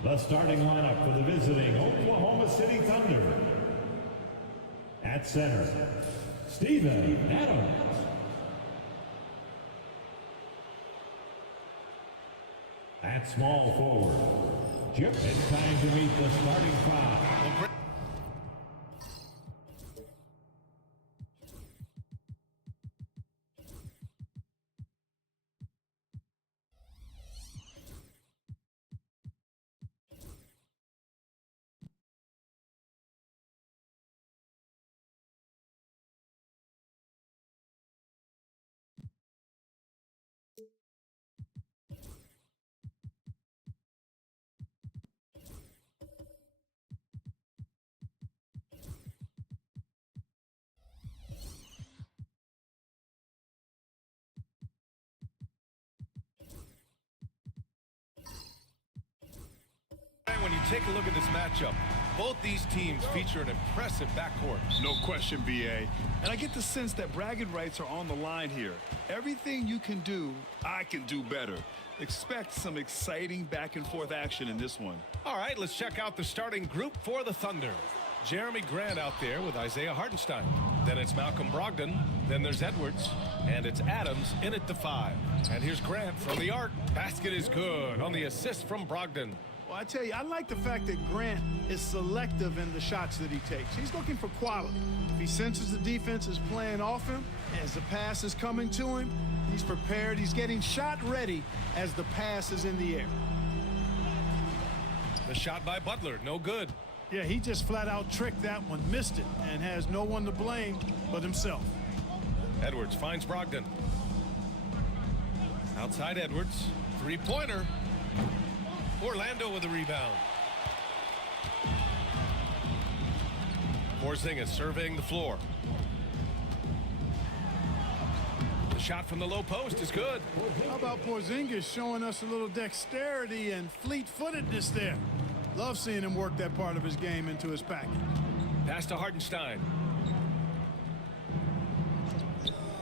The starting lineup for the visiting Oklahoma City Thunder. At center, Steven Adams. At small forward, Just in time to meet the starting five. When you take a look at this matchup, both these teams feature an impressive backcourt. No question, BA. And I get the sense that bragging rights are on the line here. Everything you can do, I can do better. Expect some exciting back-and-forth action in this one. All right, let's check out the starting group for the Thunder. Jeremy Grant out there with Isaiah Hartenstein. Then it's Malcolm Brogdon. Then there's Edwards. And it's Adams in at the 5. And here's Grant from the arc. Basket is good on the assist from Brogdon. Well, I tell you, I like the fact that Grant is selective in the shots that he takes. He's looking for quality. If he senses the defense is playing off him, as the pass is coming to him, he's prepared. He's getting shot ready as the pass is in the air. The shot by Butler, no good. Yeah, he just flat out tricked that one, missed it, and has no one to blame but himself. Edwards finds Brogdon. Outside Edwards, three-pointer. Orlando with a rebound. Porzingis surveying the floor. The shot from the low post is good. How about Porzingis showing us a little dexterity and fleet-footedness there? Love seeing him work that part of his game into his package. Pass to Hartenstein.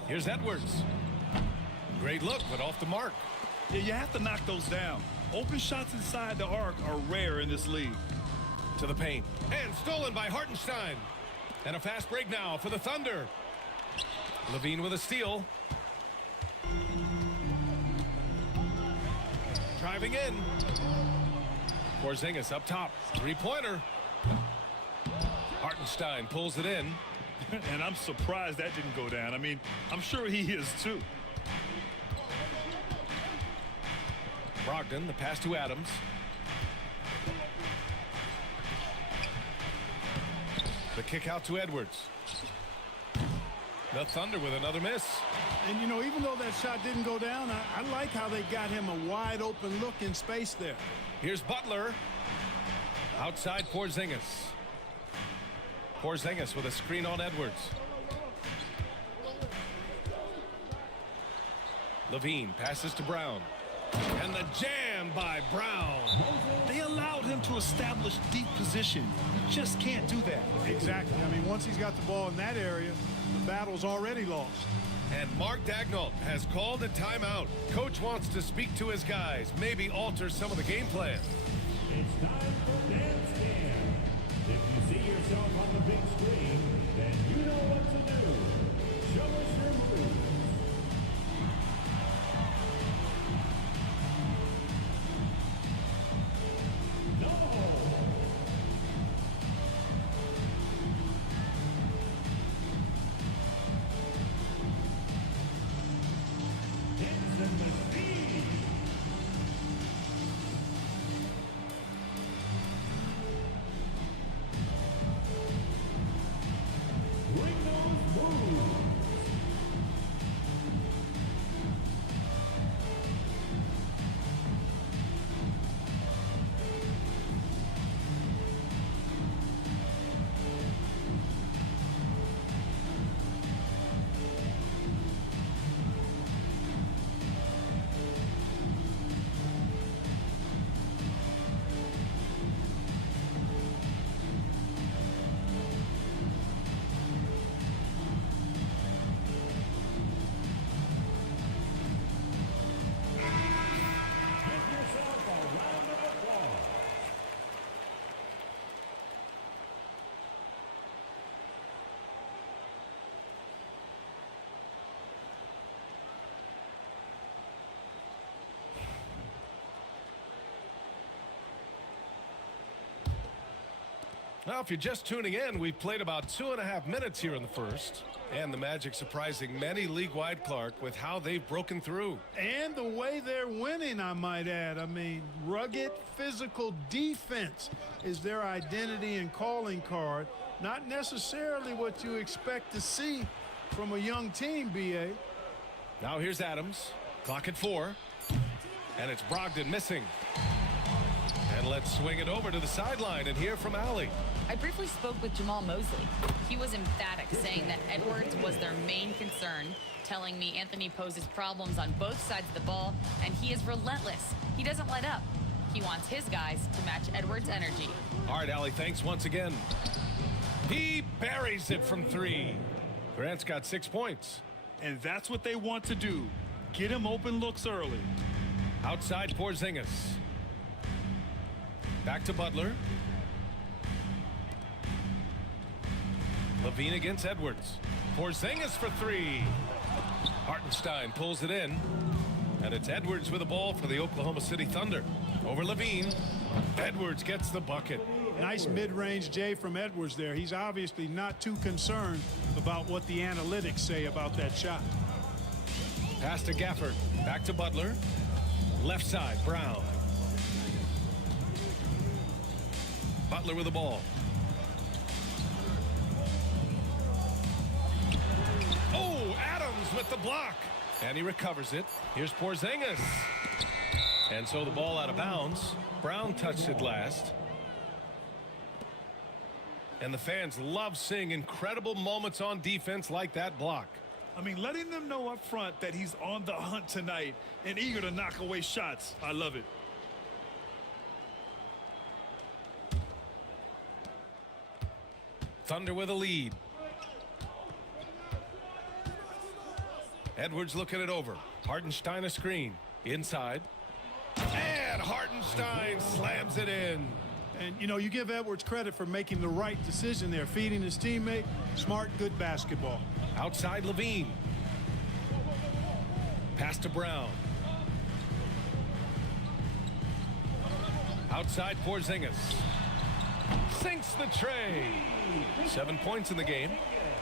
Here's Edwards. Great look, but off the mark. Yeah, you have to knock those down. Open shots inside the arc are rare in this league. To the paint. And stolen by Hartenstein. And a fast break now for the Thunder. Levine with a steal. Driving in. Porzingis up top. Three-pointer. Hartenstein pulls it in. And I'm surprised that didn't go down. I mean, I'm sure he is too. Brogdon, the pass to Adams. The kick out to Edwards. The Thunder with another miss. And, you know, even though that shot didn't go down, I like how they got him a wide-open look in space there. Here's Butler. Outside Porzingis. Porzingis with a screen on Edwards. Levine passes to Brown. And the jam by Brown. They allowed him to establish deep position. You just can't do that. Exactly. I mean, once he's got the ball in that area, the battle's already lost. And Mark Daigneault has called a timeout. Coach wants to speak to his guys, maybe alter some of the game plan. It's time for Dance Cam. If you see yourself on the big screen, then you know what to do. Show us your moves. Well, if you're just tuning in, we've played about 2.5 minutes here in the first. And the Magic surprising many league-wide, Clark, with how they've broken through. And the way they're winning, I might add. I mean, rugged, physical defense is their identity and calling card. Not necessarily what you expect to see from a young team, B.A. Now here's Adams. Clock at 4. And it's Brogdon missing. And let's swing it over to the sideline and hear from Allie. I briefly spoke with Jamal Mosley. He was emphatic, saying that Edwards was their main concern, telling me Anthony poses problems on both sides of the ball, and he is relentless. He doesn't let up. He wants his guys to match Edwards' energy. All right, Allie, thanks once again. He buries it from 3. Grant's got 6 points. And that's what they want to do. Get him open looks early. Outside Porzingis. Back to Butler. Levine against Edwards. Porzingis for 3. Hartenstein pulls it in. And it's Edwards with the ball for the Oklahoma City Thunder. Over Levine. Edwards gets the bucket. Nice mid-range J from Edwards there. He's obviously not too concerned about what the analytics say about that shot. Pass to Gafford. Back to Butler. Left side, Brown. Butler with the ball. Oh, Adams with the block. And he recovers it. Here's Porzingis. And so the ball out of bounds. Brown touched it last. And the fans love seeing incredible moments on defense like that block. I mean, letting them know up front that he's on the hunt tonight and eager to knock away shots. I love it. Thunder with a lead. Edwards looking it over. Hartenstein a screen. Inside. And Hartenstein slams it in. And, you know, you give Edwards credit for making the right decision there, feeding his teammate. Smart, good basketball. Outside Levine. Pass to Brown. Outside Porzingis. Sinks the tray. 7 points in the game.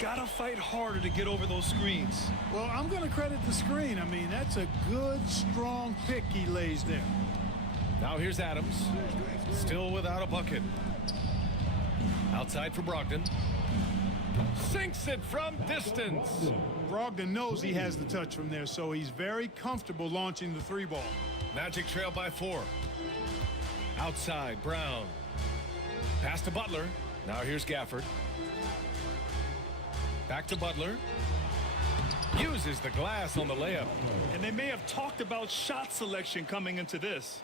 Gotta fight harder to get over those screens. Well, I'm going to credit the screen. I mean, that's a good, strong pick he lays there. Now here's Adams. Still without a bucket. Outside for Brogdon. Sinks it from distance. Brogdon knows he has the touch from there, so he's very comfortable launching the 3-ball. Magic trail by 4. Outside, Brown. Pass to Butler. Now here's Gafford. Back to Butler. Uses the glass on the layup. And they may have talked about shot selection coming into this.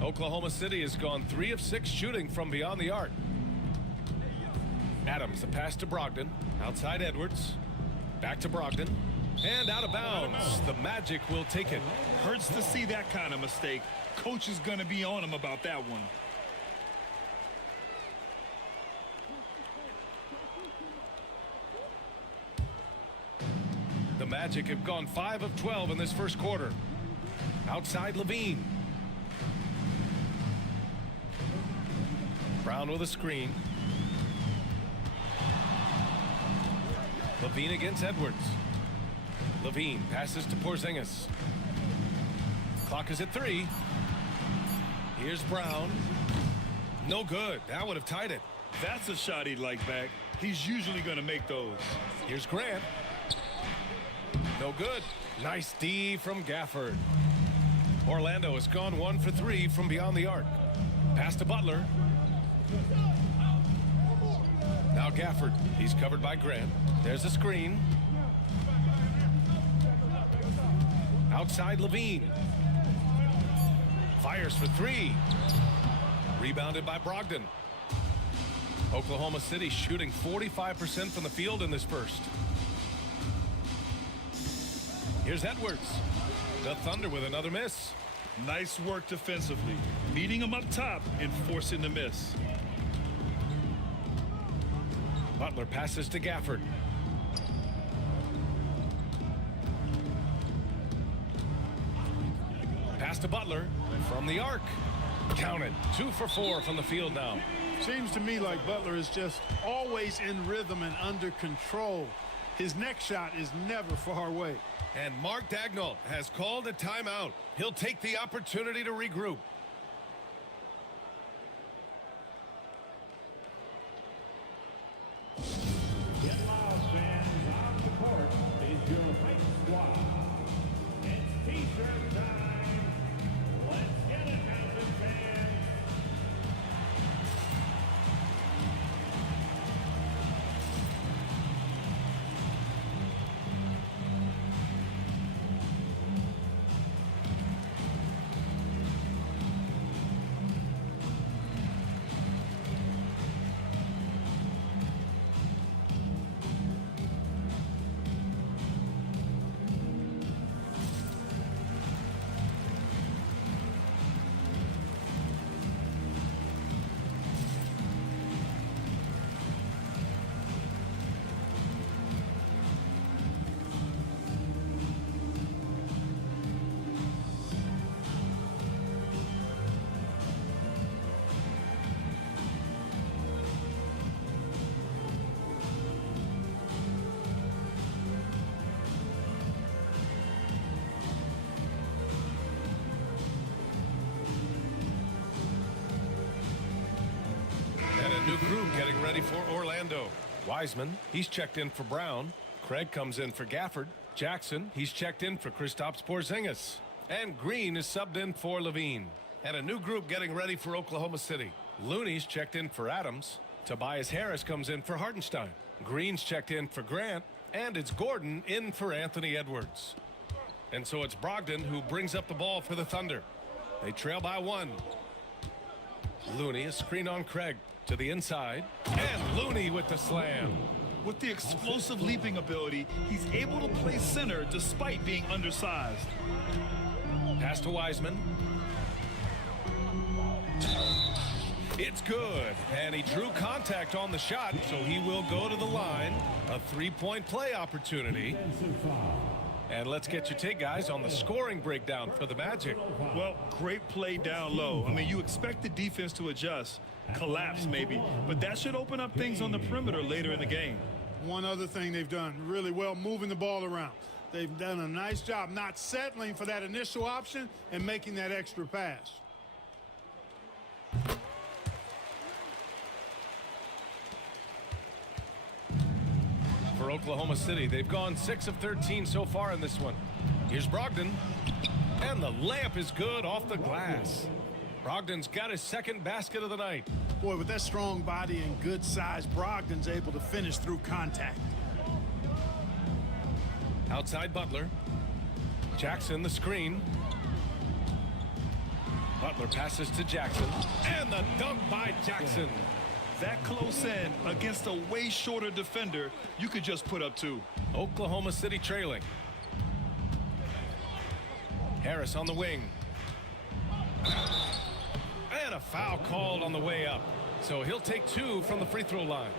Oklahoma City has gone 3 of 6 shooting from beyond the arc. Adams, the pass to Brogdon. Outside Edwards. Back to Brogdon. And out of bounds. The Magic will take it. Hurts to see that kind of mistake. Coach is going to be on him about that one. The Magic have gone 5 of 12 in this first quarter. Outside Levine. Brown with a screen. Levine against Edwards. Levine passes to Porzingis. Clock is at 3. Here's Brown. No good. That would have tied it. That's a shot he'd like back. He's usually going to make those. Here's Grant. No good. Nice D from Gafford. Orlando has gone 1 for 3 from beyond the arc. Pass to Butler. Now Gafford. He's covered by Grant. There's a screen. Outside Levine. Fires for 3. Rebounded by Brogdon. Oklahoma City shooting 45% from the field in this first. Here's Edwards. The Thunder with another miss. Nice work defensively. Meeting him up top and forcing the miss. Butler passes to Gafford. Pass to Butler from the arc. Count it. 2 for 4 from the field now. Seems to me like Butler is just always in rhythm and under control. His next shot is never far away. And Mark Dagnall has called a timeout. He'll take the opportunity to regroup. Get loud, fans. On the court is your hype squad. It's T-shirt time. Let's get it, Mountain fans. And a new group getting ready for Orlando. Wiseman, he's checked in for Brown. Craig comes in for Gafford. Jackson, he's checked in for Kristaps Porzingis. And Green is subbed in for Levine. And a new group getting ready for Oklahoma City. Looney's checked in for Adams. Tobias Harris comes in for Hartenstein. Green's checked in for Grant. And it's Gordon in for Anthony Edwards. And so it's Brogdon who brings up the ball for the Thunder. They trail by 1. Looney, a screen on Craig to the inside. And Looney with the slam. With the explosive leaping ability, he's able to play center despite being undersized. Pass to Wiseman. It's good. And he drew contact on the shot, so he will go to the line. A 3-point play opportunity. And let's get your take, guys, on the scoring breakdown for the Magic. Well, great play down low. I mean, you expect the defense to adjust, collapse maybe, but that should open up things on the perimeter later in the game. One other thing they've done really well, moving the ball around. They've done a nice job not settling for that initial option and making that extra pass. For Oklahoma City, they've gone 6 of 13 so far in this one. Here's Brogdon. And the layup is good off the glass. Brogdon's got his second basket of the night. Boy, with that strong body and good size, Brogdon's able to finish through contact. Outside Butler. Jackson the screen. Butler passes to Jackson. And the dunk by Jackson. That close in against a way shorter defender, you could just put up 2. Oklahoma City trailing. Harris on the wing. And a foul called on the way up. So he'll take 2 from the free throw line.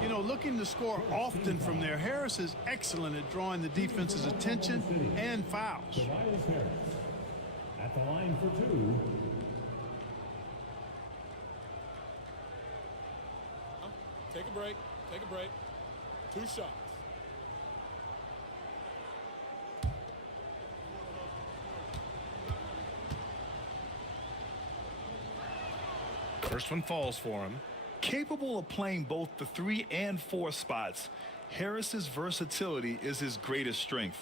You know, looking to score often from there, Harris is excellent at drawing the defense's attention and fouls. Tobias Harris at the line for 2. Take a break. Take a break. 2 shots. First one falls for him. Capable of playing both the 3 and 4 spots, Harris's versatility is his greatest strength.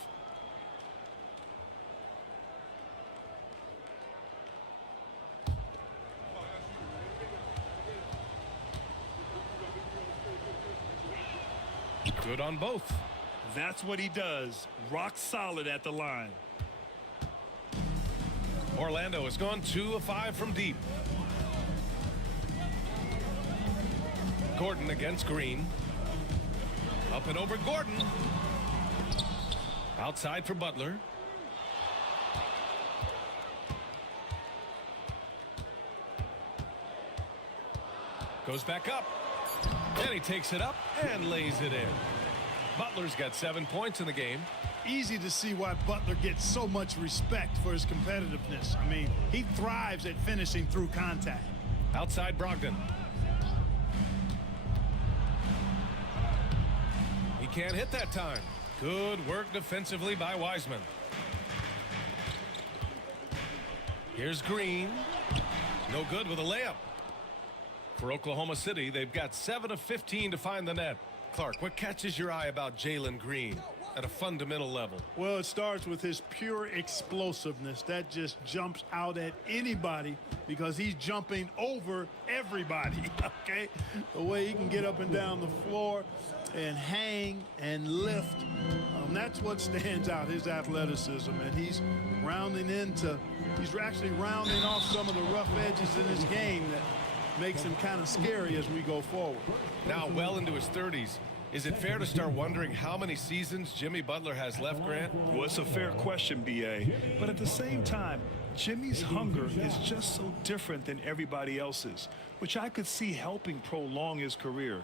Good on both. That's what he does. Rock solid at the line. Orlando has gone 2 of 5 from deep. Gordon against Green. Up and over Gordon. Outside for Butler. Goes back up. And he takes it up and lays it in. Butler's got 7 points in the game. easy to see why Butler gets so much respect for his competitiveness. I mean, he thrives at finishing through contact. Outside Brogdon. He can't hit that time. Good work defensively by Wiseman. Here's Green. No good with a layup. For Oklahoma City, they've got 7 of 15 to find the net. Clark, what catches your eye about Jalen Green at a fundamental level? Well, it starts with his pure explosiveness. That just jumps out at anybody because he's jumping over everybody, okay? The way he can get up and down the floor and hang and lift, that's what stands out, his athleticism. And he's actually rounding off some of the rough edges in his game that makes him kind of scary as we go forward. Now well into his 30s. Is it fair to start wondering how many seasons Jimmy Butler has left, Grant? Well, it's a fair question, B.A. But at the same time, Jimmy's hunger is just so different than everybody else's, which I could see helping prolong his career.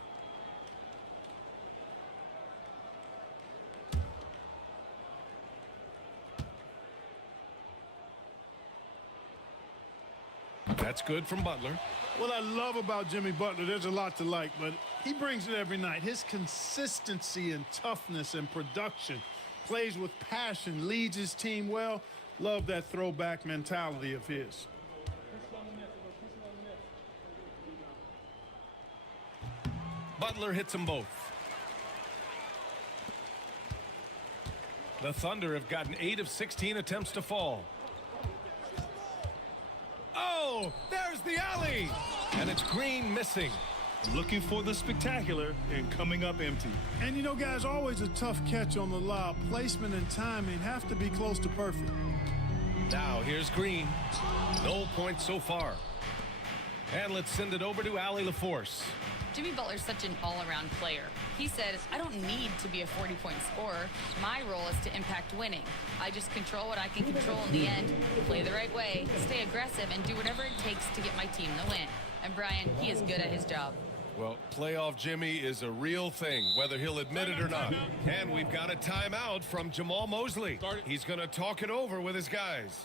That's good from Butler. What I love about Jimmy Butler, there's a lot to like, but he brings it every night. His consistency and toughness and production, plays with passion, leads his team well. Love that throwback mentality of his. Butler hits them both. The Thunder have gotten 8 of 16 attempts to fall. Oh, there's the alley. And it's Green missing. Looking for the spectacular and coming up empty. And you know, guys, always a tough catch on the lob. Placement and timing have to be close to perfect. Now here's Green. No points so far. And let's send it over to Allie LaForce. Jimmy Butler's such an all-around player. He said, I don't need to be a 40-point scorer. My role is to impact winning. I just control what I can control in the end, play the right way, stay aggressive, and do whatever it takes to get my team the win. And Brian, he is good at his job. Well, playoff Jimmy is a real thing, whether he'll admit it or not. And we've got a timeout from Jamal Mosley. He's going to talk it over with his guys.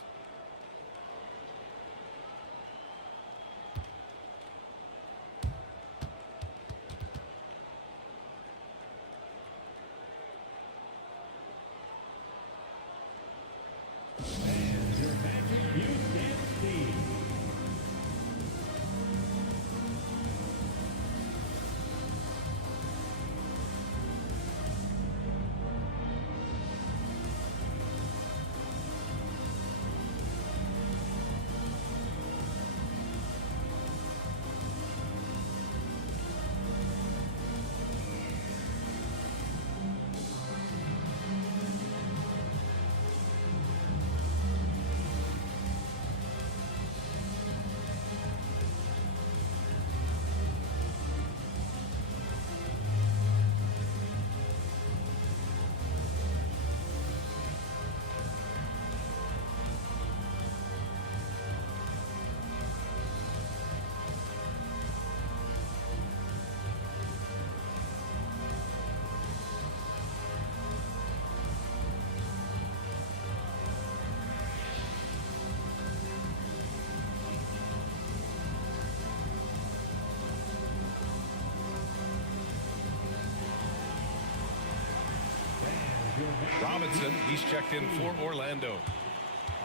Robinson, he's checked in for Orlando.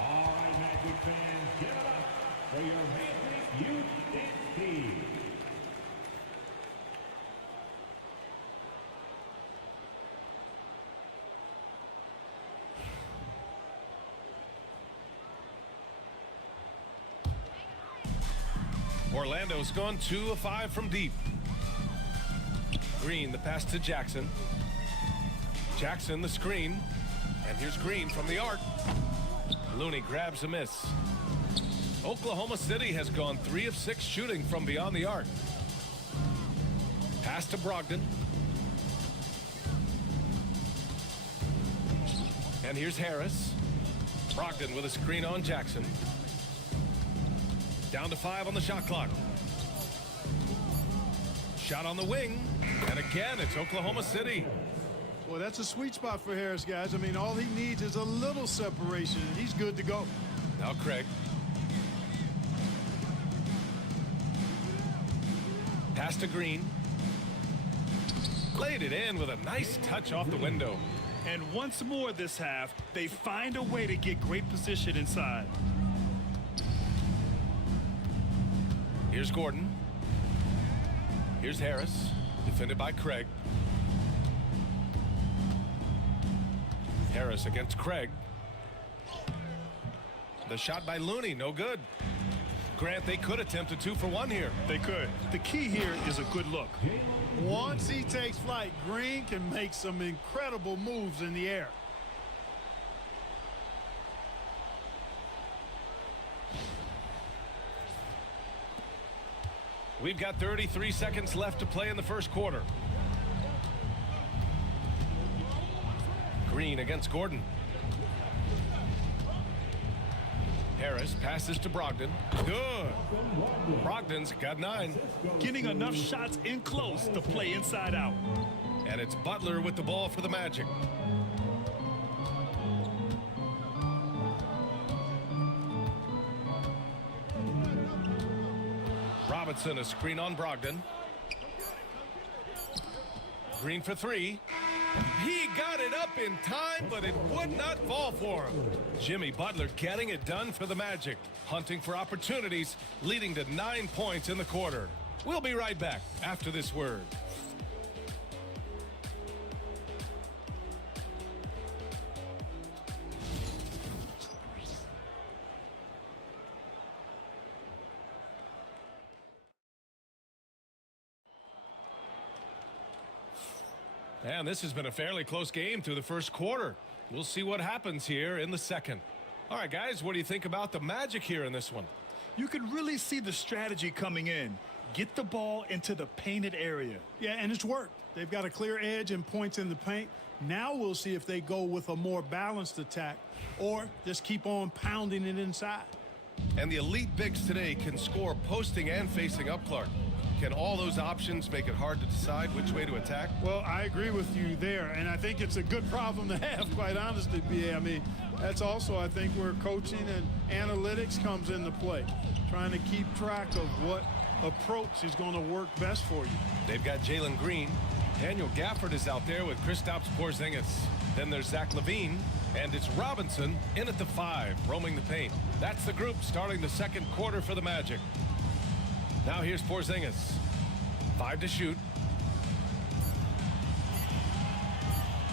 All right, Magic fans, give it up for your Magic Youth Dance Team. Orlando's gone 2 of 5 from deep. Green, the pass to Jackson. Jackson, the screen. And here's Green from the arc. Looney grabs a miss. Oklahoma City has gone 3 of 6 shooting from beyond the arc. Pass to Brogdon. And here's Harris. Brogdon with a screen on Jackson. Down to 5 on the shot clock. Shot on the wing. And again, it's Oklahoma City. Well, that's a sweet spot for Harris, guys. I mean, all he needs is a little separation, and he's good to go. Now Craig. Pass to Green. Played it in with a nice touch off the window. And once more this half, they find a way to get great position inside. Here's Gordon. Here's Harris, defended by Craig. Harris against Craig. The shot by Looney, no good. Grant, they could attempt a 2-for-1 here. They could. The key here is a good look. Once he takes flight, Green can make some incredible moves in the air. We've got 33 seconds left to play in the first quarter. Green against Gordon. Harris passes to Brogdon. Good. Brogdon's got 9. Getting enough shots in close to play inside out. And it's Butler with the ball for the Magic. Robinson, a screen on Brogdon. Green for 3. He got it up in time, but it would not fall for him. Jimmy Butler getting it done for the Magic. Hunting for opportunities, leading to 9 points in the quarter. We'll be right back after this word. And this has been a fairly close game through the first quarter. We'll see what happens here in the second. All right, guys, what do you think about the Magic here in this one? You can really see the strategy coming in. Get the ball into the painted area. Yeah, and it's worked. They've got a clear edge and points in the paint. Now we'll see if they go with a more balanced attack or just keep on pounding it inside. And the elite bigs today can score posting and facing up, Clark. Can all those options make it hard to decide which way to attack? Well, I agree with you there, and I think it's a good problem to have, quite honestly, BA. I mean, that's also, I think, where coaching and analytics comes into play, trying to keep track of what approach is going to work best for you. They've got Jalen Green. Daniel Gafford is out there with Kristaps Porzingis. Then there's Zach LaVine, and it's Robinson in at the 5, roaming the paint. That's the group starting the second quarter for the Magic. Now here's Porzingis. 5 to shoot.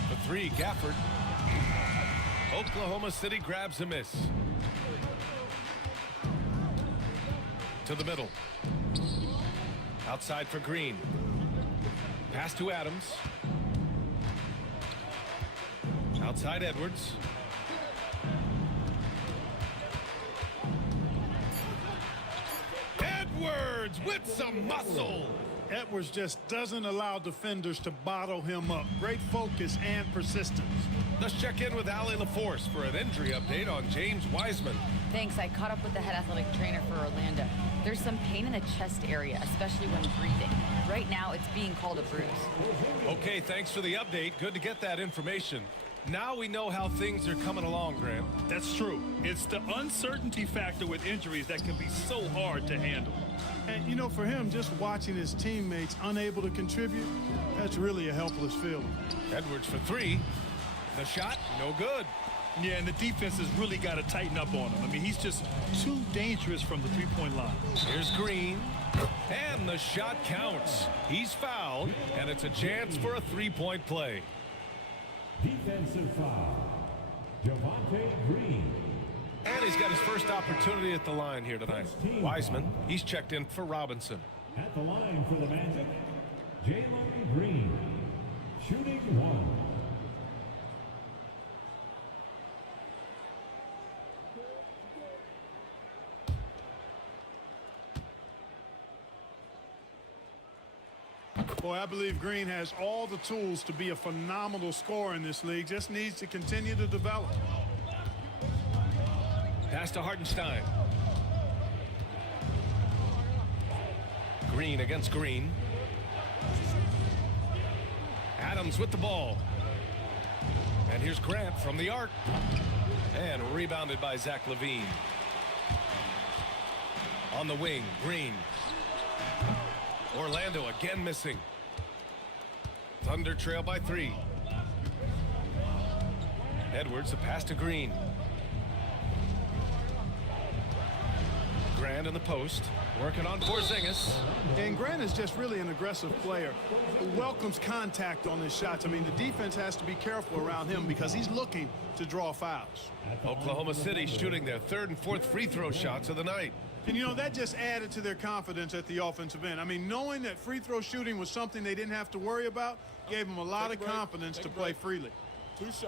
The 3, Gafford. Oklahoma City grabs a miss. To the middle. Outside for Green. Pass to Adams. Outside Edwards. Edwards with some muscle. Edwards just doesn't allow defenders to bottle him up. Great focus and persistence. Let's check in with Allie LaForce for an injury update on James Wiseman. Thanks. I caught up with the head athletic trainer for Orlando. There's some pain in the chest area, especially when breathing. Right now, it's being called a bruise. Okay, thanks for the update. Good to get that information. Now we know how things are coming along, Grant. That's true. It's the uncertainty factor with injuries that can be so hard to handle. And, you know, for him, just watching his teammates unable to contribute, that's really a helpless feeling. Edwards for 3. The shot, no good. Yeah, and the defense has really got to tighten up on him. I mean, he's just too dangerous from the three-point line. Here's Green. And the shot counts. He's fouled, and it's a chance for a 3-point play. Defensive foul. Javonte Green. And he's got his first opportunity at the line here tonight. Wiseman, he's checked in for Robinson. At the line for the Magic, Jalen Green. Shooting 1. Boy, I believe Green has all the tools to be a phenomenal scorer in this league. Just needs to continue to develop. Pass to Hartenstein. Green against Green. Adams with the ball. And here's Grant from the arc. And rebounded by Zach LaVine. On the wing, Green. Orlando again missing. Thunder trail by 3. Edwards, a pass to Green. Grant in the post, working on Porzingis. And Grant is just really an aggressive player who welcomes contact on his shots. I mean, the defense has to be careful around him because he's looking to draw fouls. Oklahoma City shooting their 3rd and 4th free throw shots of the night. And, you know, that just added to their confidence at the offensive end. I mean, knowing that free throw shooting was something they didn't have to worry about gave them a lot of confidence to play freely. 2 shots.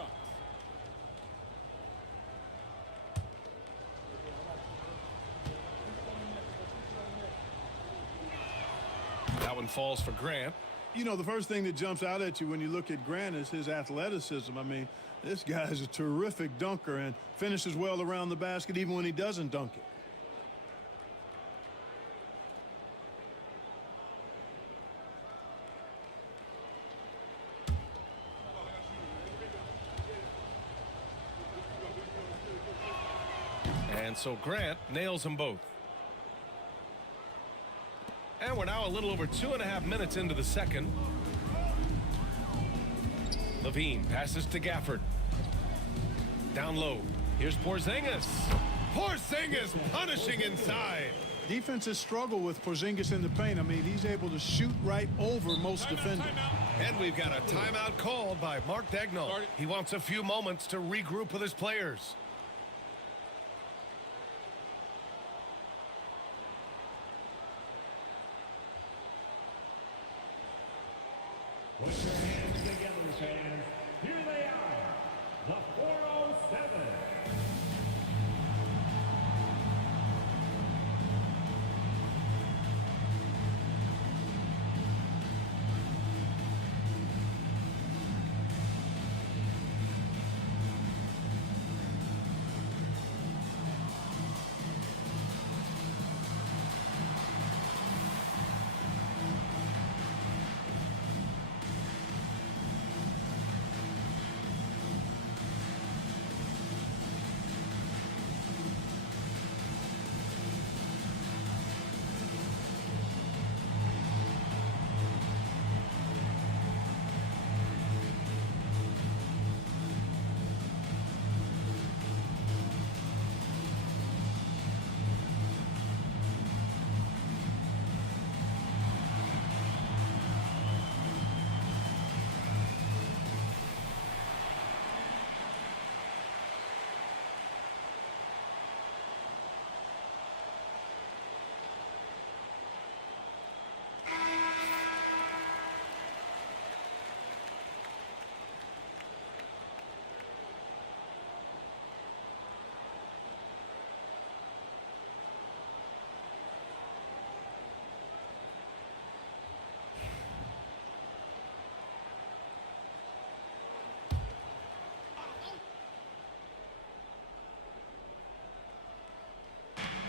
That one falls for Grant. You know, the first thing that jumps out at you when you look at Grant is his athleticism. I mean, this guy's a terrific dunker and finishes well around the basket even when he doesn't dunk it. And so Grant nails them both. And we're now a little over 2.5 minutes into the second. LaVine passes to Gafford. Down low. Here's Porzingis. Porzingis punishing inside. Defenses struggle with Porzingis in the paint. I mean, he's able to shoot right over most defenders. And we've got a timeout called by Mark Dagnall. He wants a few moments to regroup with his players. Put your hands together, fans. Here they are, the 407.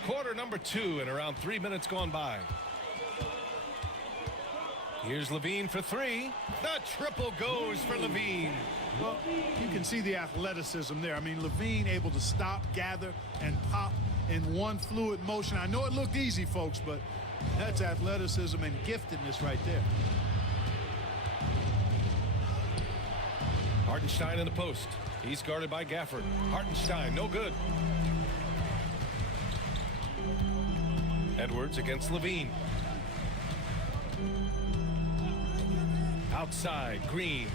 Quarter number 2 and around 3 minutes gone by. Here's LaVine for 3. The triple goes for LaVine. Well, you can see the athleticism there. I mean, LaVine able to stop, gather, and pop in one fluid motion. I know it looked easy, folks, but that's athleticism and giftedness right there. Hartenstein in the post. He's guarded by Gafford. Hartenstein, no good. Edwards against LaVine. Outside, Green.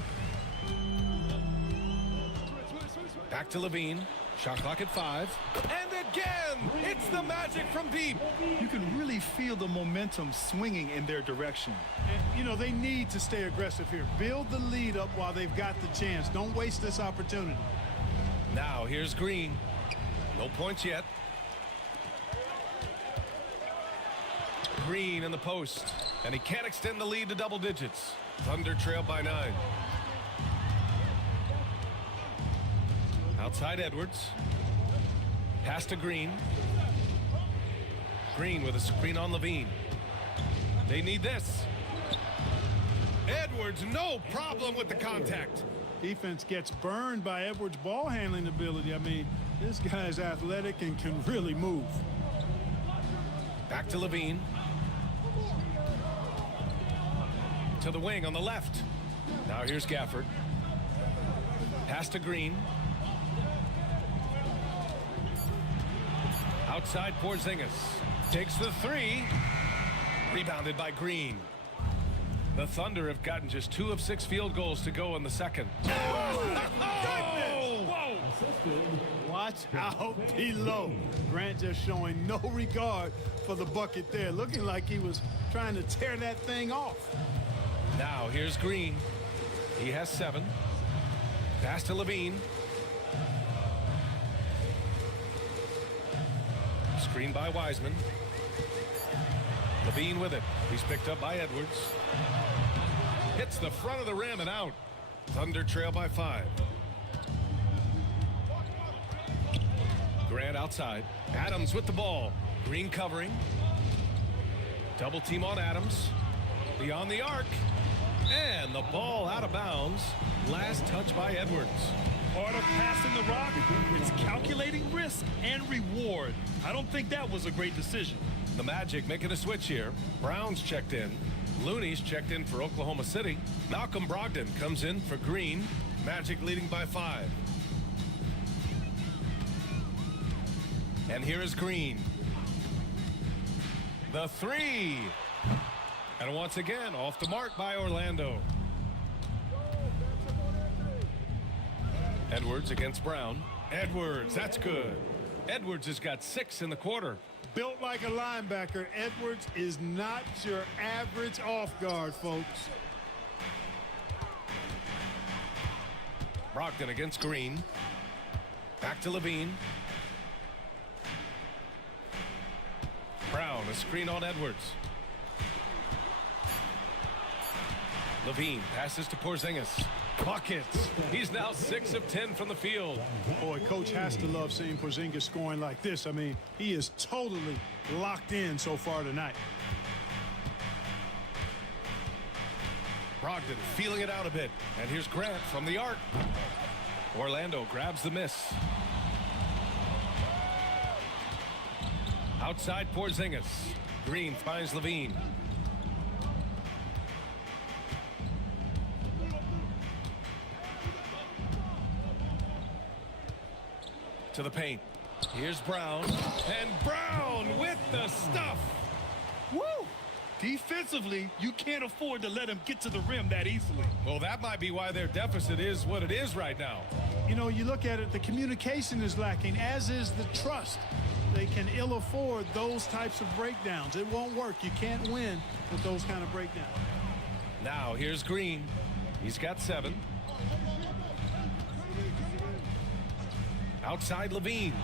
Back to LaVine. Shot clock at 5. And again, it's the Magic from deep. You can really feel the momentum swinging in their direction. And, you know, they need to stay aggressive here. Build the lead up while they've got the chance. Don't waste this opportunity. Now here's Green. No points yet. Green in the post. And he can't extend the lead to double digits. Thunder trail by 9. Outside Edwards. Pass to Green. Green with a screen on LaVine. They need this. Edwards, no problem with the contact. Defense gets burned by Edwards' ball handling ability. I mean, this guy's athletic and can really move. Back to Levine. To the wing on the left. Now here's Gafford. Pass to Green. Outside Porzingis. Takes the three. Rebounded by Green. The Thunder have gotten just 2 of 6 field goals to go in the second. Whoa! Watch out below. Grant just showing no regard for the bucket there. Looking like he was trying to tear that thing off. Now here's Green. He has 7. Pass to Levine. Screen by Wiseman. Levine with it. He's picked up by Edwards. Hits the front of the rim and out. Thunder trail by 5. Grant outside. Adams with the ball. Green covering. Double team on Adams. Beyond the arc. And the ball out of bounds. Last touch by Edwards. Part of passing the rock is calculating risk and reward. I don't think that was a great decision. The Magic making a switch here. Brown's checked in. Looney's checked in for Oklahoma City. Malcolm Brogdon comes in for Green. Magic leading by 5. And here is Green. The 3. And once again, off the mark by Orlando. Edwards against Brown. Edwards, that's good. Edwards has got 6 in the quarter. Built like a linebacker, Edwards is not your average off guard, folks. Brogdon against Green. Back to Levine. Brown, a screen on Edwards. Levine passes to Porzingis. Buckets. He's now 6 of 10 from the field. Boy, coach has to love seeing Porzingis scoring like this. I mean, he is totally locked in so far tonight. Brogdon feeling it out a bit. And here's Grant from the arc. Orlando grabs the miss. Outside Porzingis. Green finds Levine. To the paint. Here's Brown. And Brown with the stuff. Woo! Defensively, you can't afford to let him get to the rim that easily. Well, that might be why their deficit is what it is right now. You know, you look at it, the communication is lacking, as is the trust. They can ill afford those types of breakdowns. It won't work. You can't win with those kind of breakdowns. Now here's Green. He's got 7. Outside Levine.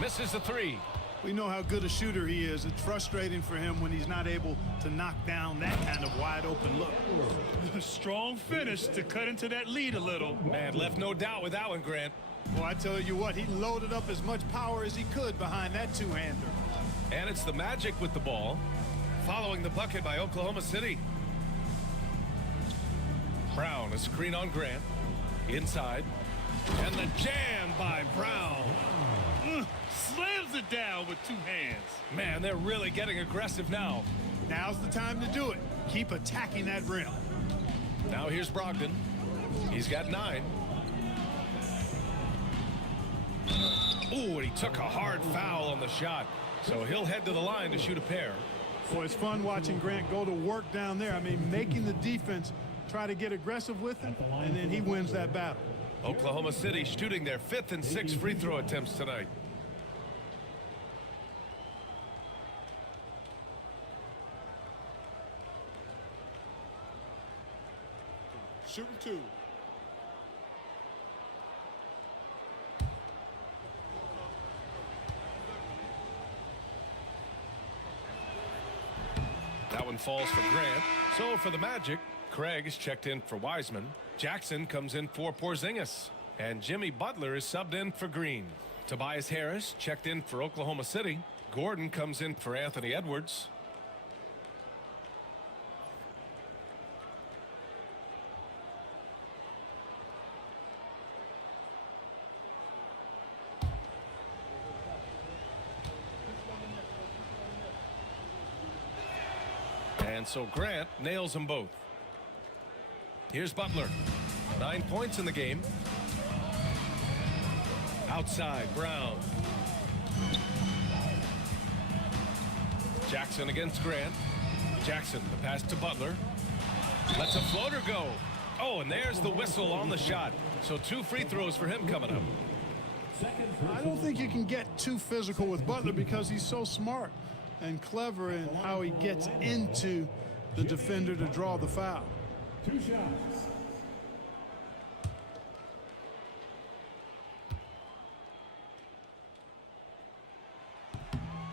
Misses the 3. We know how good a shooter he is. It's frustrating for him when he's not able to knock down that kind of wide open look. Strong finish to cut into that lead a little. Man, left no doubt with that one, Grant. Well, I tell you what, he loaded up as much power as he could behind that two-hander. And it's the Magic with the ball, following the bucket by Oklahoma City. Brown, a screen on Grant. Inside. And the jam by Brown. Slams it down with 2 hands. Man, they're really getting aggressive now. Now's the time to do it. Keep attacking that rim. Now here's Brogdon. He's got 9. Ooh, and he took a hard foul on the shot. So he'll head to the line to shoot a pair. Boy, it's fun watching Grant go to work down there. I mean, making the defense try to get aggressive with him, and then he wins that battle. Oklahoma City shooting their 5th and 6th free throw attempts tonight. Shooting 2. That one falls for Grant. So for the Magic, Craig is checked in for Wiseman. Jackson comes in for Porzingis. And Jimmy Butler is subbed in for Green. Tobias Harris checked in for Oklahoma City. Gordon comes in for Anthony Edwards. And so Grant nails them both. Here's Butler. 9 points in the game. Outside, Brown. Jackson against Grant. Jackson, the pass to Butler. Lets a floater go. Oh, and there's the whistle on the shot. So 2 free throws for him coming up. I don't think you can get too physical with Butler because he's so smart and clever in how he gets into the defender to draw the foul. 2 shots.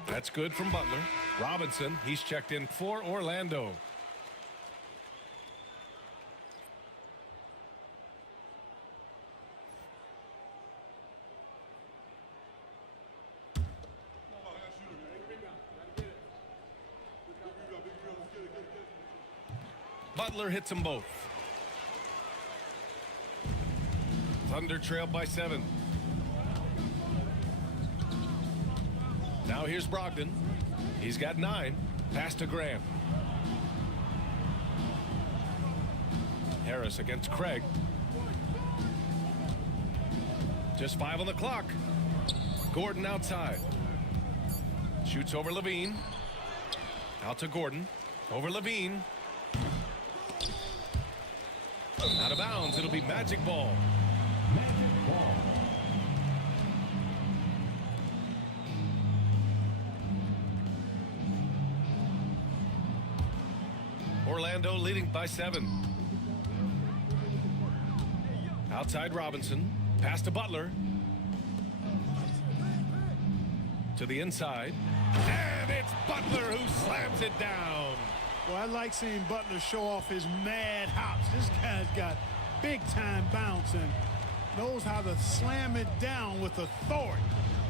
That's good from Butler. Robinson, he's checked in for Orlando. Butler hits them both. Thunder trailed by 7. Now here's Brogdon. He's got 9. Pass to Graham. Harris against Craig. Just 5 on the clock. Gordon outside. Shoots over Levine. Out to Gordon. Over Levine. Out of bounds. It'll be Magic ball. Magic ball. Orlando leading by 7. Outside Robinson. Pass to Butler. To the inside. And it's Butler who slams it down. Well, I like seeing Butler show off his mad hops. This guy's got big-time bounce and knows how to slam it down with authority.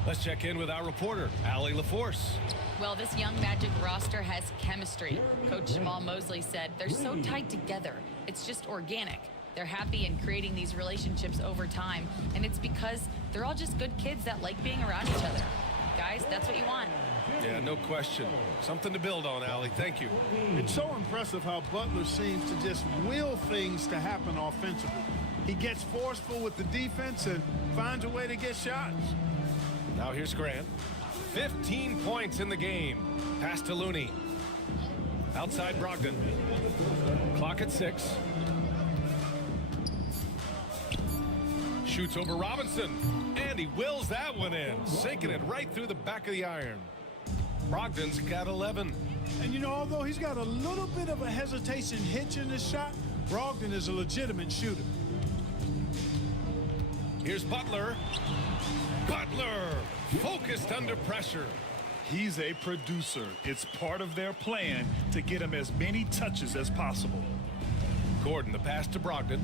Let's check in with our reporter, Allie LaForce. Well, this young Magic roster has chemistry. Coach Jamal Mosley said they're so tied together. It's just organic. They're happy in creating these relationships over time, and it's because they're all just good kids that like being around each other. Guys, that's what you want. Yeah, no question. Something to build on, Allie. Thank you. It's so impressive how Butler seems to just will things to happen offensively. He gets forceful with the defense and finds a way to get shots. Now here's Grant. 15 points in the game. Pass to Looney. Outside Brogdon. Clock at 6. Shoots over Robinson. And he wills that one in. Sinking it right through the back of the iron. Brogdon's got 11. And you know, although he's got a little bit of a hesitation hitch in this shot, Brogdon is a legitimate shooter. Here's Butler. Butler focused under pressure. He's a producer. It's part of their plan to get him as many touches as possible. Gordon, the pass to Brogdon.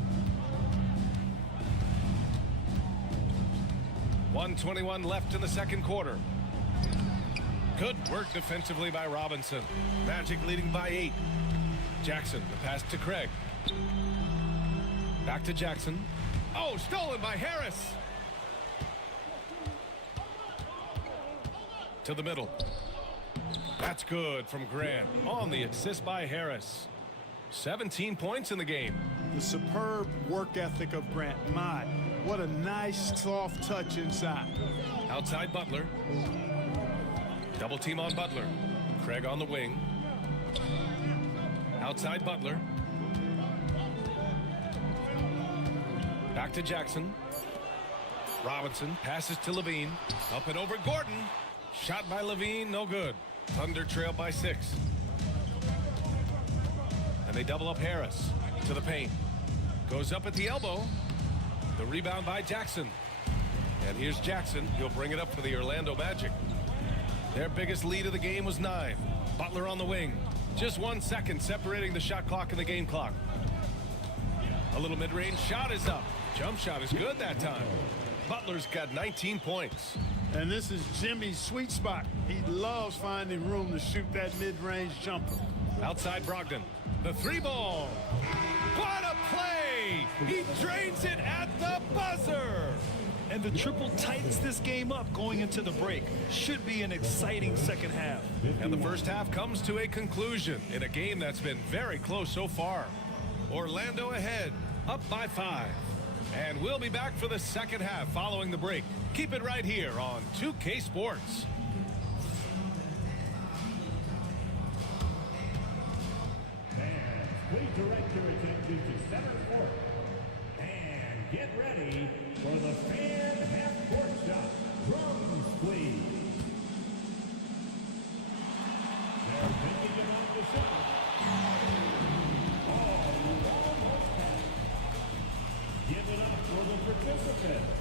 1:21 left in the second quarter. Good work defensively by Robinson. Magic leading by 8. Jackson, the pass to Craig. Back to Jackson. Oh, stolen by Harris. To the middle. That's good from Grant on the assist by Harris. 17 points in the game. The superb work ethic of Grant. My, what a nice soft touch inside. Outside Butler. Double team on Butler. Craig on the wing. Outside Butler. Back to Jackson. Robinson passes to Levine. Up and over Gordon. Shot by Levine, no good. Thunder trail by 6. And they double up Harris to the paint. Goes up at the elbow. The rebound by Jackson. And here's Jackson. He'll bring it up for the Orlando Magic. Their biggest lead of the game was 9. Butler on the wing. Just 1 second separating the shot clock and the game clock. A little mid-range shot is up. Jump shot is good that time. Butler's got 19 points. And this is Jimmy's sweet spot. He loves finding room to shoot that mid-range jumper. Outside Brogdon. The 3 ball. What a play! He drains it at the buzzer. And the triple tightens this game up going into the break. Should be an exciting second half. And the first half comes to a conclusion in a game that's been very close so far. Orlando ahead, up by 5. And we'll be back for the second half following the break. Keep it right here on 2K Sports. Fans, please direct your attention to center court. And get ready for the fan half-court shot. Drums, please. They're thinking about the shot. Oh, you almost had it. Give it up for the participants.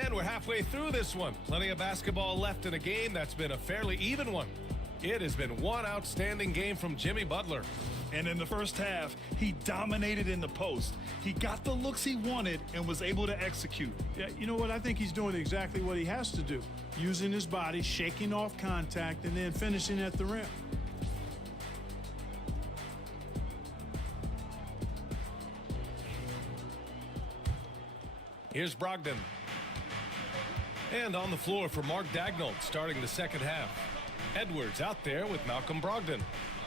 And we're halfway through this one. Plenty of basketball left in a game that's been a fairly even one. It has been one outstanding game from Jimmy Butler. And in the first half, he dominated in the post. He got the looks he wanted and was able to execute. Yeah, you know what? I think he's doing exactly what he has to do. Using his body, shaking off contact, and then finishing at the rim. Here's Brogdon. And on the floor for Mark Daigneault starting the second half. Edwards out there with Malcolm Brogdon.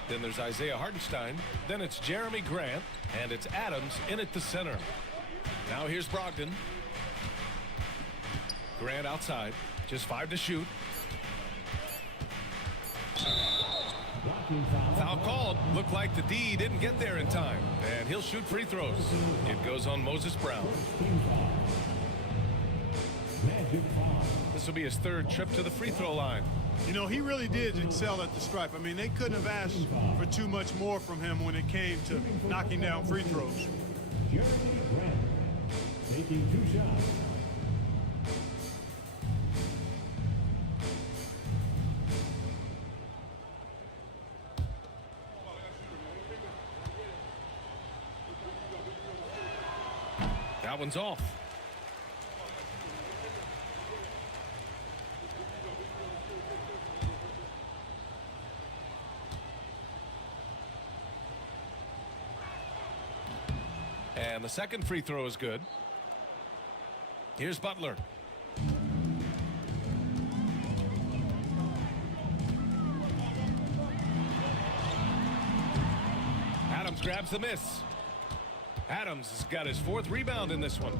Then there's Isaiah Hartenstein. Then it's Jeremy Grant. And it's Adams in at the center. Now here's Brogdon. Grant outside. Just 5 to shoot. Foul called. Looked like the D didn't get there in time. And he'll shoot free throws. It goes on Moses Brown. This will be his third trip to the free throw line. You know, he really did excel at the stripe. I mean, they couldn't have asked for too much more from him when it came to knocking down free throws. Jeremy Grant taking 2 shots. That one's off. And the second free throw is good. Here's Butler. Adams grabs the miss. Adams has got his 4th rebound in this one.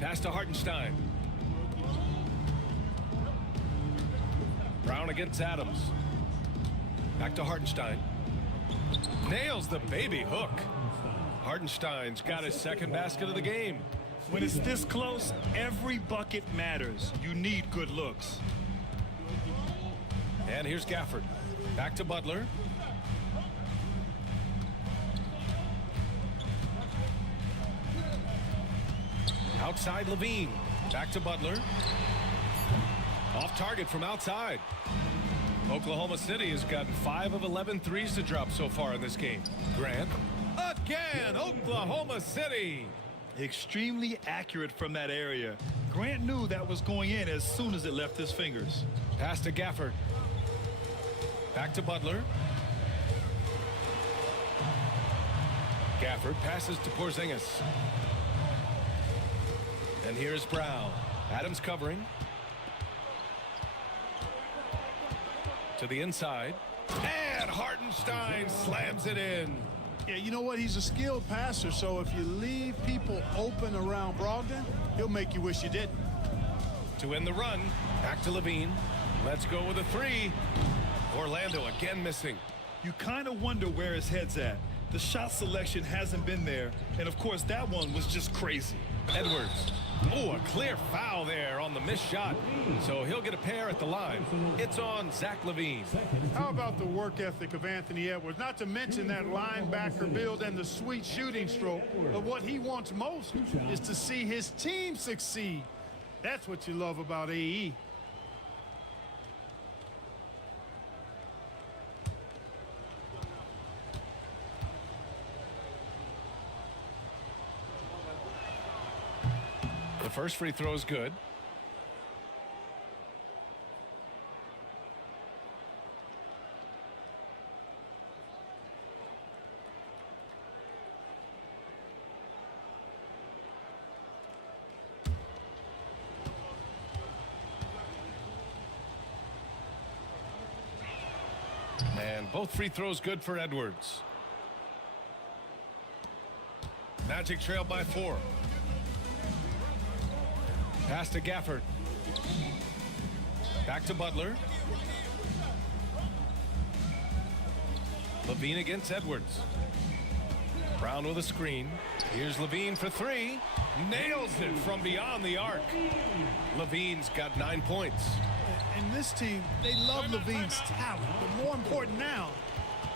Pass to Hartenstein. Brown against Adams. Back to Hartenstein. Nails the baby hook. Hartenstein's got his second basket of the game. When it's this close, every bucket matters. You need good looks. And here's Gafford. Back to Butler. Outside Levine. Back to Butler. Off target from outside. Oklahoma City has gotten 5 of 11 threes to drop so far in this game. Grant. Again, Oklahoma City. Extremely accurate from that area. Grant knew that was going in as soon as it left his fingers. Pass to Gafford. Back to Butler. Gafford passes to Porzingis. And here's Brown. Adams covering. To the inside. And Hartenstein slams it in. Yeah, you know what? He's a skilled passer, so if you leave people open around Brogdon, he'll make you wish you didn't. To end the run, back to Levine. Let's go with a 3. Orlando again missing. You kind of wonder where his head's at. The shot selection hasn't been there, and of course that one was just crazy. Edwards. Oh, a clear foul there on the missed shot. So he'll get a pair at the line. It's on Zach LaVine. How about the work ethic of Anthony Edwards? Not to mention that linebacker build and the sweet shooting stroke. But what he wants most is to see his team succeed. That's what you love about AE. The first free throw is good. And both free throws good for Edwards. Magic trail by 4. Pass to Gafford. Back to Butler. LaVine against Edwards. Brown with a screen. Here's LaVine for 3. Nails it from beyond the arc. LaVine's got 9 points. And this team, they love LaVine's talent. But more important now,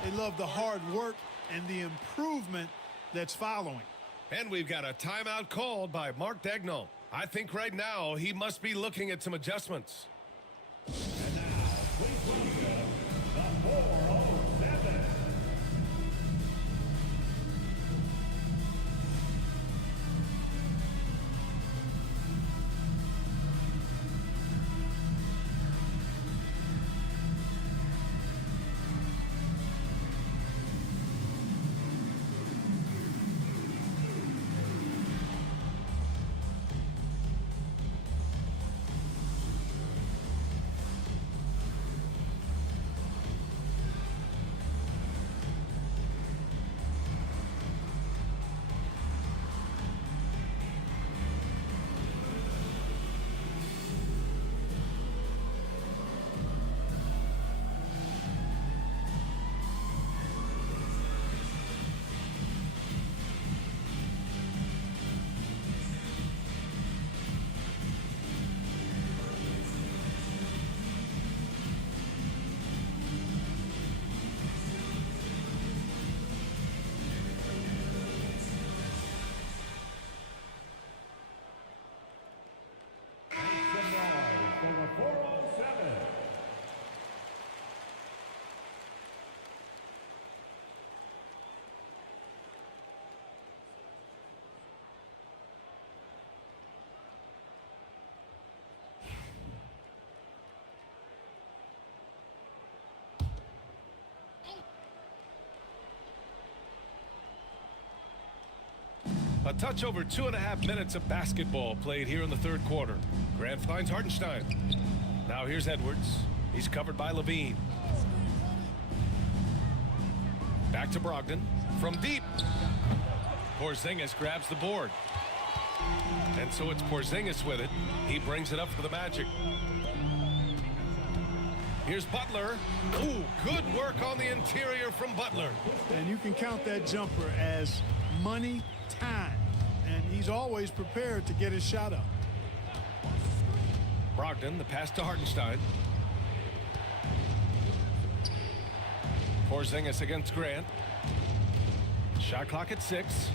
they love the hard work and the improvement that's following. And we've got a timeout called by Mark Daigneault. I think right now he must be looking at some adjustments. And now, please welcome the 407. A touch over 2.5 minutes of basketball played here in the third quarter. Grant finds Hartenstein. Now here's Edwards. He's covered by LaVine. Back to Brogdon. From deep. Porzingis grabs the board. And so it's Porzingis with it. He brings it up for the Magic. Here's Butler. Ooh, good work on the interior from Butler. And you can count that jumper as money time. And he's always prepared to get his shot up. Brogdon, the pass to Hartenstein. Porzingis against Grant. Shot clock at 6.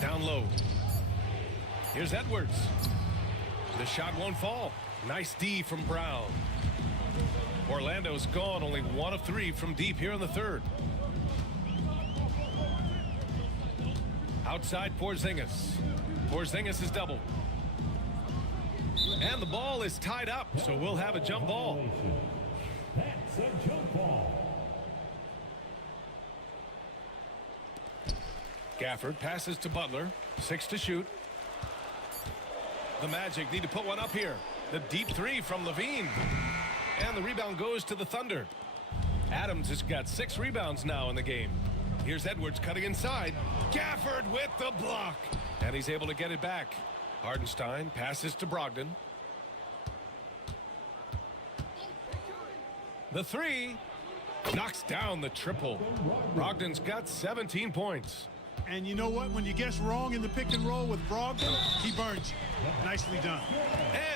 Down low. Here's Edwards. The shot won't fall. Nice D from Brown. Orlando's gone only 1 of 3 from deep here in the third. Outside Porzingis. Porzingis is doubled. And the ball is tied up, so we'll have a jump ball. That's a jump ball. Gafford passes to Butler. 6 to shoot. The Magic need to put one up here. The deep 3 from LaVine. And the rebound goes to the Thunder. Adams has got 6 rebounds now in the game. Here's Edwards cutting inside. Gafford with the block. And he's able to get it back. Hartenstein passes to Brogdon. The 3. Knocks down the triple. Brogdon's got 17 points. And you know what? When you guess wrong in the pick and roll with Brogdon, he burns you. Nicely done.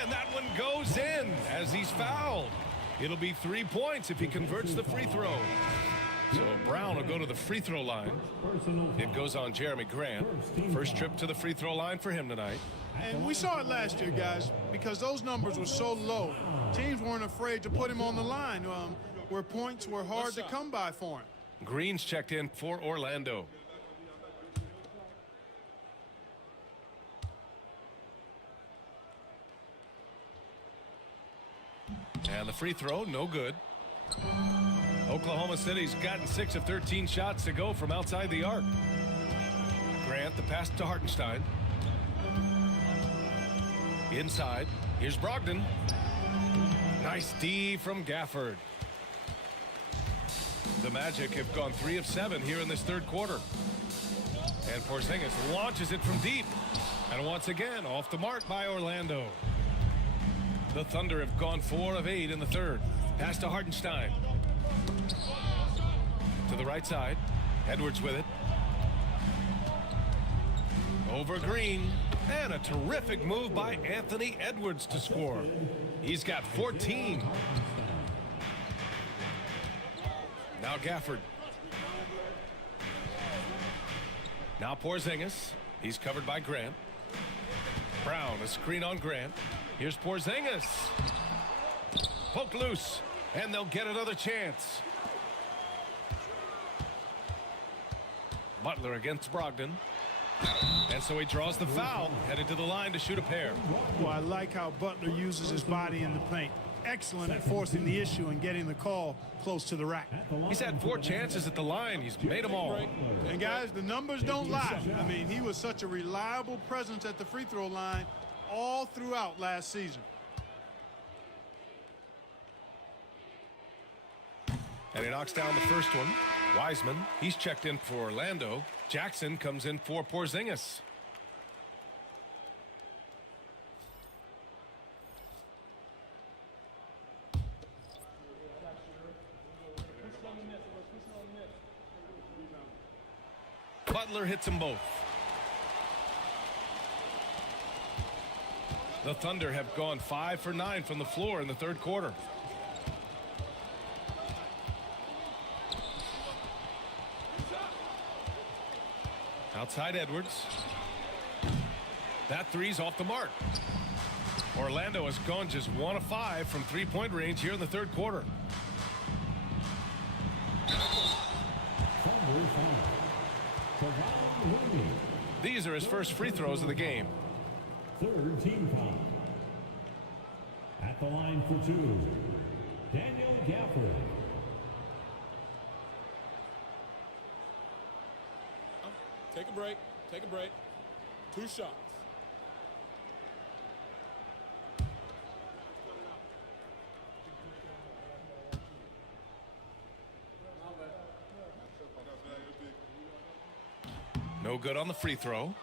And that one goes in as he's fouled. It'll be 3 points if he converts the free throw. So Brown will go to the free throw line. It goes on Jeremy Grant. First trip to the free throw line for him tonight. And we saw it last year, guys, because those numbers were so low. Teams weren't afraid to put him on the line where points were hard to come by for him. Green's checked in for Orlando. And the free throw, no good. Oklahoma City's gotten 6 of 13 shots to go from outside the arc. Grant, the pass to Hartenstein. Inside, here's Brogdon. Nice D from Gafford. The Magic have gone 3 of 7 here in this third quarter. And Porzingis launches it from deep. And once again, off the mark by Orlando. The Thunder have gone 4 of 8 in the third. Pass to Hartenstein. To the right side. Edwards with it. Over Green. And a terrific move by Anthony Edwards to score. He's got 14. Now Gafford. Now Porzingis. He's covered by Grant. Brown, a screen on Grant. Here's Porzingis. Poke loose. And they'll get another chance. Butler against Brogdon. And so he draws the foul, headed to the line to shoot a pair. Well, I like how Butler uses his body in the paint. Excellent at forcing the issue and getting the call close to the rack. He's had 4 chances at the line. He's made them all. And guys, the numbers don't lie. I mean, he was such a reliable presence at the free throw line all throughout last season. And he knocks down the first one. Wiseman, he's checked in for Orlando. Jackson comes in for Porzingis. Butler hits them both. The Thunder have gone 5 for 9 from the floor in the third quarter. Outside Edwards. That three's off the mark. Orlando has gone just 1 of 5 from three-point range here in the third quarter. These are his first free throws of the game. Third team foul. At the line for 2, Daniel Gafford. Take a break. Take a break. 2 shots. No good on the free throw.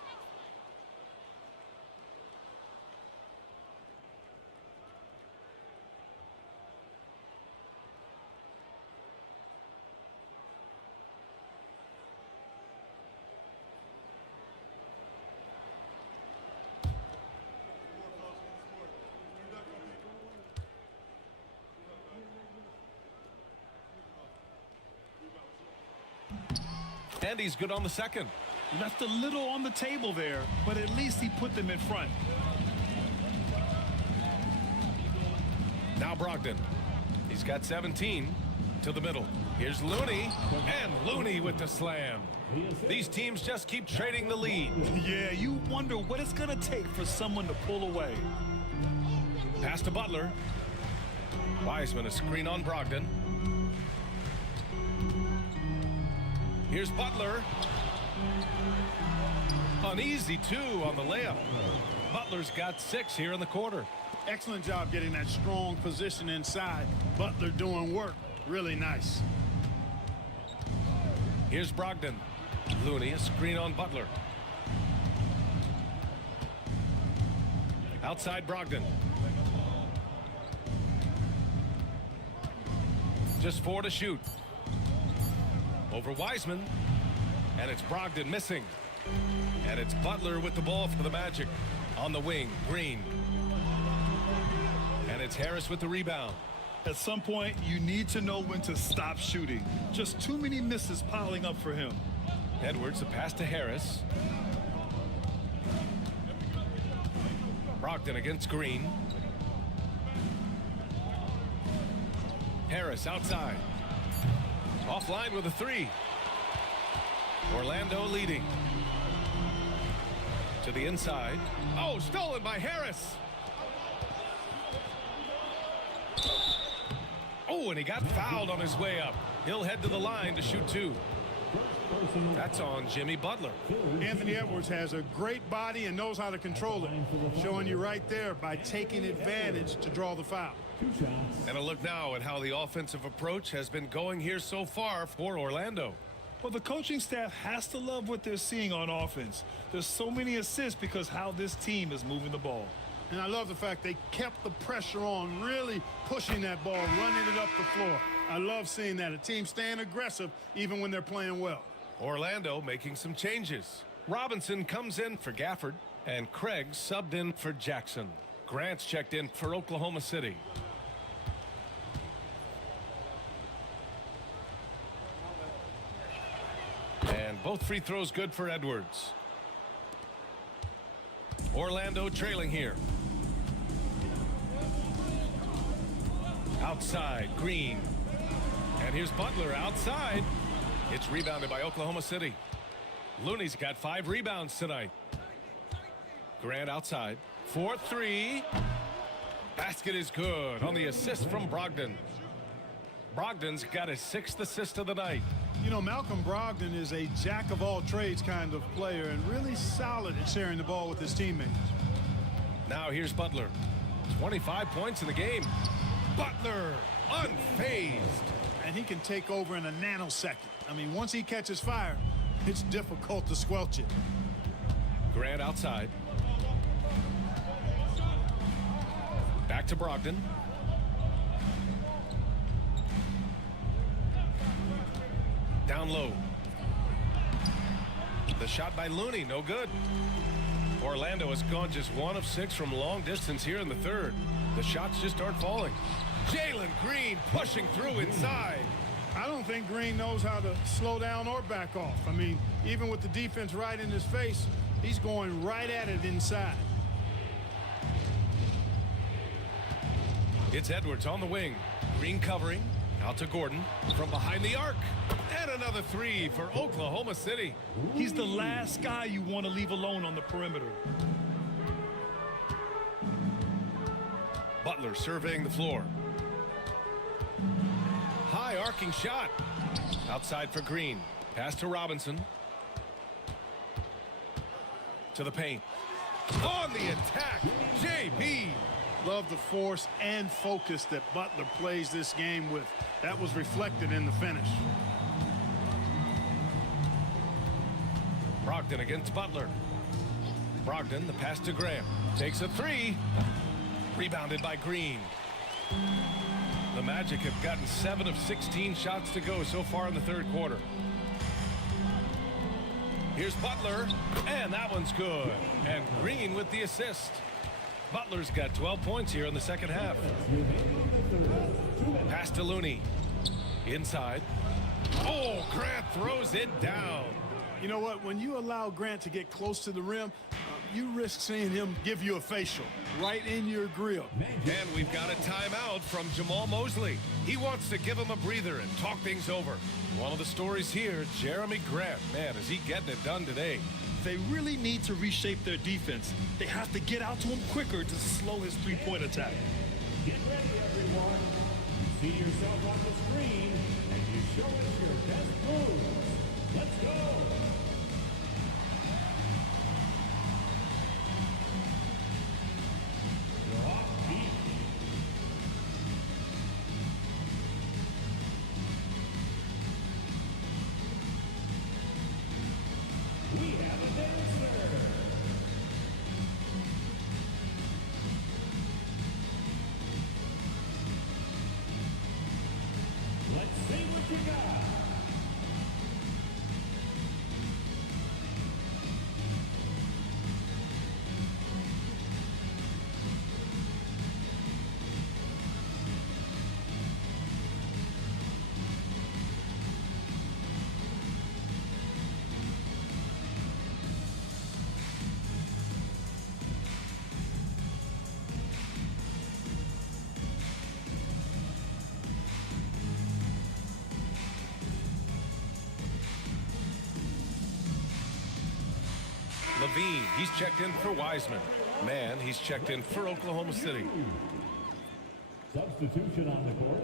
And he's good on the second. Left a little on the table there, but at least he put them in front. Now Brogdon. He's got 17 to the middle. Here's Looney, and Looney with the slam. These teams just keep trading the lead. Yeah, you wonder what it's going to take for someone to pull away. Pass to Butler. Wiseman, a screen on Brogdon. Here's Butler. An easy 2 on the layup. Butler's got 6 here in the quarter. Excellent job getting that strong position inside. Butler doing work. Really nice. Here's Brogdon. Looney, a screen on Butler. Outside Brogdon. Just 4 to shoot. Over Wiseman. And it's Brogdon missing. And it's Butler with the ball for the Magic. On the wing, Green. And it's Harris with the rebound. At some point, you need to know when to stop shooting. Just too many misses piling up for him. Edwards, the pass to Harris. Brogdon against Green. Harris outside. Offline with a three. Orlando leading. To the inside. Oh, stolen by Harris. Oh, and he got fouled on his way up. He'll head to the line to shoot two. That's on Jimmy Butler. Anthony Edwards has a great body and knows how to control it. Showing you right there by taking advantage to draw the foul. And a look now at how the offensive approach has been going here so far for Orlando. Well, the coaching staff has to love what they're seeing on offense. There's so many assists because how this team is moving the ball. And I love the fact they kept the pressure on, really pushing that ball, running it up the floor. I love seeing that. A team staying aggressive even when they're playing well. Orlando making some changes. Robinson comes in for Gafford, and Craig subbed in for Jackson. Grant's checked in for Oklahoma City. And both free throws good for Edwards. Orlando trailing here. Outside, Green. And here's Butler outside. It's rebounded by Oklahoma City. Looney's got 5 rebounds tonight. Grant outside. 4-3. Basket is good on the assist from Brogdon. Brogdon's got his 6th assist of the night. You know, Malcolm Brogdon is a jack-of-all-trades kind of player and really solid at sharing the ball with his teammates. Now here's Butler. 25 points in the game. Butler unfazed. And he can take over in a nanosecond. I mean, once he catches fire, it's difficult to squelch it. Grant outside. Back to Brogdon. Down low. The shot by Looney, no good. Orlando has gone just 1 of 6 from long distance here in the third. The shots just aren't falling. Jalen Green pushing through inside. I don't think Green knows how to slow down or back off. I mean, even with the defense right in his face, he's going right at it inside. It's Edwards on the wing. Green covering. Out to Gordon from behind the arc. And another 3 for Oklahoma City. He's the last guy you want to leave alone on the perimeter. Butler surveying the floor. High arcing shot. Outside for Green. Pass to Robinson. To the paint. On the attack, JB. Love the force and focus that Butler plays this game with. That was reflected in the finish. Brogdon against Butler. Brogdon, the pass to Graham. Takes a 3. Rebounded by Green. The Magic have gotten 7 of 16 shots to go so far in the third quarter. Here's Butler, and that one's good. And Green with the assist. Butler's got 12 points here in the second half. Pass to Looney. Inside. Oh, Grant throws it down. You know what? When you allow Grant to get close to the rim, you risk seeing him give you a facial right in your grill. And we've got a timeout from Jamal Mosley. He wants to give him a breather and talk things over. One of the stories here, Jeremy Grant. Man, is he getting it done today? They really need to reshape their defense. They have to get out to him quicker to slow his three-point attack. Get ready, everyone. You see yourself on the screen, and you show us your best moves. Let's go. Drop beat. We have a dancer. Let's see what you got. Levine, he's checked in for Wiseman. Man, he's checked in for Oklahoma City. Substitution on the court.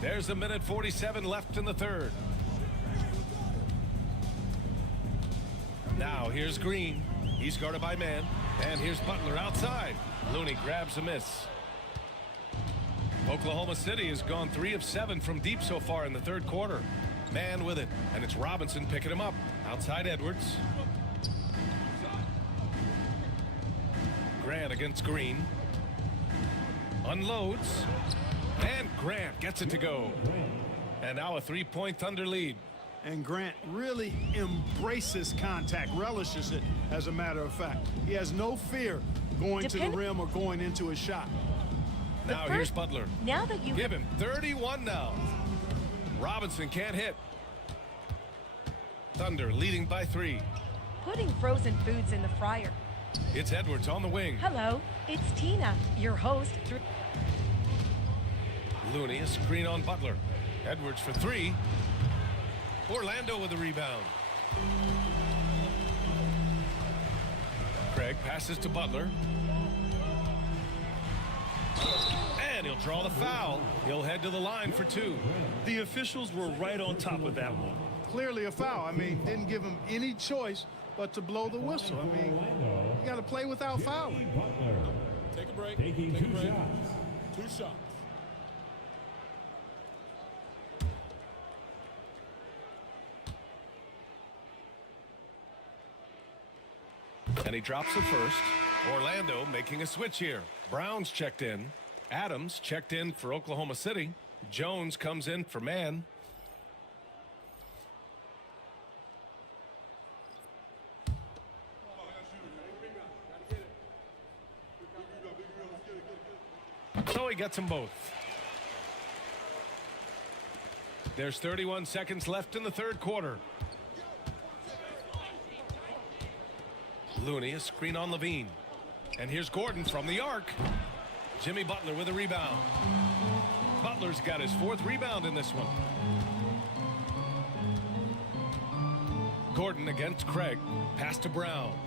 There's a minute 47 left in the third. Now here's Green. He's guarded by Man. And here's Butler outside. Looney grabs a miss. Oklahoma City has gone 3 of 7 from deep so far in the third quarter. Man with it. And it's Robinson picking him up. Outside Edwards. Grant against Green. Unloads. And Grant gets it to go. And now a 3-point Thunder lead. And Grant really embraces contact, relishes it, as a matter of fact. He has no fear going to the rim or going into a shot. Now here's Butler. Now that you give him 31 now. Robinson can't hit. Thunder leading by 3. putting frozen foods in the fryer. It's Edwards on the wing. Hello, it's Tina, your host. Looney, a screen on Butler. Edwards for 3. Orlando with the rebound. Craig passes to Butler. And he'll draw the foul. He'll head to the line for 2. The officials were right on top of that one. Clearly a foul. I mean, didn't give him any choice but to blow the whistle. I mean, you got to play without fouling. Take a break. Taking Take a 2 break. shots. 2 shots. And he drops the first. Orlando making a switch here. Brown's checked in. Adams checked in for Oklahoma City. Jones comes in for Man. So he gets them both. There's 31 seconds left in the third quarter. Looney, a screen on Levine. And here's Gordon from the arc. Jimmy Butler with a rebound. Butler's got his 4th rebound in this one. Gordon against Craig. Pass to Brown.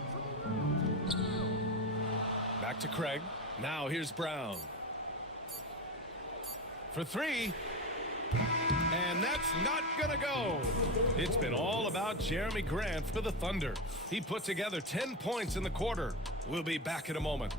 Back to Craig. Now here's Brown. For 3. And that's not gonna go. It's been all about Jeremy Grant for the Thunder. He put together 10 points in the quarter. We'll be back in a moment.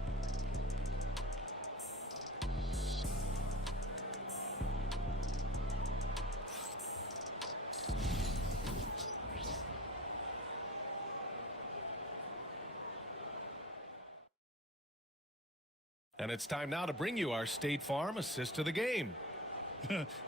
And it's time now to bring you our State Farm assist of the game.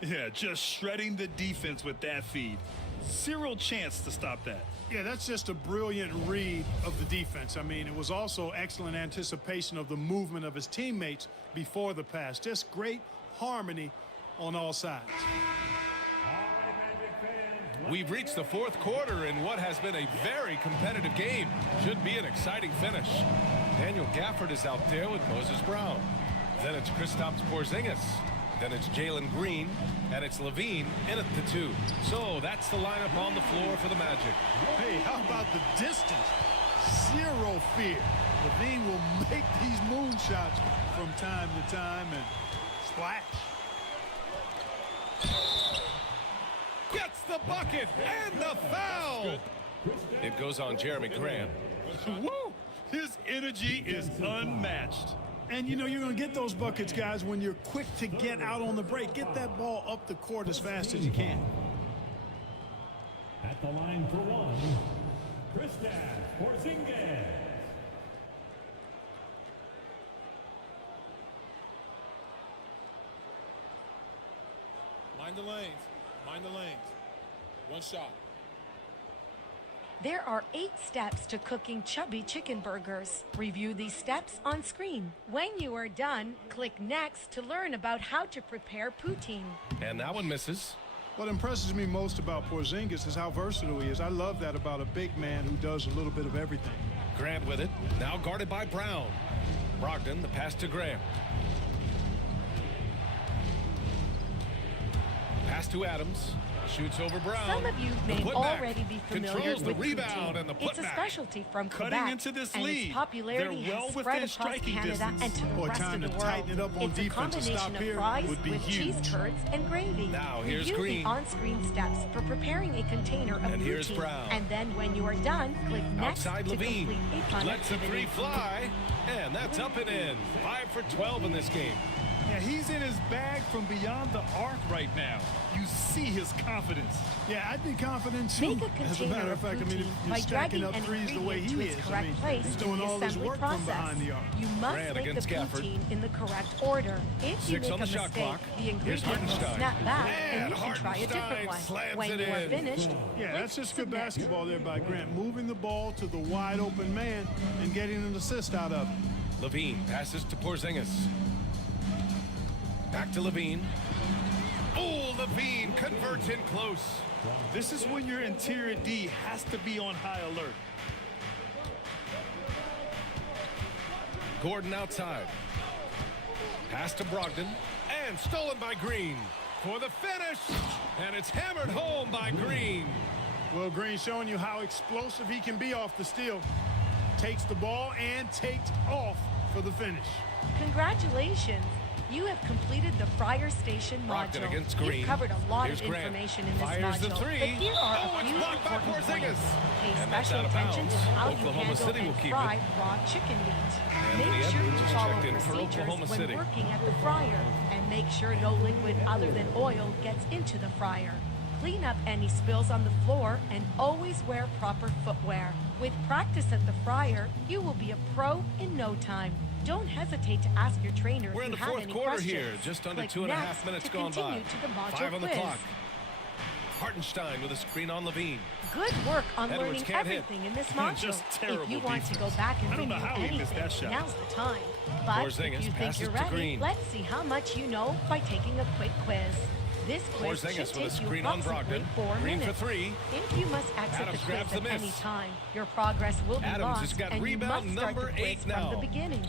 Yeah, just shredding the defense with that feed. Zero chance to stop that. Yeah, that's just a brilliant read of the defense. I mean, it was also excellent anticipation of the movement of his teammates before the pass. Just great harmony on all sides. We've reached the 4th quarter in what has been a very competitive game. Should be an exciting finish. Daniel Gafford is out there with Moses Brown. Then it's Kristaps Porzingis. Then it's Jalen Green, and it's Levine in at the 2. So that's the lineup on the floor for the Magic. Hey, how about the distance? Zero fear. Levine will make these moonshots from time to time and splash. Gets the bucket and the foul. It goes on Jeremy Grant. Woo! His energy is unmatched. And, you know, you're going to get those buckets, guys, when you're quick to get out on the break. Get that ball up the court as fast as you can. At the line for 1, Kristaps Porzingis. Mind the lanes. Mind the lanes. 1 shot. There are 8 steps to cooking chubby chicken burgers. Review these steps on screen. When you are done, click Next to learn about how to prepare poutine. And that one misses. What impresses me most about Porzingis is how versatile he is. I love that about a big man who does a little bit of everything. Grant with it. Now guarded by Brown. Brogdon, the pass to Grant. Pass to Adams. Shoots over Brown. Some of you The may putback. already be familiar Controls the with rebound poutine. and the It's a putback. specialty from Cutting Quebec, into this and lead. its popularity They're well has within spread across striking Canada distance. and to the Boy, rest time of to the world. tighten it up on It's a defense and combination stop of here fries would be with cheese huge. curds and gravy. Now, here's Review Green. the on-screen steps for preparing a container of And here's poutine. Brown. And then when you are done, click next Outside to Levine. complete a fun Lets the activity. three fly. And that's up and in. 5 for 12 in this game. Yeah, he's in his bag from beyond the arc right now. You see his confidence. Yeah, I'd be confident too. Make a As a container matter of of fact, I mean, poutine if by you're stacking dragging up an threes the way ingredient he to its is, I correct mean, place he's in doing the all this assembly work process. from behind the arc. You must Grant make the against Gafford. poutine in the correct order. If you 6 make on a the shot mistake, clock. the Here's ingredient will Hartenstein. snap back And and you can try a different Hartenstein one. slams When it you are in. finished, Yeah, click that's just good submit. basketball there by Grant, moving the ball to the wide open man and getting an assist out of it. Levine passes to Porzingis. Back to Levine. Oh, Levine converts in close. This is when your interior D has to be on high alert. Gordon outside. Pass to Brogdon. And stolen by Green. For the finish. And it's hammered home by Green. Well, Green showing you how explosive he can be off the steal. Takes the ball and takes off for the finish. Congratulations! You have completed the Fryer Station Brogdon module. against Green. You've covered a lot Here's of Grant. information in this Fires the module, three. but here are Oh, a it's few blocked by important Porzingis. points. Pay And that's special out of attention bounds. to how Oklahoma you handle City will and keep fry it. raw chicken meat. Anthony Make sure you Edwards is follow checked in for procedures Oklahoma when City. working at the fryer, and make sure no liquid other than oil gets into the fryer. Clean up any spills on the floor and always wear proper footwear. With practice at the fryer, you will be a pro in no time. Don't hesitate to ask your trainer We're if in you the have fourth any quarter questions. here. Just under Click 2.5 next minutes to gone by. continue to the module 5 on the quiz. clock. Hartenstein with a screen on Levine. Good work on Edwards learning can't hit. everything in this module. Just terrible if you want to go defense. back and I don't know review how he missed anything, that shot. now's the time. But Porzingis if you think passes you're to ready, Green. let's see how much you know by taking a quick quiz. This quiz Porzingis should with a take you screen on approximately Brogdon. 4 Green for minutes. 3. If you must exit Adams the grabs quiz the at any miss. time, your progress will be Adams lost, has got and rebound you must start number the quiz 8 from now. the beginning.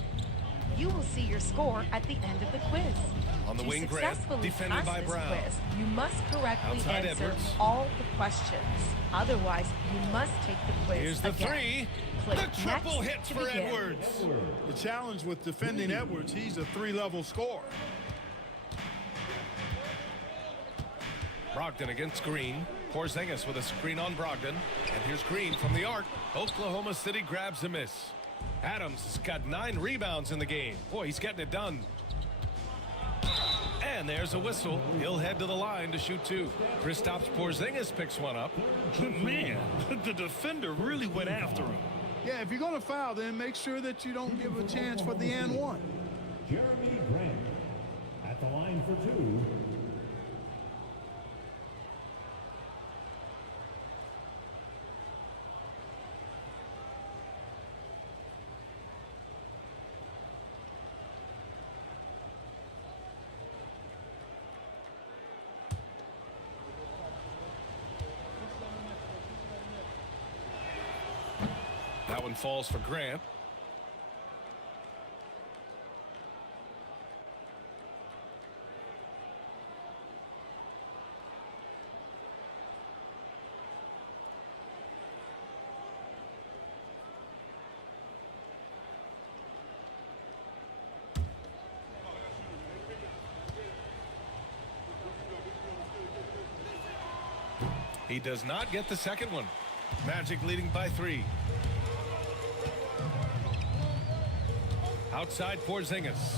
You will see your score at the end of the quiz. On the To wing, Grant, successfully defended pass by this Brown. quiz, you must correctly Outside answer Edwards. all the questions. Otherwise, you must take the quiz Here's the again. 3. Click The triple next hits to for begin. Edwards. The challenge with defending Edwards, he's a 3-level scorer. Brogdon against Green. Porzingis with a screen on Brogdon. And here's Green from the arc. Oklahoma City grabs a miss. Adams has got 9 rebounds in the game. Boy, he's getting it done. And there's a whistle. He'll head to the line to shoot 2. Kristaps Porzingis picks one up. Man, the defender really went after him. Yeah, if you're going to foul, then make sure that you don't give a chance for the and one. Jeremy Grant at the line for 2. That one falls for Grant. He does not get the second one. Magic leading by 3. Outside Porzingis.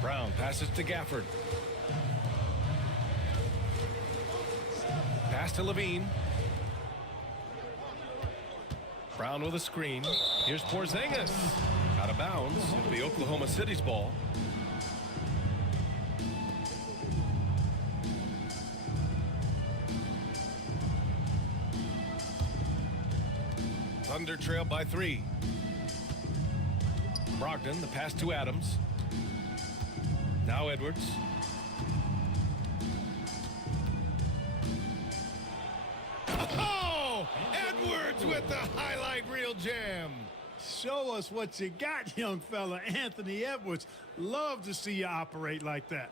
Brown passes to Gafford. Pass to Levine. Brown with a screen. Here's Porzingis. Out of bounds. It'll be Oklahoma City's ball. Thunder trail by 3. Brogdon, the pass to Adams. Now Edwards. Edwards with the highlight reel jam. Show us what you got, young fella. Anthony Edwards. Love to see you operate like that.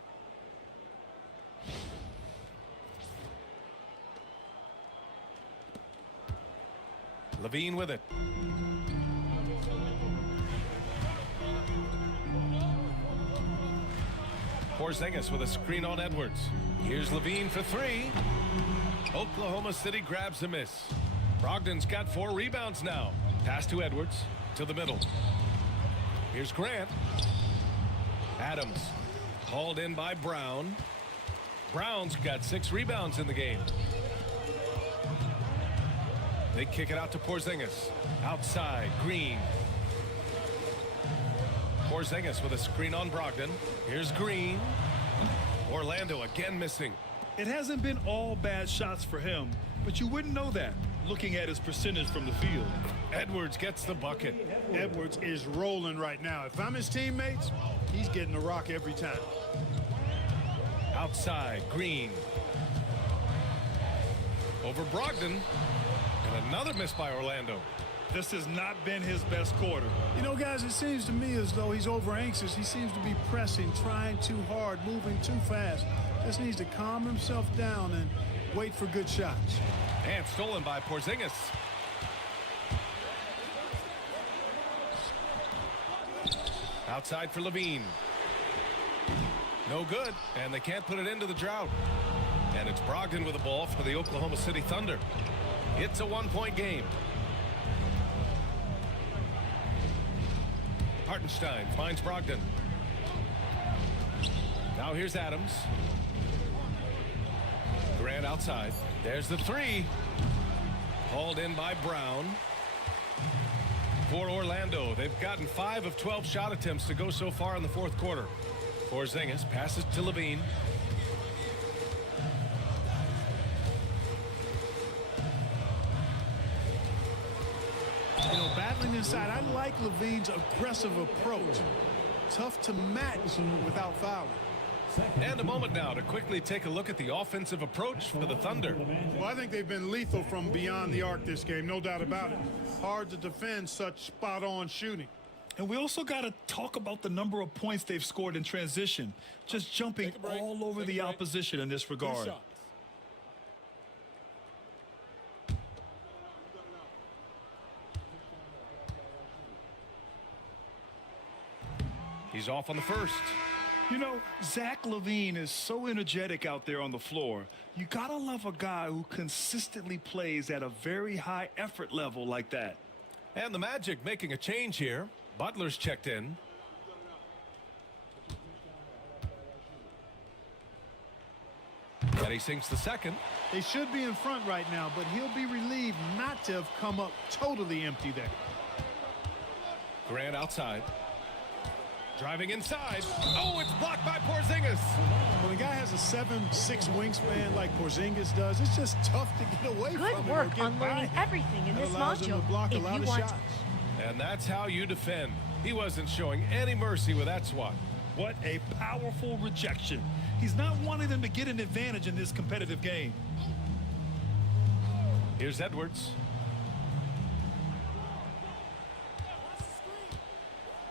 Levine with it. Porzingis with a screen on Edwards. Here's Levine for three. Oklahoma City grabs a miss. Brogdon's got 4 rebounds now. Pass to Edwards, to the middle. Here's Grant. Adams, hauled in by Brown. Brown's got 6 rebounds in the game. They kick it out to Porzingis. Outside, Green. Porzingis with a screen on Brogdon. Here's Green. Orlando again missing. It hasn't been all bad shots for him, but you wouldn't know that looking at his percentage from the field. Edwards gets the bucket. Edwards is rolling right now. If I'm his teammates, he's getting the rock every time. Outside, Green. Over Brogdon. And another miss by Orlando. This has not been his best quarter. You know, guys, it seems to me as though he's over anxious. He seems to be pressing, trying too hard, moving too fast. Just needs to calm himself down and wait for good shots. And stolen by Porzingis. Outside for Levine. No good, and they can't put it into the drought. And it's Brogdon with the ball for the Oklahoma City Thunder. It's a 1-point game. Hartenstein finds Brogdon. Now here's Adams. Grant outside. There's the three. Hauled in by Brown. For Orlando, they've gotten 5 of 12 shot attempts to go so far in the fourth quarter. Porzingis passes to Levine. You know, battling inside, I like Levine's aggressive approach. Tough to match without fouling. And a moment now to quickly take a look at the offensive approach for the Thunder. Well, I think they've been lethal from beyond the arc this game, no doubt about it. Hard to defend such spot-on shooting. And we also got to talk about the number of points they've scored in transition, just jumping all over the opposition in this regard. He's off on the first. You know, Zach LaVine is so energetic out there on the floor. You gotta love a guy who consistently plays at a very high effort level like that. And the Magic making a change here. Butler's checked in. And he sinks the second. They should be in front right now, but he'll be relieved not to have come up totally empty there. Grant outside. Driving inside. Oh, it's blocked by Porzingis. When a guy has a 7'6" wingspan like Porzingis does, it's just tough to get away from him. Good work or get on by learning him. everything in That this allows him to module. block a If lot you of want shots. And that's how you defend. He wasn't showing any mercy with that swat. What a powerful rejection. He's not wanting them to get an advantage in this competitive game. Here's Edwards.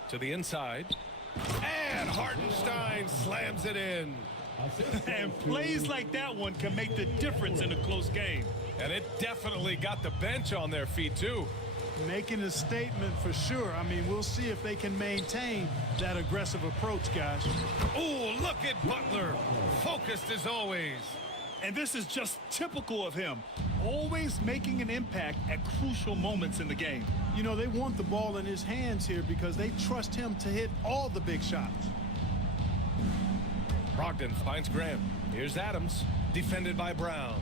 To the inside. And Hartenstein slams it in. And plays like that one can make the difference in a close game. And it definitely got the bench on their feet, too. Making a statement for sure. I mean, we'll see if they can maintain that aggressive approach, guys. Oh, look at Butler. Focused as always. And this is just typical of him. Always making an impact at crucial moments in the game. You know, they want the ball in his hands here because they trust him to hit all the big shots. Brogdon finds Grant. Here's Adams. Defended by Brown.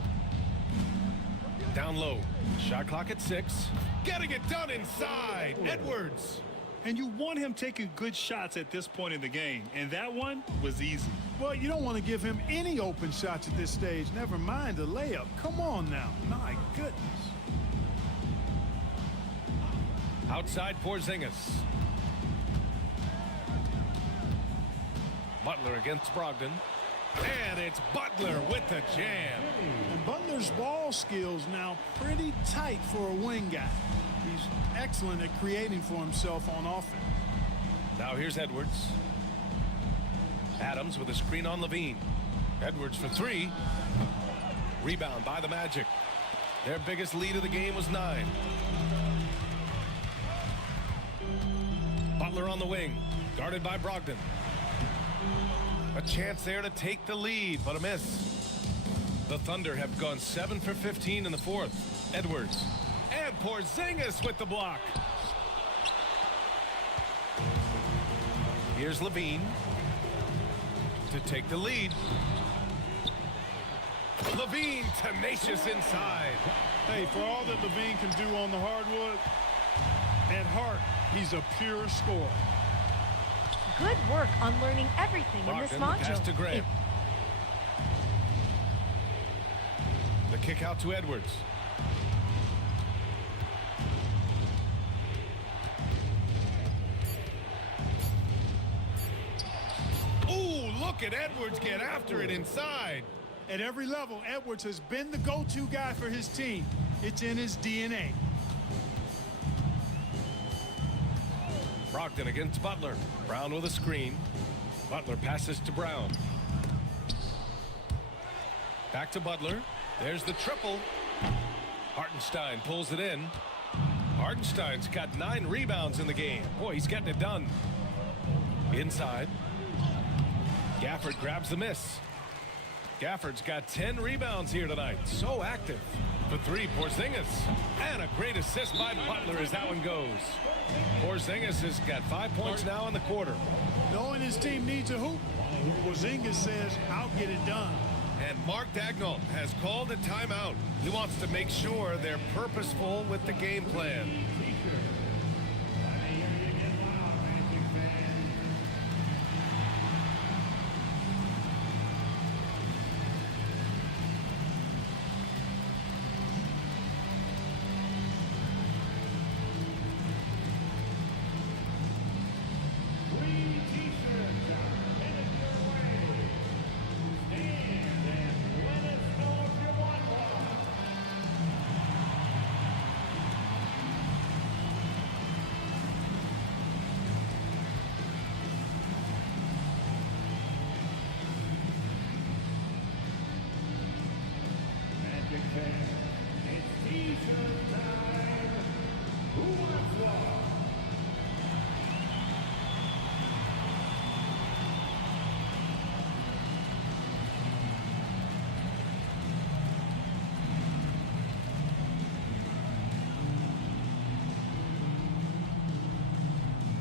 Down low. Shot clock at 6. Getting it done inside. Edwards. And you want him taking good shots at this point in the game. And that one was easy. Well, you don't want to give him any open shots at this stage. Never mind a layup. Come on now. My goodness. Outside Porzingis. Butler against Brogdon. And it's Butler with the jam. And Butler's ball skills now pretty tight for a wing guy. He's excellent at creating for himself on offense. Now here's Edwards. Adams with a screen on Levine. Edwards for three. Rebound by the Magic. Their biggest lead of the game was 9. Butler on the wing, guarded by Brogdon. A chance there to take the lead, but a miss. The Thunder have gone 7 for 15 in the fourth. Edwards and Porzingis with the block. Here's Levine to take the lead. Levine tenacious inside. Hey, for all that Levine can do on the hardwood, at heart, he's a pure scorer. Good work on learning everything in this Brogdon, pass to module. Graham. The kick out to Edwards. Ooh, look at Edwards get after it inside. At every level, Edwards has been the go-to guy for his team. It's in his DNA. Brogdon against Butler. Brown with a screen. Butler passes to Brown. Back to Butler. There's the triple. Hartenstein pulls it in. Hartenstein's got 9 rebounds in the game. Boy, he's getting it done. Inside. Gafford grabs the miss. Gafford's got 10 rebounds here tonight. So active. For 3, Porzingis. And a great assist by Butler as that one goes. Porzingis has got 5 points now in the quarter. Knowing his team needs a hoop, Porzingis says, I'll get it done. And Mark Dagnall has called a timeout. He wants to make sure they're purposeful with the game plan. It's t-shirt time. Who wants one?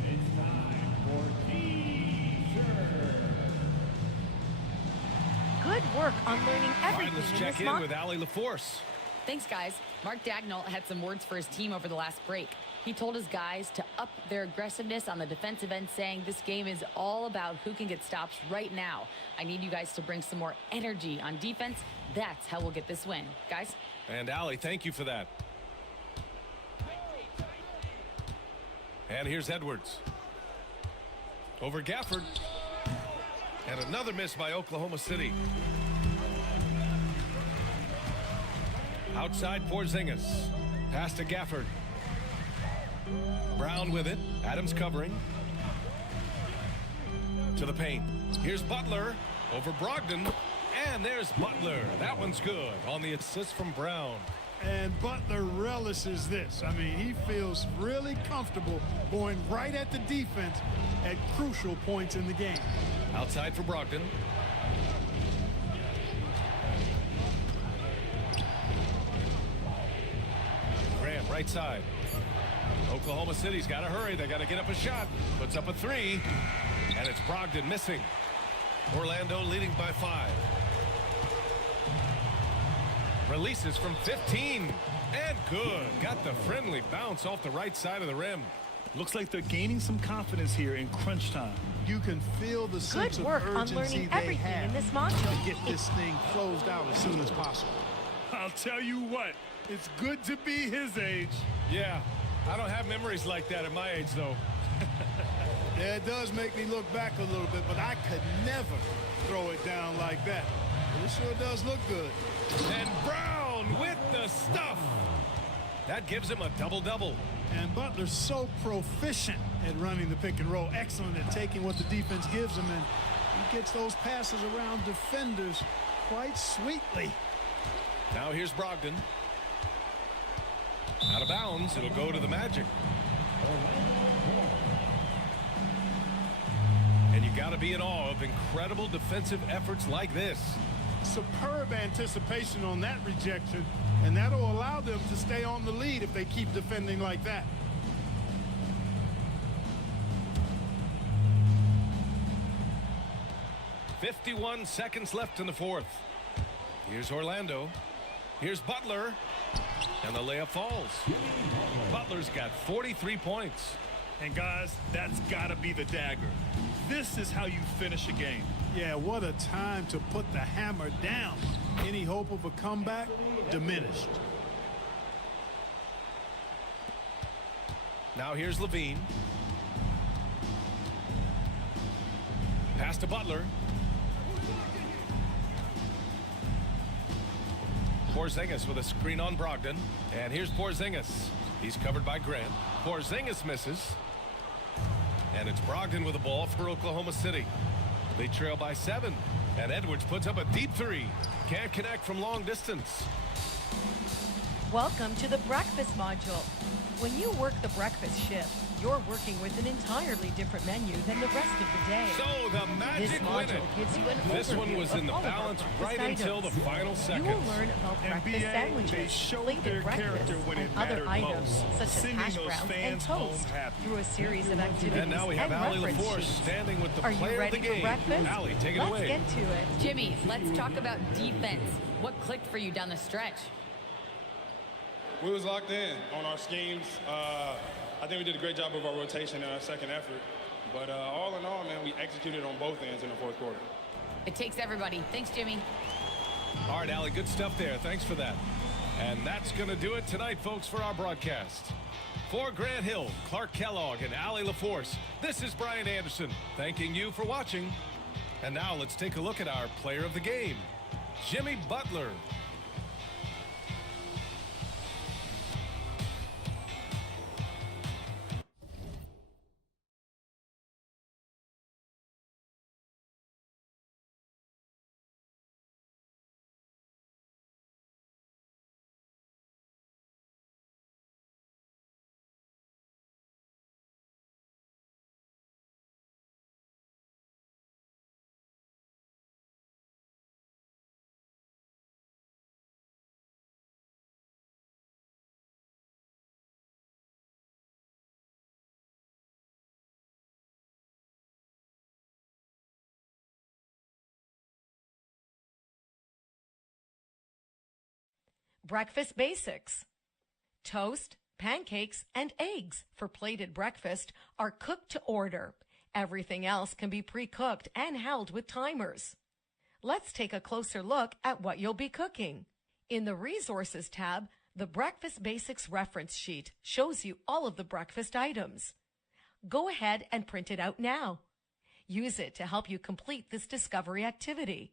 It's time for t-shirt. Good work on learning everything Let's in check this in module. with Allie LaForce. Thanks, guys. Mark Dagnall had some words for his team over the last break. He told his guys to up their aggressiveness on the defensive end, saying this game is all about who can get stops right now. I need you guys to bring some more energy on defense. That's how we'll get this win. Guys? And Allie, thank you for that. And here's Edwards. Over Gafford. And another miss by Oklahoma City. Outside Porzingis. Pass to Gafford. Brown with it. Adams covering. To the paint. Here's Butler. Over Brogdon. And there's Butler. That one's good on the assist from Brown. And Butler relishes this. I mean, he feels really comfortable going right at the defense at crucial points in the game. Outside for Brogdon. Graham, right side. Oklahoma City's got to hurry. They got to get up a shot. Puts up a 3. And it's Brogdon missing. Orlando leading by 5. Releases from 15. And good. Got the friendly bounce off the right side of the rim. Looks like they're gaining some confidence here in crunch time. You can feel the sense Good of work on urgency learning they everything have in this module. to get this thing closed out as soon as possible. I'll tell you what, it's good to be his age. Yeah, I don't have memories like that at my age, though. Yeah, it does make me look back a little bit, but I could never throw it down like that. But it sure does look good. And Brown with the stuff. That gives him a double-double. And Butler's so proficient at running the pick and roll. Excellent at taking what the defense gives him, and he gets those passes around defenders quite sweetly. Now here's Brogdon. Out of bounds. It'll go to the Magic. And you got to be in awe of incredible defensive efforts like this. Superb anticipation on that rejection, and that'll allow them to stay on the lead if they keep defending like that. .51 seconds left in the fourth. Here's Orlando. Here's Butler. And the layup falls. Butler's got 43 points. And guys, that's got to be the dagger. This is how you finish a game. Yeah, what a time to put the hammer down. Any hope of a comeback diminished. Now here's Levine. Pass to Butler. Porzingis with a screen on Brogdon. And here's Porzingis. He's covered by Grant. Porzingis misses. And it's Brogdon with the ball for Oklahoma City. They trail by 7. And Edwards puts up a deep three. Can't connect from long distance. Welcome to the breakfast module. When you work the breakfast shift, you're working with an entirely different menu than the rest of the day. So the This Magic win it. module gives you an This one overview was of in the all of our balance breakfast right until the items. final You seconds. will learn about breakfast NBA, sandwiches, they showed plated their breakfast, character when and it other mattered items most, such as sending hash those browns and fans home toast happy. through a series of activities And now we have and Allie reference LaForce sheets. standing with the Are you player of ready the for game. breakfast? Allie, take it Let's away. get to it. Jimmy, let's talk about defense. What clicked for you down the stretch? We was locked in on our schemes. I think we did a great job of our rotation in our second effort. But all in all, man, we executed on both ends in the fourth quarter. It takes everybody. Thanks, Jimmy. All right, Allie, good stuff there. Thanks for that. And that's going to do it tonight, folks, for our broadcast. For Grant Hill, Clark Kellogg, and Allie LaForce, this is Brian Anderson thanking you for watching. And now let's take a look at our player of the game, Jimmy Butler. Breakfast basics. Toast, pancakes, and eggs for plated breakfast are cooked to order. Everything else can be pre-cooked and held with timers. Let's take a closer look at what you'll be cooking. In the Resources tab, the Breakfast Basics reference sheet shows you all of the breakfast items. Go ahead and print it out now. Use it to help you complete this discovery activity.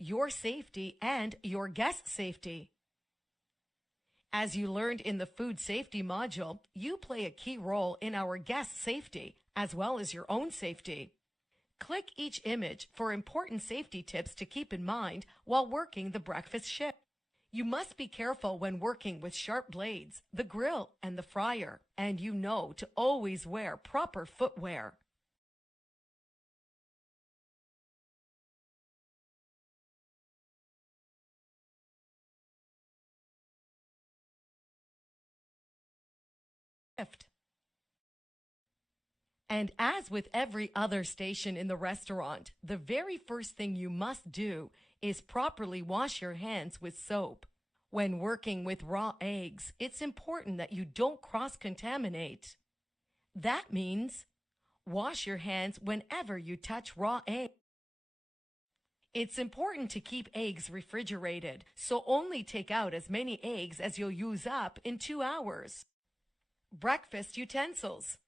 Your safety and your guest safety. As you learned in the food safety module, you play a key role in our guest safety as well as your own safety. Click each image for important safety tips to keep in mind while working the breakfast shift. You must be careful when working with sharp blades, the grill, and the fryer, and you know to always wear proper footwear. And as with every other station in the restaurant, the very first thing you must do is properly wash your hands with soap. When working with raw eggs, it's important that you don't cross-contaminate. That means wash your hands whenever you touch raw eggs. It's important to keep eggs refrigerated, so only take out as many eggs as you'll use up in 2 hours. Breakfast utensils.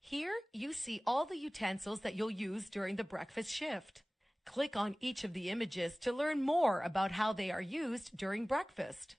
Here you see all the utensils that you'll use during the breakfast shift. Click on each of the images to learn more about how they are used during breakfast.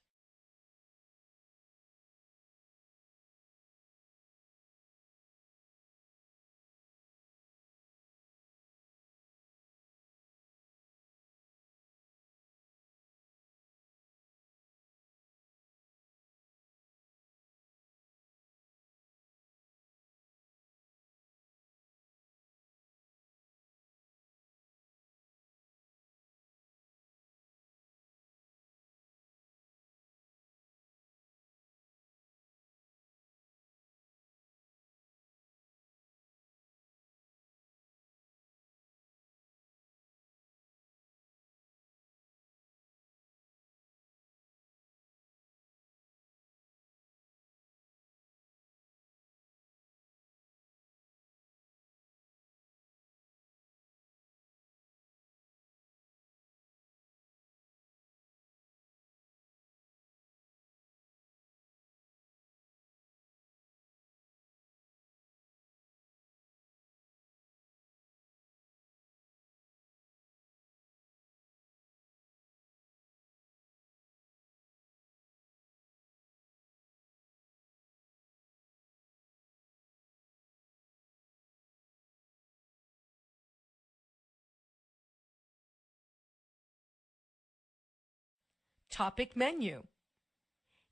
Topic menu.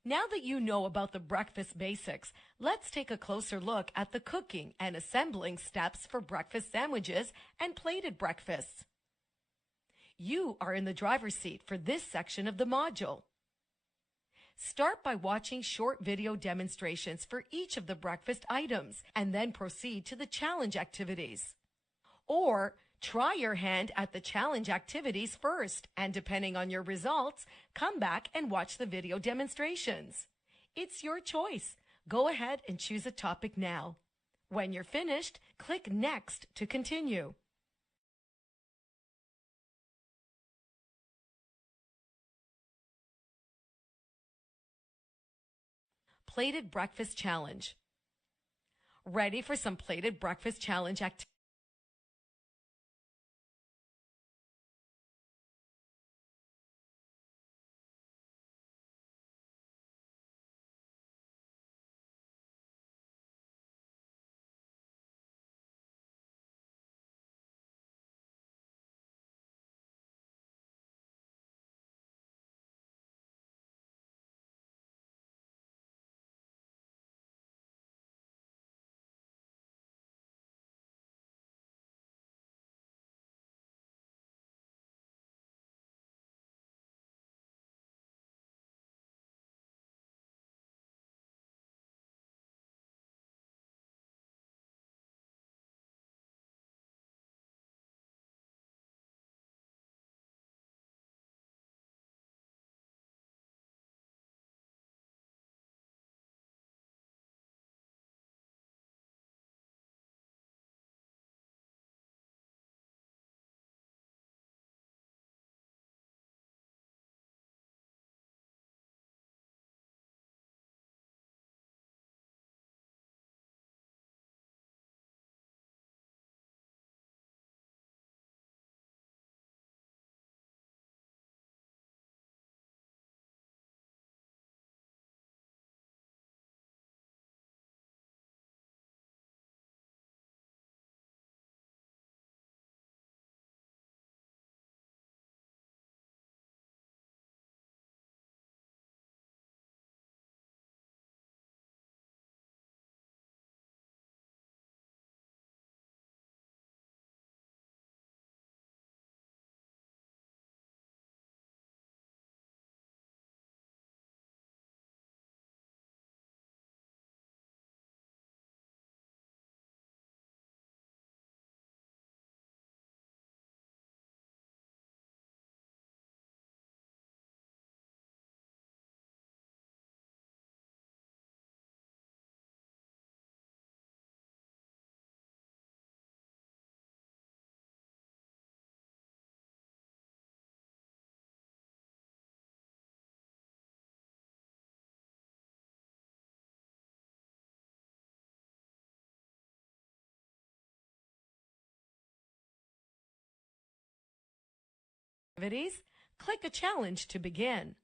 Now that you know about the breakfast basics, let's take a closer look at the cooking and assembling steps for breakfast sandwiches and plated breakfasts. You are in the driver's seat for this section of the module. Start by watching short video demonstrations for each of the breakfast items and then proceed to the challenge activities. Or try your hand at the challenge activities first, and depending on your results, come back and watch the video demonstrations. It's your choice. Go ahead and choose a topic now. When you're finished, click Next to continue. Plated Breakfast Challenge. Ready for some Plated Breakfast Challenge activities? activities? Click a challenge to begin.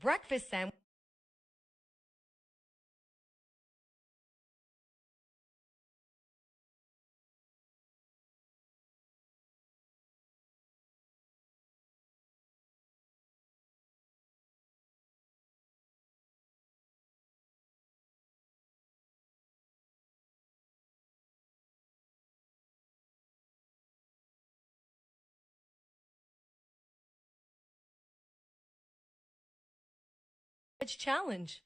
Breakfast sandwich. Challenge.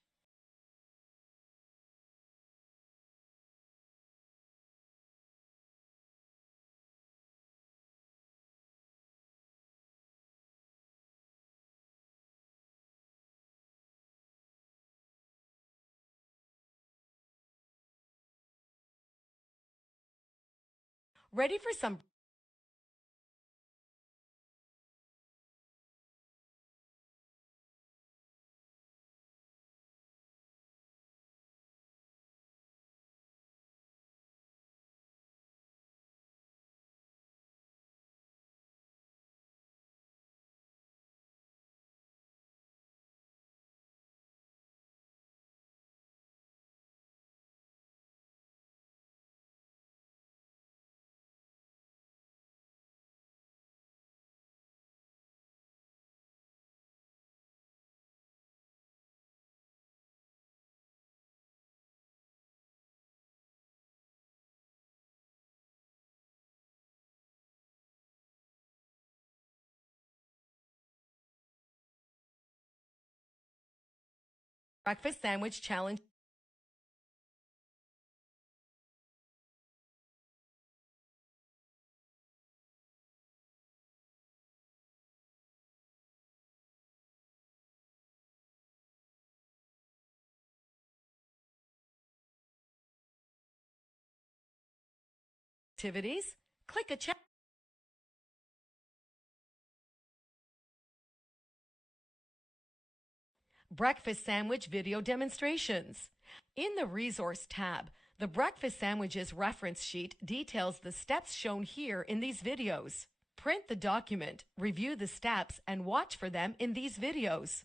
Ready for some Breakfast Sandwich Challenge. Activities. Click a check. Breakfast Sandwich Video Demonstrations. In the Resource tab, the Breakfast Sandwiches reference sheet details the steps shown here in these videos. Print the document, review the steps, and watch for them in these videos.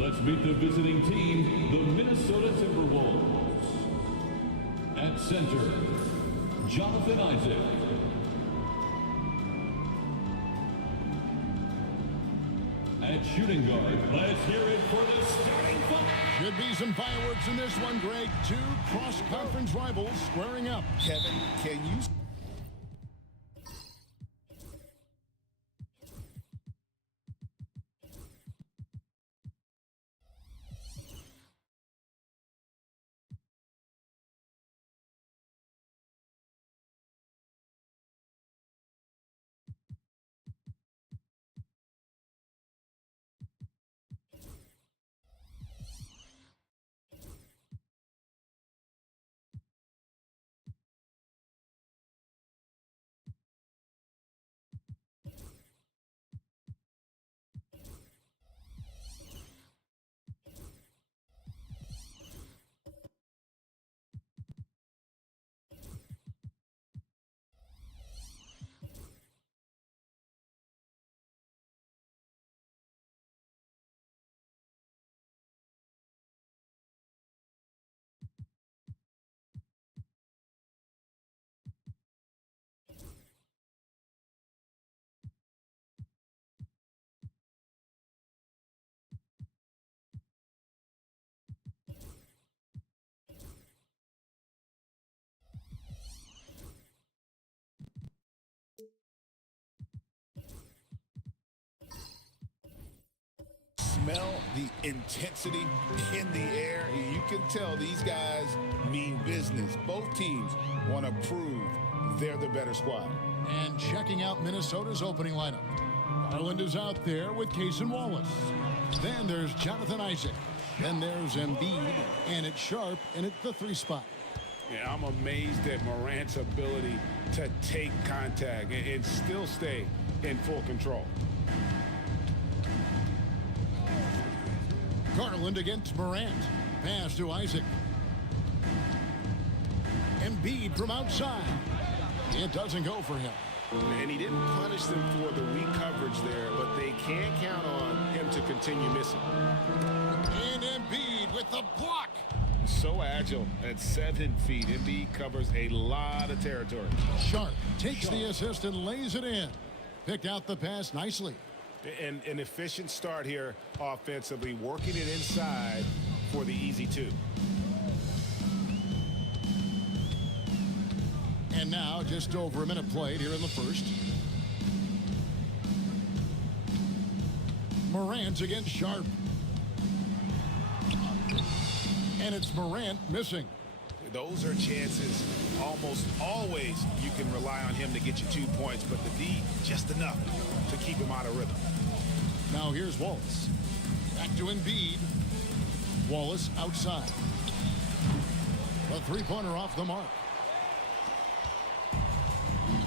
Let's meet the visiting team, the Minnesota Timberwolves. At center, Jonathan Isaac. At shooting guard, let's hear it for the starting five. Should be some fireworks in this one, Greg. Two cross-conference rivals squaring up. Kevin, can you smell the intensity in the air? You can tell these guys mean business. Both teams want to prove they're the better squad. And checking out Minnesota's opening lineup. Garland is out there with Case and Wallace. Then there's Jonathan Isaac. Then there's Embiid, and it's Sharp, and it's the 3 spot. Yeah, I'm amazed at Morant's ability to take contact and still stay in full control. Garland against Morant. Pass to Isaac. Embiid from outside. It doesn't go for him. And he didn't punish them for the weak coverage there, but they can't count on him to continue missing. And Embiid with the block. So agile at 7 feet. Embiid covers a lot of territory. Sharp takes the assist and lays it in. Picked out the pass nicely. And an efficient start here offensively, working it inside for the easy 2. And now just over a minute played here in the first. Morant against Sharp. And it's Morant missing. Those are chances almost always you can rely on him to get you 2 points, but the D just enough to keep him out of rhythm. Now here's Wallace. Back to Embiid. Wallace outside. A 3-pointer off the mark.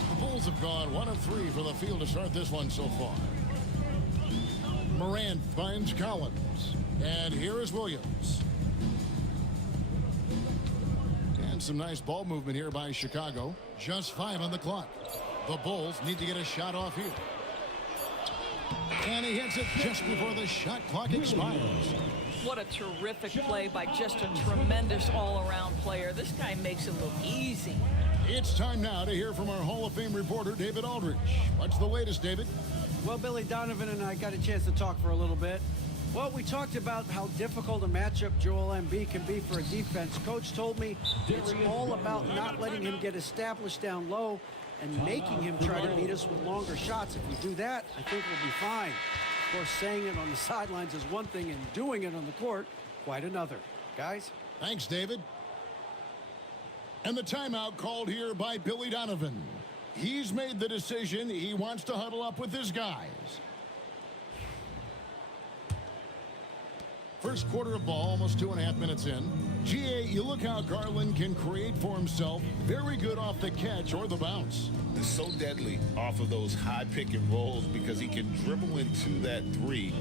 The Bulls have gone 1 of 3 from the field to start this one so far. Morant finds Collins. And here is Williams. And some nice ball movement here by Chicago. Just 5 on the clock. The Bulls need to get a shot off here. And he hits it just before the shot clock expires. What a terrific play by just a tremendous all-around player. This guy makes it look easy. It's time now to hear from our Hall of Fame reporter, David Aldridge. What's the latest, David? Well, Billy Donovan and I got a chance to talk for a little bit. Well, we talked about how difficult a matchup Joel Embiid can be for a defense. Coach told me it's all about not letting him get established down low and making him try to beat us with longer shots. If we do that, I think we'll be fine. Of course, saying it on the sidelines is one thing and doing it on the court, quite another. Guys? Thanks, David. And the timeout called here by Billy Donovan. He's made the decision. He wants to huddle up with his guys. First quarter of ball, almost 2.5 minutes in. GA, you look how Garland can create for himself. Very good off the catch or the bounce. It's so deadly off of those high pick and rolls because he can dribble into that 3.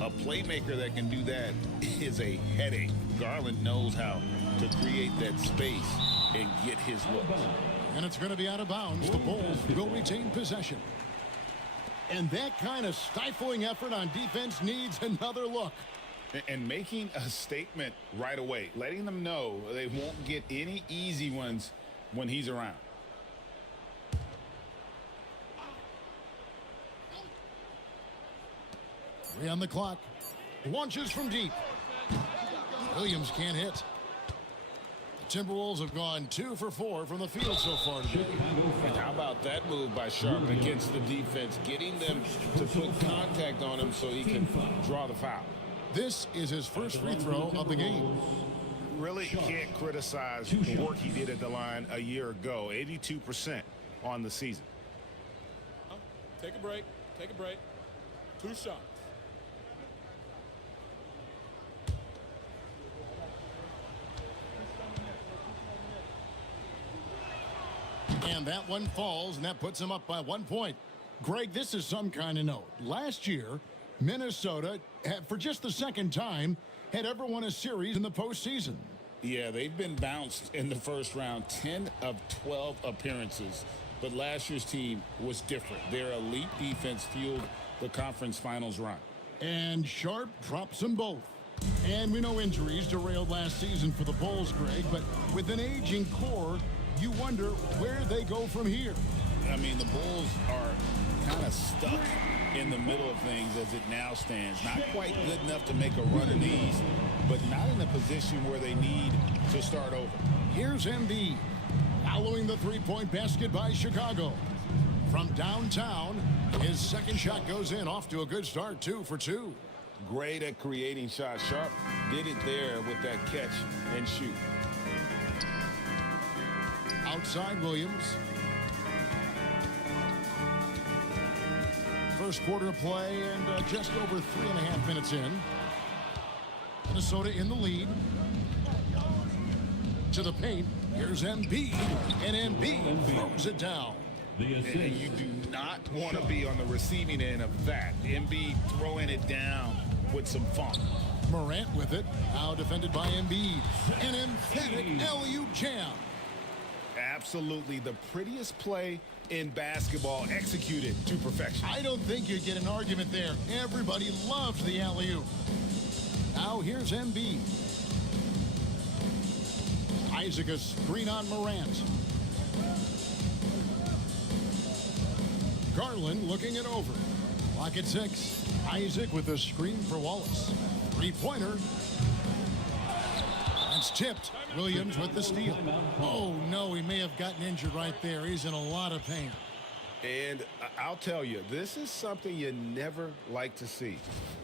A playmaker that can do that is a headache. Garland knows how to create that space and get his look. And it's going to be out of bounds. The Bulls will retain possession. And that kind of stifling effort on defense needs another look. And making a statement right away, letting them know they won't get any easy ones when he's around. Three on the clock. Launches from deep. Williams can't hit. The Timberwolves have gone 2 for 4 from the field so far today. And how about that move by Sharp against the defense, getting them to put contact on him so he can draw the foul. This is his first free throw of the game. Really can't criticize the work he did at the line a year ago. 82% on the season. Take a break. Take a break. 2 shots. And that one falls, and that puts him up by 1 point. Greg, this is some kind of note. Last year, Minnesota, for just the second time, had ever won a series in the postseason. Yeah, they've been bounced in the first round, 10 of 12 appearances. But last year's team was different. Their elite defense fueled the conference finals run. And Sharp drops them both. And we know injuries derailed last season for the Bulls, Greg, but with an aging core, you wonder where they go from here. I mean, the Bulls are kind of stuck in the middle of things as it now stands. Not quite good enough to make a run in the East, but not in a position where they need to start over. Here's Embiid, following the three-point basket by Chicago. From downtown, his second shot goes in, off to a good start, 2 for 2. Great at creating shots. Sharp did it there with that catch and shoot. Outside Williams. First quarter play and just over 3.5 minutes in. Minnesota in the lead. To the paint. Here's Embiid. And Embiid throws it down. And you do not want to be on the receiving end of that. Embiid throwing it down with some funk. Morant with it. Now defended by Embiid. An emphatic LU jam. Absolutely the prettiest play in basketball, executed to perfection. I don't think you get an argument there. Everybody loves the alley-oop. Now here's Embiid. Isaac a screen on Morant. Garland looking it over. Clock at 6. Isaac with a screen for Wallace. Three-pointer. That's tipped. Williams with the steal. Oh, no, he may have gotten injured right there. He's in a lot of pain. And I'll tell you, this is something you never like to see.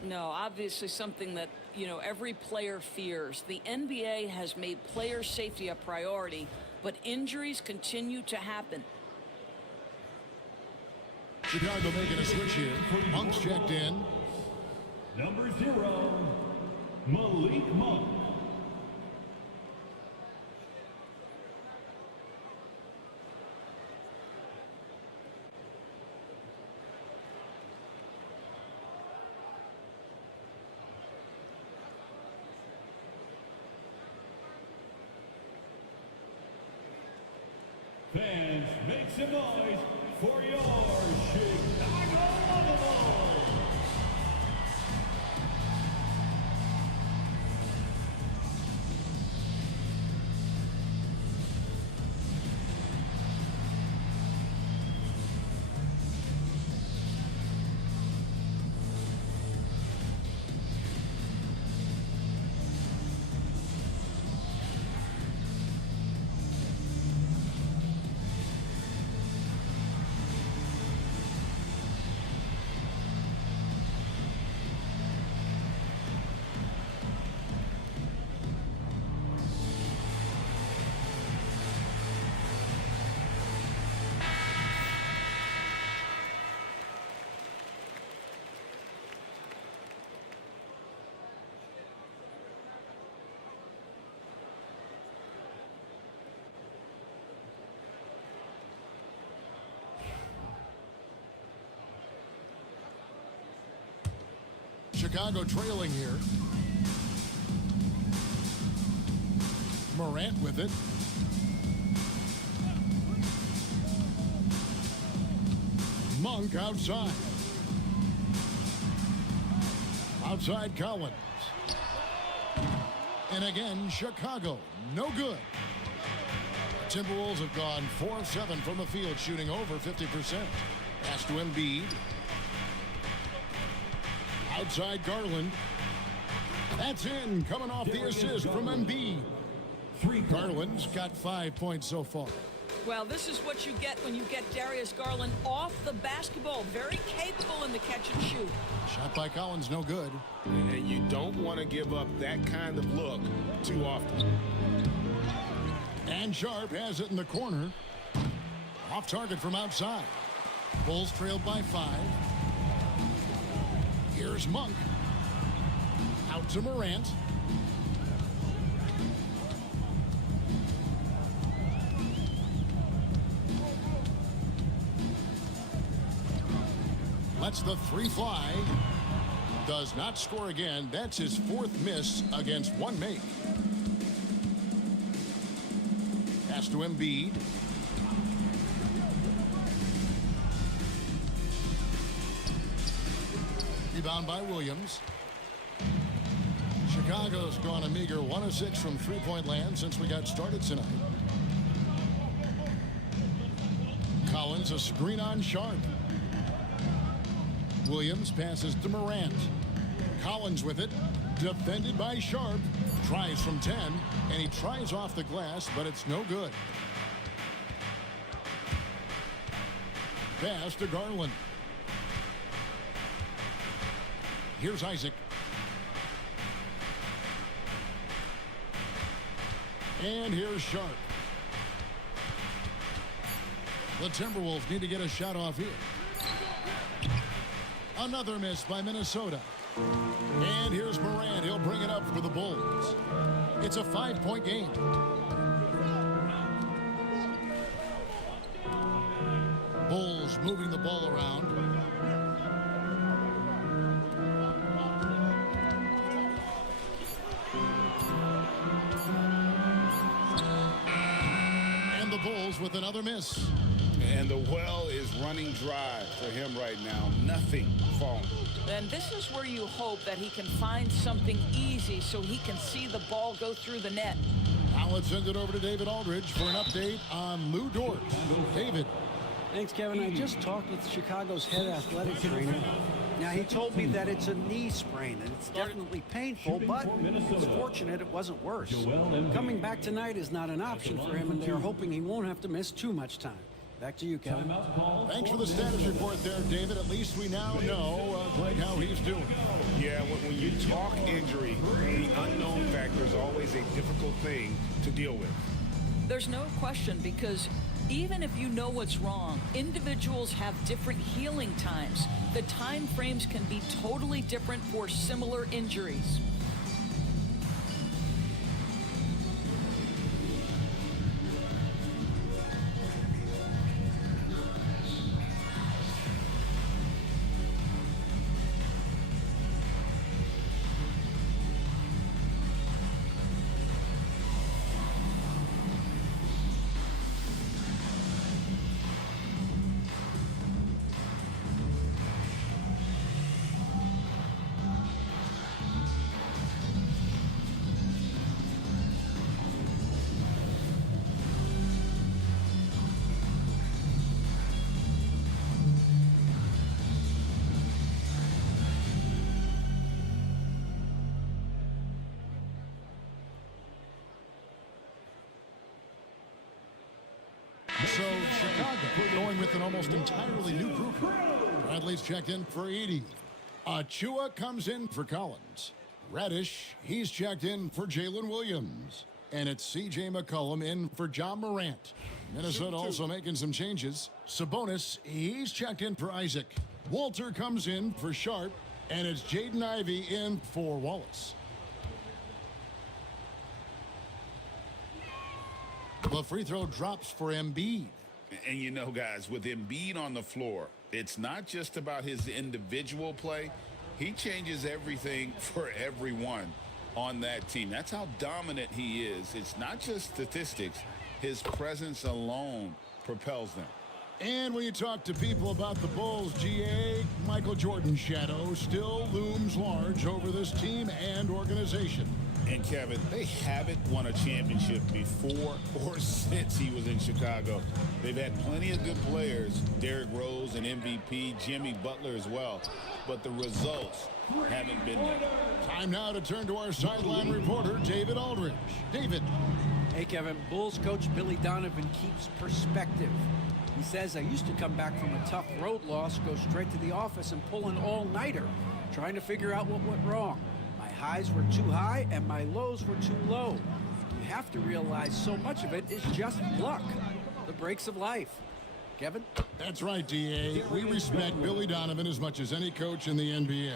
No, obviously something that, every player fears. The NBA has made player safety a priority, but injuries continue to happen. Chicago making a switch here. Monk's checked in. Number 0, Malik Monk. Fans, make some noise for your Chicago Bulls. Chicago trailing here. Morant with it. Monk outside. Outside Collins. And again, Chicago. No good. Timberwolves have gone 4 of 7 from the field, shooting over 50%. Pass to Embiid. Outside Garland. That's in, coming off the assist from Embiid. Garland's got 5 points so far. Well, this is what you get when you get Darius Garland off the basketball. Very capable in the catch and shoot. Shot by Collins, no good. And you don't want to give up that kind of look too often. And Sharp has it in the corner. Off target from outside. Bulls trailed by 5. Here's Monk. Out to Morant. Lets the 3 fly. Does not score again. That's his 4th miss against 1 make. Pass to Embiid. Rebound by Williams. Chicago's gone a meager 1 of 6 from three-point land since we got started tonight. Collins a screen on Sharp. Williams passes to Morant. Collins with it. Defended by Sharp. Tries from 10. And he tries off the glass, but it's no good. Pass to Garland. Here's Isaac. And here's Sharp. The Timberwolves need to get a shot off here. Another miss by Minnesota. And here's Morant. He'll bring it up for the Bulls. It's a 5-point game. Bulls moving the ball around. And the Bulls with another miss. And the well is running dry for him right now. Nothing falling. And this is where you hope that he can find something easy so he can see the ball go through the net. Now let's send it over to David Aldridge for an update on Lou Dort. David. Thanks, Kevin. I just talked with Chicago's head athletic trainer. Now, he told me that it's a knee sprain, and it's definitely painful, but it's fortunate it wasn't worse. Coming back tonight is not an option for him, and they're hoping he won't have to miss too much time. Back to you, Kevin. Thanks for the status report there, David. At least we now know, Greg, how he's doing. Yeah, when you talk injury, the unknown factor is always a difficult thing to deal with. There's no question, because even if you know what's wrong, individuals have different healing times. The time frames can be totally different for similar injuries. So Chicago going with an almost entirely new group. Bradley's checked in for Edie. Achua comes in for Collins. Reddish, he's checked in for Jalen Williams. And it's C.J. McCollum in for John Morant. Minnesota also making some changes. Sabonis, he's checked in for Isaac. Walter comes in for Sharp. And it's Jaden Ivey in for Wallace. The free throw drops for Embiid. And you know, guys, with Embiid on the floor, it's not just about his individual play. He changes everything for everyone on that team. That's how dominant he is. It's not just statistics. His presence alone propels them. And when you talk to people about the Bulls, GA, Michael Jordan's shadow still looms large over this team and organization. And Kevin, they haven't won a championship before or since he was in Chicago. They've had plenty of good players, Derrick Rose and MVP, Jimmy Butler as well, but the results haven't been there. Time now to turn to our sideline reporter, David Aldridge. David. Hey, Kevin. Bulls coach Billy Donovan keeps perspective. He says, I used to come back from a tough road loss, go straight to the office and pull an all-nighter, trying to figure out what went wrong. My highs were too high and my lows were too low. You have to realize so much of it is just luck, the breaks of life. Kevin? That's right, D.A. We respect Billy Donovan as much as any coach in the NBA.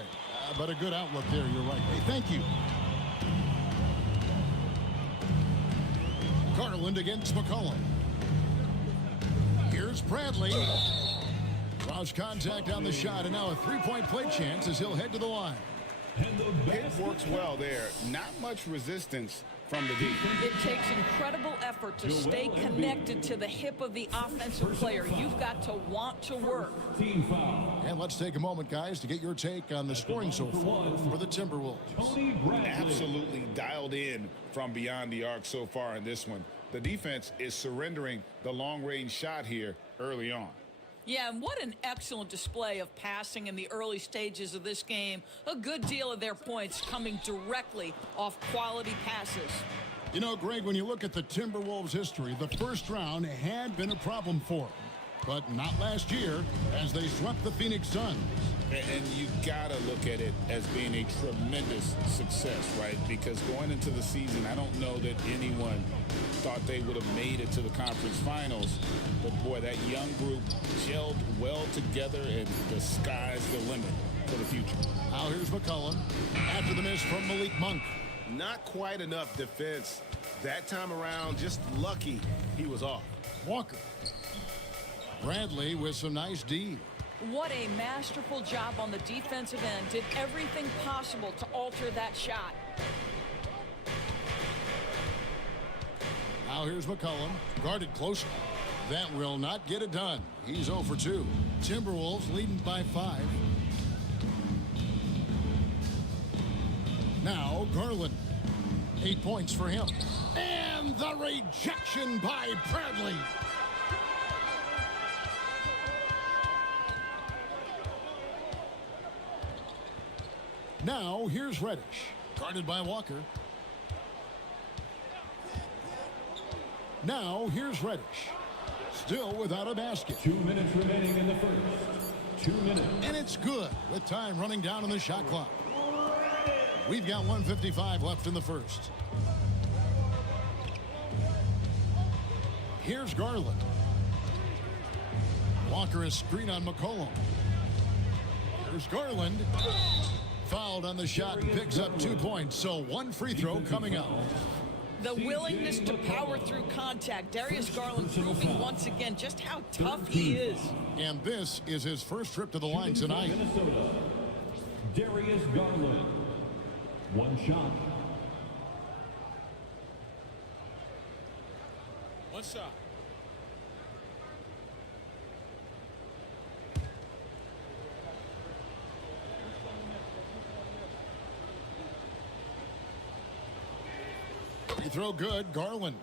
But a good outlook there, you're right. Hey, thank you. Garland against McCollum. Here's Bradley. Draws contact on the shot, and now a three-point play chance as he'll head to the line. It works well there. Not much resistance from the defense. It takes incredible effort to stay connected to the hip of the offensive player. You've got to want to work. And let's take a moment, guys, to get your take on the scoring so far for the Timberwolves. Absolutely dialed in from beyond the arc so far in this one. The defense is surrendering the long-range shot here early on. Yeah, and what an excellent display of passing in the early stages of this game. A good deal of their points coming directly off quality passes. You know, Greg, when you look at the Timberwolves' history, the first round had been a problem for them. but not last year as they swept the Phoenix Suns. And you gotta look at it as being a tremendous success, right? Because going into the season, I don't know that anyone thought they would have made it to the conference finals. But boy, that young group gelled well together, and the sky's the limit for the future. Now here's McCollum after the miss from Malik Monk. Not quite enough defense that time around. Just lucky he was off. Walker. Bradley with some nice D. What a masterful job on the defensive end. Did everything possible to alter that shot. Now here's McCollum, guarded closer. That will not get it done. He's 0 for 2. Timberwolves leading by 5. Now Garland. 8 points for him. And the rejection by Bradley. Now here's Reddish, guarded by Walker. Now here's Reddish, still without a basket. 2 minutes remaining in the first. 2 minutes. And it's good with time running down on the shot clock. We've got 1:55 left in the first. Here's Garland. Walker is screen on McCollum. Here's Garland. Fouled on the shot and picks up 2 points, so 1 free throw coming up. The willingness to power through contact. Darius Garland proving once again just how tough he is. And this is his first trip to the line tonight. Minnesota, Darius Garland. 1 shot. 1 shot. Free throw good, Garland.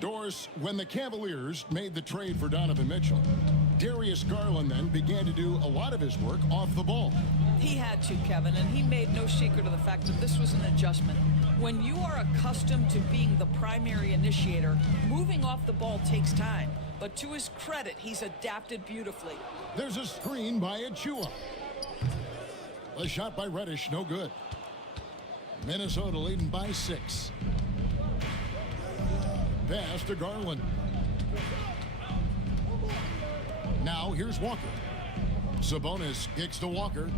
Doris, when the Cavaliers made the trade for Donovan Mitchell, Darius Garland then began to do a lot of his work off the ball. He had to, Kevin, and he made no secret of the fact that this was an adjustment. When you are accustomed to being the primary initiator, moving off the ball takes time. But to his credit, he's adapted beautifully. There's a screen by Achua. A shot by Reddish, no good. Minnesota leading by 6. Pass to Garland. Now here's Walker. Sabonis kicks to Walker.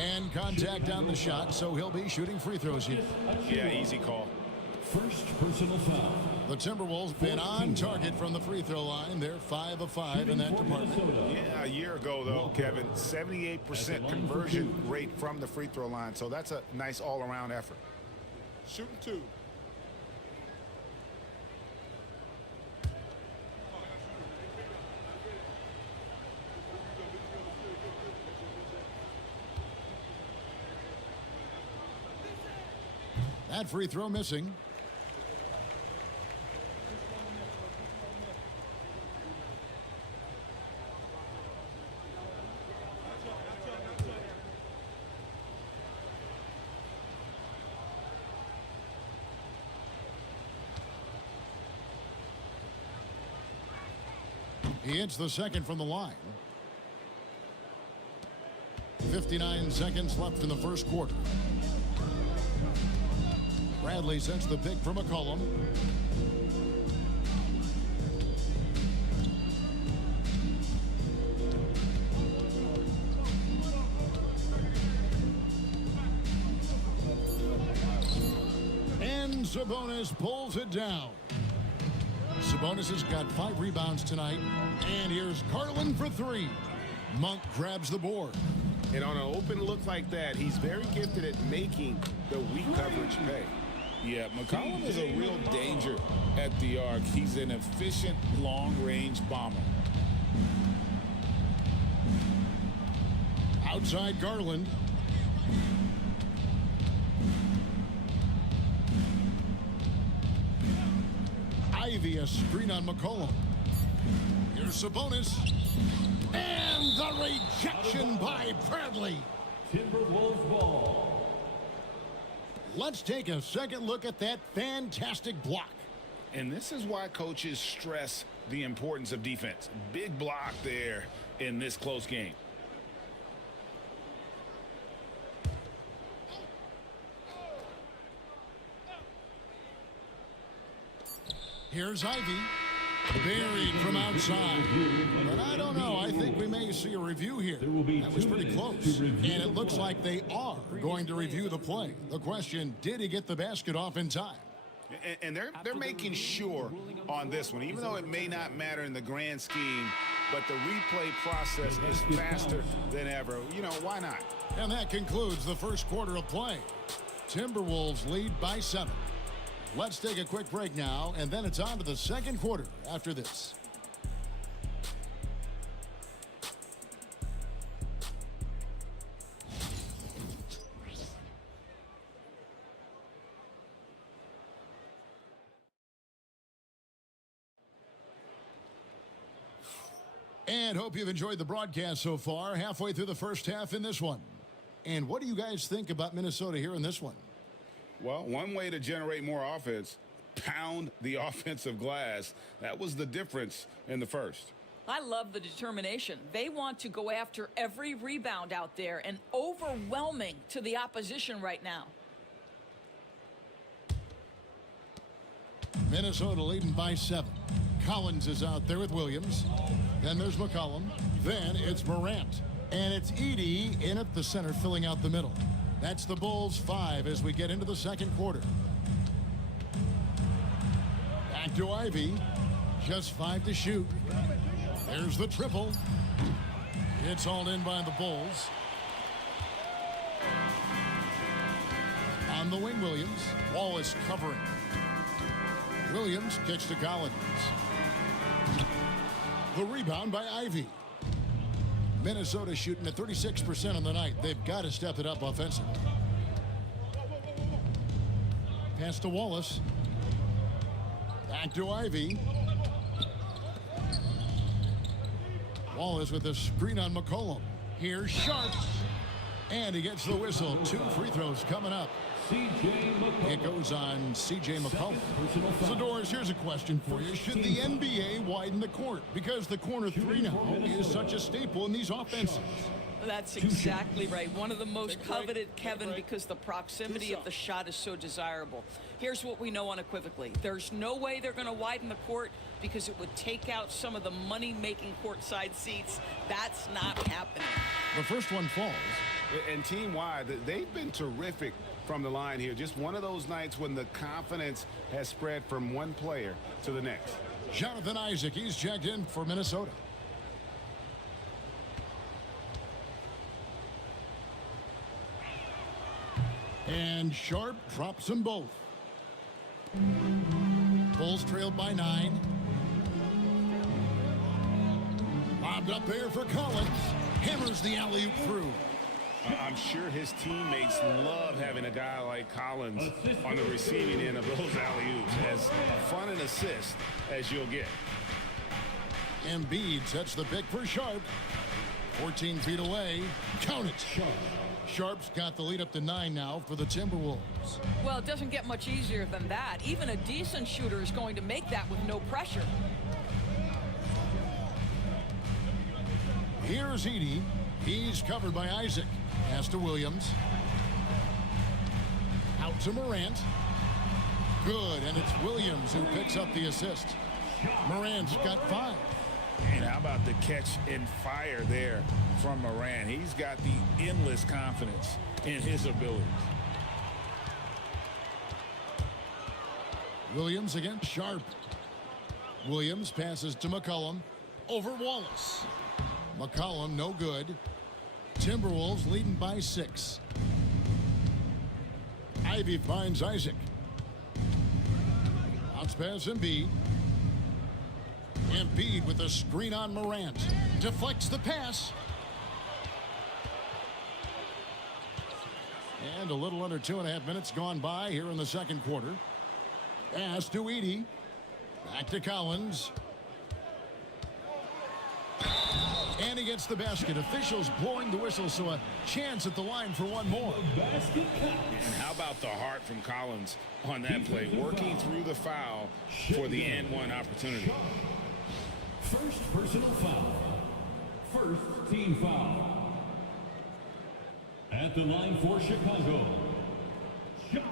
And contact on the shot, so he'll be shooting free throws here. Yeah, easy call. First personal foul. The Timberwolves been on target from the free throw line. They're 5 of 5 in that department. Yeah, a year ago, though, Kevin, 78% conversion rate from the free throw line. So that's a nice all-around effort. Shooting 2. That free throw missing. He hits the second from the line. 59 seconds left in the first quarter. Bradley sets the pick for McCollum. And Sabonis pulls it down. Sabonis has got 5 rebounds tonight. And here's Garland for 3. Monk grabs the board. And on an open look like that, he's very gifted at making the weak coverage pay. Yeah, McCollum is a real danger at the arc. He's an efficient long-range bomber. Outside Garland. Ivy a screen on McCollum. Here's Sabonis. And the rejection by Bradley. Timberwolves ball. Let's take a second look at that fantastic block. And this is why coaches stress the importance of defense. Big block there in this close game. Here's Ivy. Buried from outside. But I don't know. I think we may see a review here. That was pretty close. And it looks like they are going to review the play. The question, did he get the basket off in time? And they're making sure on this one, even though it may not matter in the grand scheme, but the replay process is faster than ever. You know, why not? And that concludes the first quarter of play. Timberwolves lead by 7. Let's take a quick break now, and then it's on to the second quarter after this. And hope you've enjoyed the broadcast so far, halfway through the first half in this one. And what do you guys think about Minnesota here in this one? Well, one way to generate more offense, pound the offensive glass. That was the difference in the first. I love the determination. They want to go after every rebound out there and overwhelming to the opposition right now. Minnesota leading by 7. Collins is out there with Williams. Then there's McCollum. Then it's Morant. And it's Edey in at the center, filling out the middle. That's the Bulls 5 as we get into the second quarter. Back to Ivy. Just 5 to shoot. There's the triple. It's all in by the Bulls. On the wing, Williams. Wallace covering. Williams kicks to Collins. The rebound by Ivy. Minnesota shooting at 36% on the night. They've got to step it up offensively. Pass to Wallace. Back to Ivy. Wallace with a screen on McCollum. Here's Sharp. And he gets the whistle. 2 free throws coming up. It goes on C.J. McCollum. Zadores, here's a question for you. Should the NBA widen the court? Because the corner 3 now is such a staple in these offenses. That's exactly right. One of the most coveted, Kevin, because the proximity of the shot is so desirable. Here's what we know unequivocally. There's no way they're going to widen the court because it would take out some of the money-making courtside seats. That's not happening. The first one falls. And team-wide, they've been terrific from the line here. Just one of those nights when the confidence has spread from one player to the next. Jonathan Isaac, he's checked in for Minnesota. And Sharp drops them both. Bulls trailed by 9. Lobbed up there for Collins. Hammers the alley-oop through. I'm sure his teammates love having a guy like Collins on the receiving end of those alley-oops. As fun an assist as you'll get. Embiid sets the pick for Sharp. 14 feet away. Count it. Sharp's got the lead up to 9 now for the Timberwolves. Well, it doesn't get much easier than that. Even a decent shooter is going to make that with no pressure. Here's Edey. He's covered by Isaac. Pass to Williams. Out to Morant. Good, and it's Williams who picks up the assist. Morant's got 5. And how about the catch and fire there from Morant? He's got the endless confidence in his abilities. Williams against Sharp. Williams passes to McCollum. Over Wallace. McCollum no good. Timberwolves leading by 6. Ivy finds Isaac. Bounce pass Embiid. Embiid with a screen on Morant. Deflects the pass. And a little under 2.5 minutes gone by here in the second quarter. Pass to Edey. Back to Collins. And he he gets the basket. Officials blowing the whistle, so a chance at the line for one more. And how about the heart from Collins on that play, working through the foul for the and one opportunity. First personal foul. First team foul. At the line for Chicago, John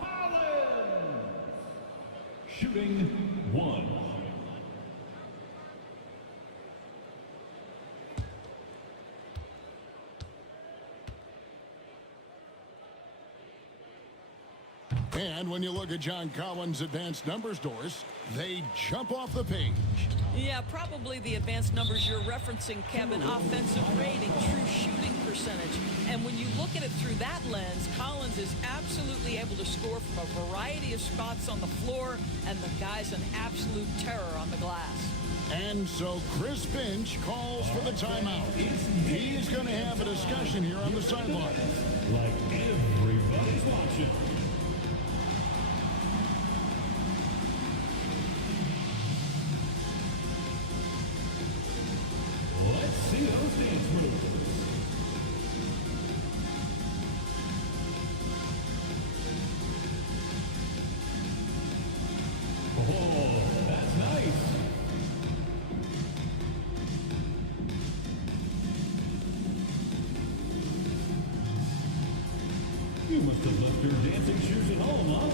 Collins. Shooting 1. And when you look at John Collins' advanced numbers, Doris, they jump off the page. Yeah, probably the advanced numbers you're referencing, Kevin. Offensive rating, true shooting percentage. And when you look at it through that lens, Collins is absolutely able to score from a variety of spots on the floor, and the guy's an absolute terror on the glass. And so Chris Finch calls for the timeout. He's going to have a discussion here on the sideline. Like everybody's watching. Let's see those dance moves. Oh, that's nice. You must have left your dancing shoes at home, huh?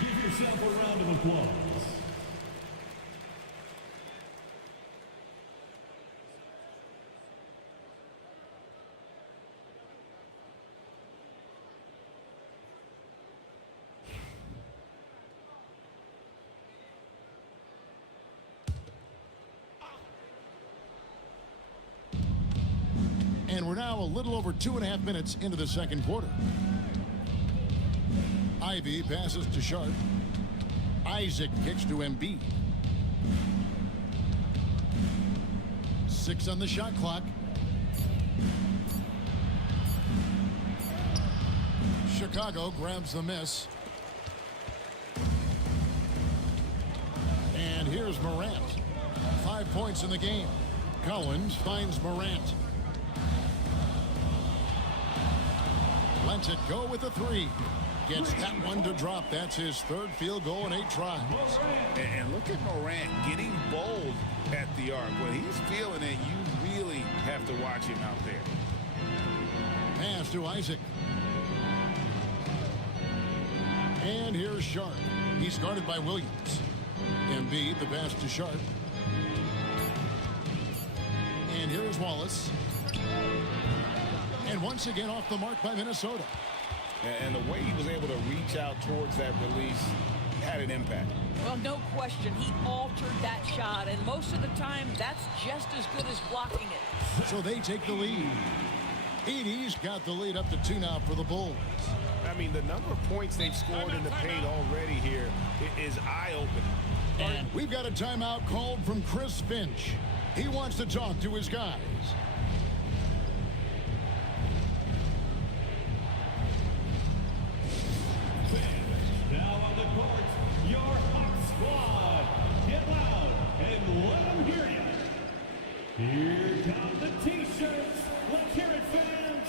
Give yourself a round of applause. And we're now a little over 2.5 minutes into the second quarter. Ivy passes to Sharp. Isaac kicks to Embiid. 6 on the shot clock. Chicago grabs the miss. And here's Morant. 5 points in the game. Collins finds Morant. Lets it go with a 3. Gets that one to drop. That's his third field goal in 8 tries. And look at Morant getting bold at the arc. When he's feeling it, you really have to watch him out there. Pass to Isaac. And here's Sharp. He's guarded by Williams. Embiid, the pass to Sharp. And here's Wallace. And once again off the mark by Minnesota. And the way he was able to reach out towards that release had an impact. Well, no question. He altered that shot, and most of the time, that's just as good as blocking it. So they take the lead. Edie's got the lead up to 2 now for the Bulls. I mean, the number of points they've scored in the paint already here is eye-opening. And we've got a timeout called from Chris Finch. He wants to talk to his guys. Now on the court, your hot squad. Get loud and let them hear you. Here come the T-shirts. Let's hear it, fans.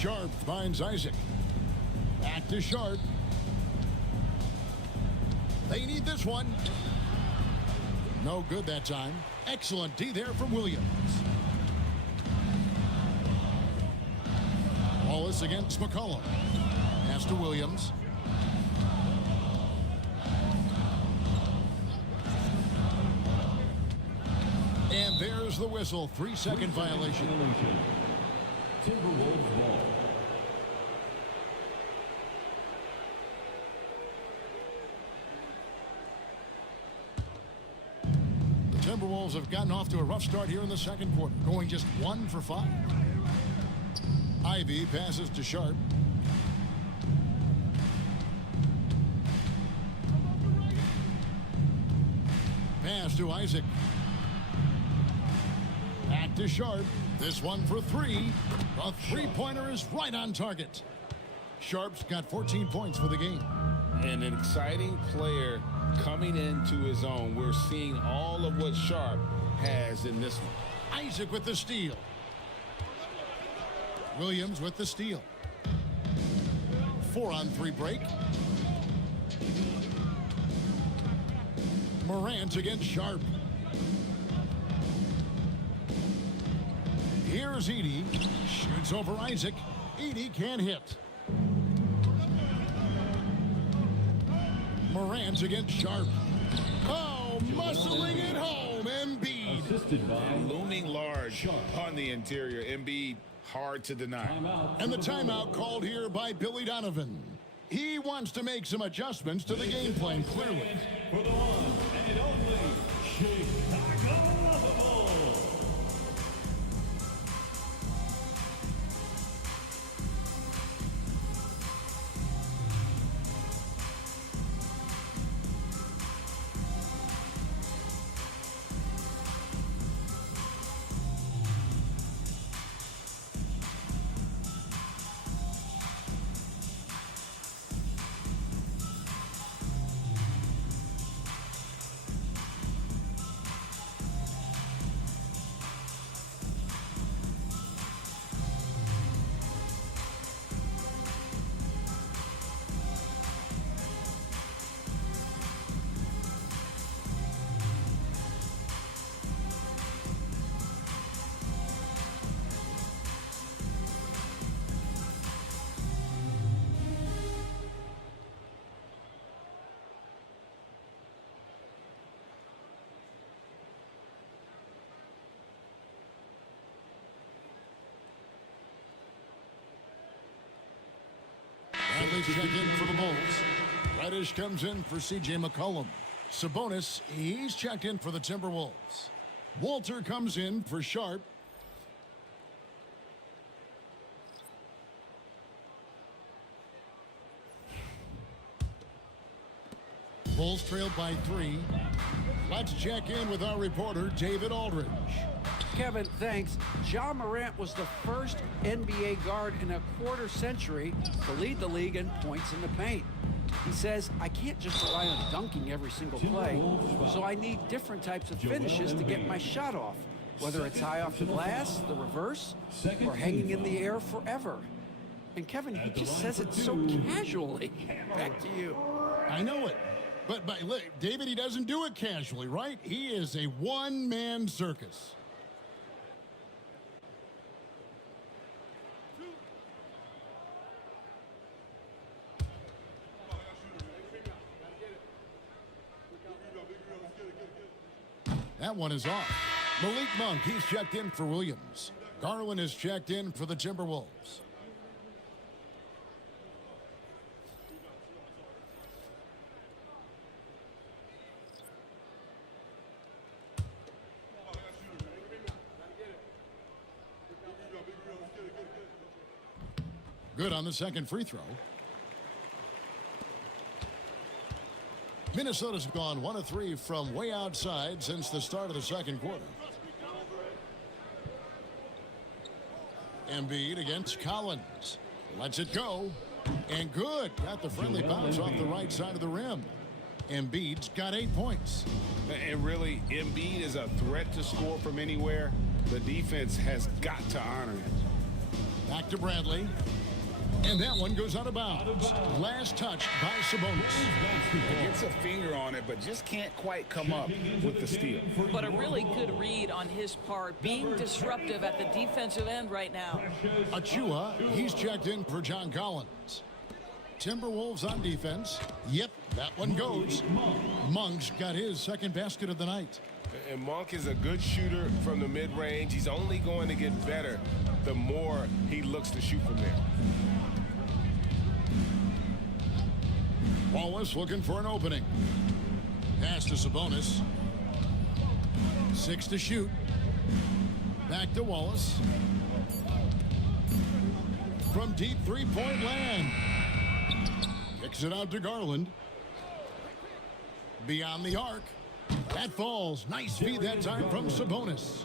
Sharp finds Isaac. Back to Sharp. They need this one. No good that time. Excellent D there from Williams. Wallace against McCollum. Pass to Williams. And there's the whistle. 3-second violation. Timberwolves ball. The Timberwolves have gotten off to a rough start here in the second quarter, going just 1 for 5. Ivy passes to Sharp. Pass to Isaac. Back to Sharp. This one for 3. A three-pointer is right on target. Sharp's got 14 points for the game. And an exciting player coming into his own. We're seeing all of what Sharp has in this one. Isaac with the steal. Williams with the steal. 4-on-3 break. Morant against Sharp. Here's Edey. Shoots over Isaac. Edey can't hit. Morant against Sharp. Oh, muscling it home. Embiid. Assisted by Looming large on the interior. Embiid, hard to deny. And the timeout called here by Billy Donovan. He wants to make some adjustments to the game plan, clearly. for the one and only Chicago Bulls. Bradley checked in for the Bulls. Reddish comes in for C.J. McCollum. Sabonis, he's checked in for the Timberwolves. Walter comes in for Sharp. Bulls trailed by 3. Let's check in with our reporter, David Aldridge. Kevin, thanks. Ja Morant was the first NBA guard in a quarter century to lead the league in points in the paint. He says, I can't just rely on dunking every single play, so I need different types of finishes to get my shot off, whether it's high off the glass, the reverse, or hanging in the air forever. And Kevin, he just says it so casually. Back to you. I know it. But look, David, he doesn't do it casually, right? He is a one-man circus. That one is off. Malik Monk, he's checked in for Williams. Garland is checked in for the Timberwolves. Good on the second free throw. Minnesota's gone 1 of 3 from way outside since the start of the second quarter. Embiid against Collins. Lets it go. And good. Got the friendly bounce off the right side of the rim. Embiid's got 8 points. And really, Embiid is a threat to score from anywhere. The defense has got to honor it. Back to Bradley. And that one goes out of bounds. Last touch by Sabonis. Gets a finger on it, but just can't quite come up with the steal. But a really good read on his part, being disruptive at the defensive end right now. Achua, he's checked in for John Collins. Timberwolves on defense. Yep, that one goes. Monk's got his second basket of the night. And Monk is a good shooter from the mid-range. He's only going to get better the more he looks to shoot from there. Wallace looking for an opening. Pass to Sabonis. 6 to shoot. Back to Wallace. From deep three-point land. Kicks it out to Garland. Beyond the arc. That falls. Nice feed that time from Sabonis.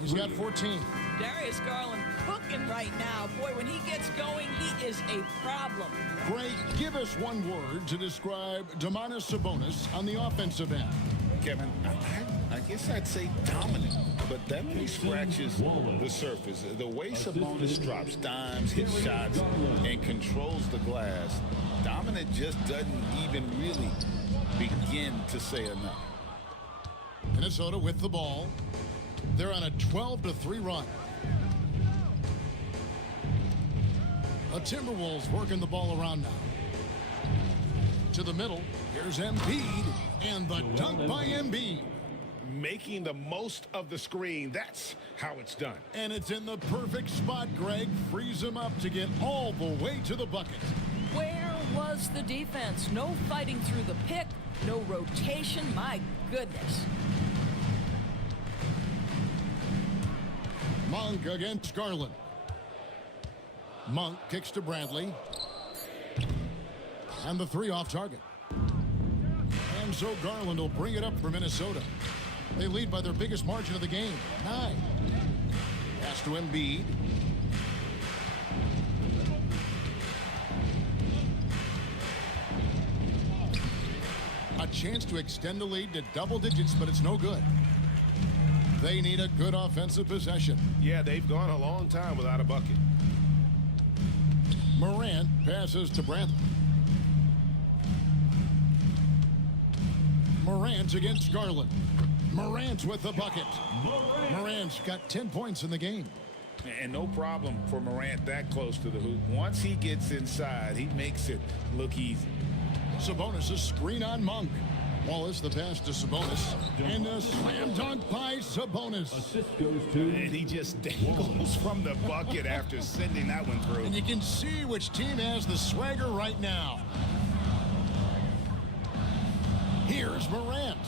He's got 14. Darius Garland cooking right now. Boy, when he gets going, he is a problem. Greg, give us one word to describe Domantas Sabonis on the offensive end. Kevin, I guess I'd say dominant, but that only scratches the surface. The way Sabonis drops dimes, hits shots, and controls the glass, dominant just doesn't even really begin to say enough. Minnesota with the ball. They're on a 12-3 run. The Timberwolves working the ball around now. To the middle. Here's Embiid. And the dunk by Embiid. Making the most of the screen. That's how it's done. And it's in the perfect spot, Greg. Frees him up to get all the way to the bucket. Where was the defense? No fighting through the pick. No rotation. My goodness. Monk against Garland. Monk kicks to Bradley. And the three off target. And so Garland will bring it up for Minnesota. They lead by their biggest margin of the game, 9. Pass to Embiid. A chance to extend the lead to double digits, but it's no good. They need a good offensive possession. Yeah, they've gone a long time without a bucket. Morant passes to Bradley. Morant against Garland. Morant with the bucket. Morant's got 10 points in the game. And no problem for Morant that close to the hoop. Once he gets inside, he makes it look easy. Sabonis' screen on Monk. Wallace the pass to Sabonis. And a slam dunk by Sabonis. And he just dangles from the bucket after sending that one through. And you can see which team has the swagger right now. Here's Morant.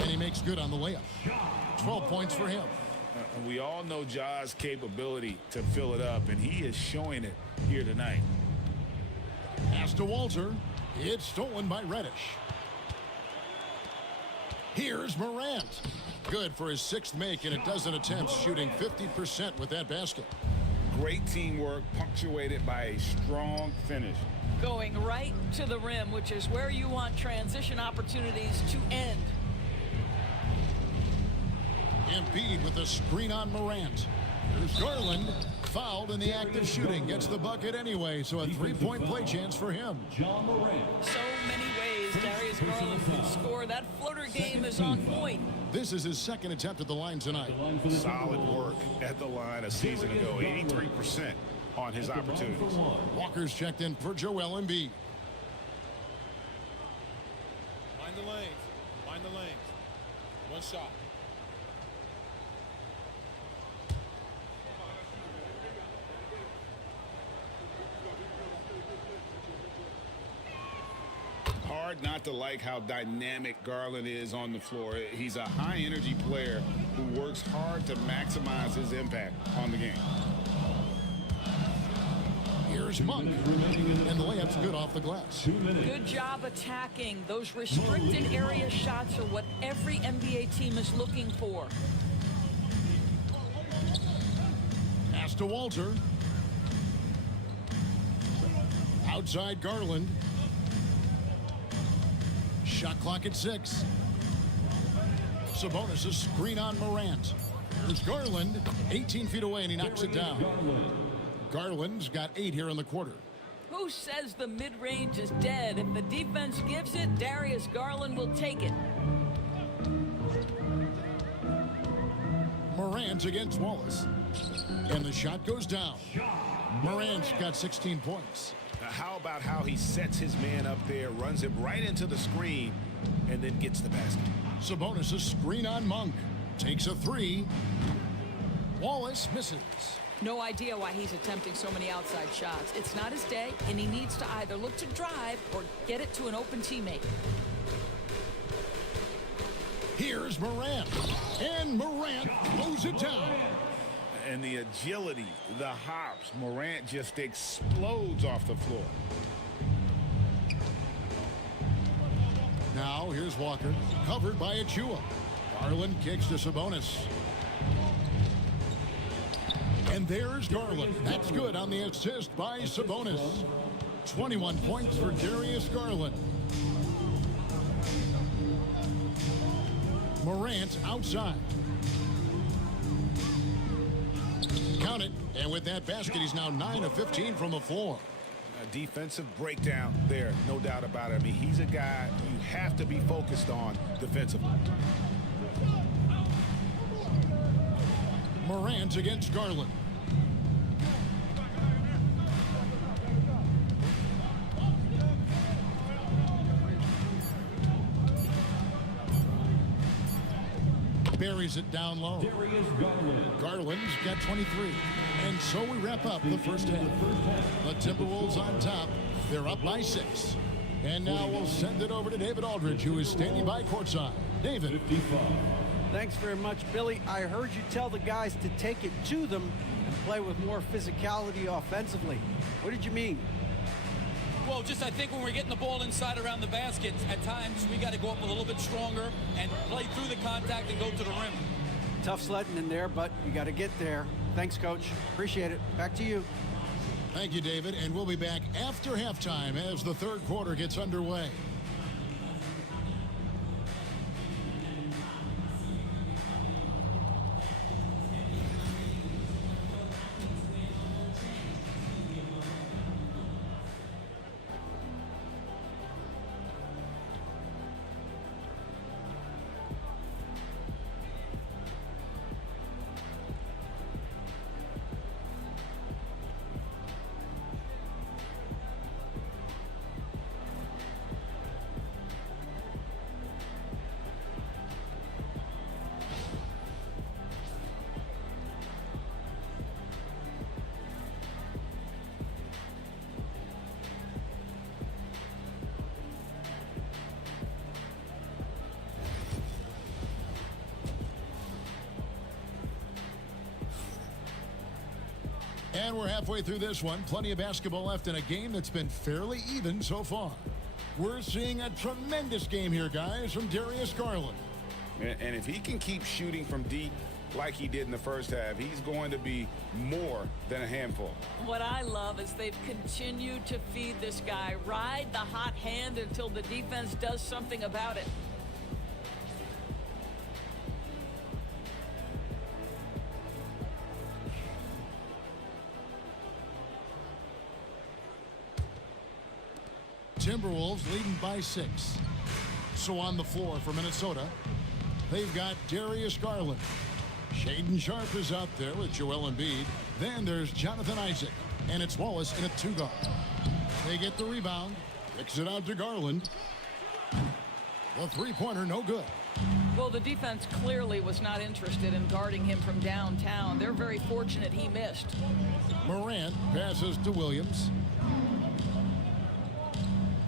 And he makes good on the layup. 12 points for him. We all know Ja's capability to fill it up, and he is showing it here tonight. Pass to Walter. It's stolen by Reddish. Here's Morant. Good for his 6th make in a dozen attempts, shooting 50% with that basket. Great teamwork, punctuated by a strong finish. Going right to the rim, which is where you want transition opportunities to end. Embiid with a screen on Morant. There's Garland, fouled in the act of shooting. Gets the bucket anyway, so a 3-point play chance for him. John Morant. So many ways Darius Garland can score. That floater game is on point. This is his 2nd attempt at the line tonight. Solid work at the line a season ago. 83% on his opportunities. Walker's checked in for Joel Embiid. Mind the lanes. Mind the lanes. One shot. Hard not to like how dynamic Garland is on the floor. He's a high-energy player who works hard to maximize his impact on the game. Here's Monk, and the layup's good off the glass. Good job attacking. Those restricted area shots are what every NBA team is looking for. Pass to Walter. Outside Garland. Shot clock at 6. Sabonis' screen on Morant. There's Garland, 18 feet away, and he knocks it down. Garland's got 8 here in the quarter. Who says the mid-range is dead? If the defense gives it, Darius Garland will take it. Morant against Wallace. And the shot goes down. Morant's got 16 points. Now, how about how he sets his man up there, runs him right into the screen, and then gets the basket? Sabonis a screen on Monk. Takes a 3. Wallace misses. No idea why he's attempting so many outside shots. It's not his day, and he needs to either look to drive or get it to an open teammate. Here's Morant. And Morant blows it down. And the agility, the hops, Morant just explodes off the floor. Now here's Walker, covered by Achua. Garland kicks to Sabonis. And there's Garland. That's good on the assist by Sabonis. 21 points for Darius Garland. Morant outside. Count it. And with that basket, he's now 9 of 15 from the floor. A defensive breakdown there, no doubt about it. I mean, he's a guy you have to be focused on defensively. Morant against Garland. Buries it down low. Garland's got 23. And so we wrap up the first half. The Timberwolves on top. They're up by 6. And now we'll send it over to David Aldridge, who is standing by courtside. David. Thanks very much, Billy. I heard you tell the guys to take it to them and play with more physicality offensively. What did you mean? Well, just I think when we're getting the ball inside around the basket, at times we got to go up a little bit stronger and play through the contact and go to the rim. Tough sledding in there, but you got to get there. Thanks, Coach. Appreciate it. Back to you. Thank you, David. And we'll be back after halftime as the third quarter gets underway. And we're halfway through this one. Plenty of basketball left in a game that's been fairly even so far. We're seeing a tremendous game here, guys, from Darius Garland. And if he can keep shooting from deep like he did in the first half, he's going to be more than a handful. What I love is they've continued to feed this guy. Ride the hot hand until the defense does something about it. Timberwolves leading by 6. So on the floor for Minnesota, they've got Darius Garland. Shaedon Sharpe is out there with Joel Embiid. Then there's Jonathan Isaac. And it's Wallace in a 2-guard. They get the rebound. Kicks it out to Garland. The three-pointer, no good. Well, the defense clearly was not interested in guarding him from downtown. They're very fortunate he missed. Morant passes to Williams.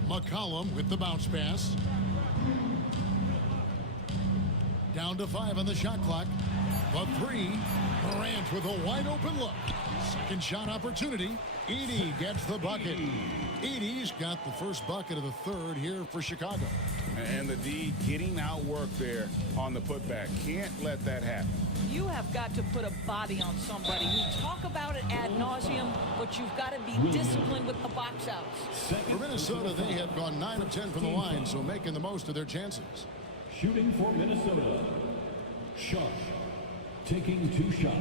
McCollum with the bounce pass. Down to 5 on the shot clock. The 3. Morant with a wide open look. Second shot opportunity. Edey gets the bucket. Edey's got the first bucket of the third here for Chicago. And the D getting outworked there on the putback. Can't let that happen. You have got to put a body on somebody. You talk about it ad nauseum, but you've got to be disciplined with the box outs. For Minnesota, they have gone 9 of 10 from the line, so making the most of their chances. Shooting for Minnesota, Sharpe taking 2 shots.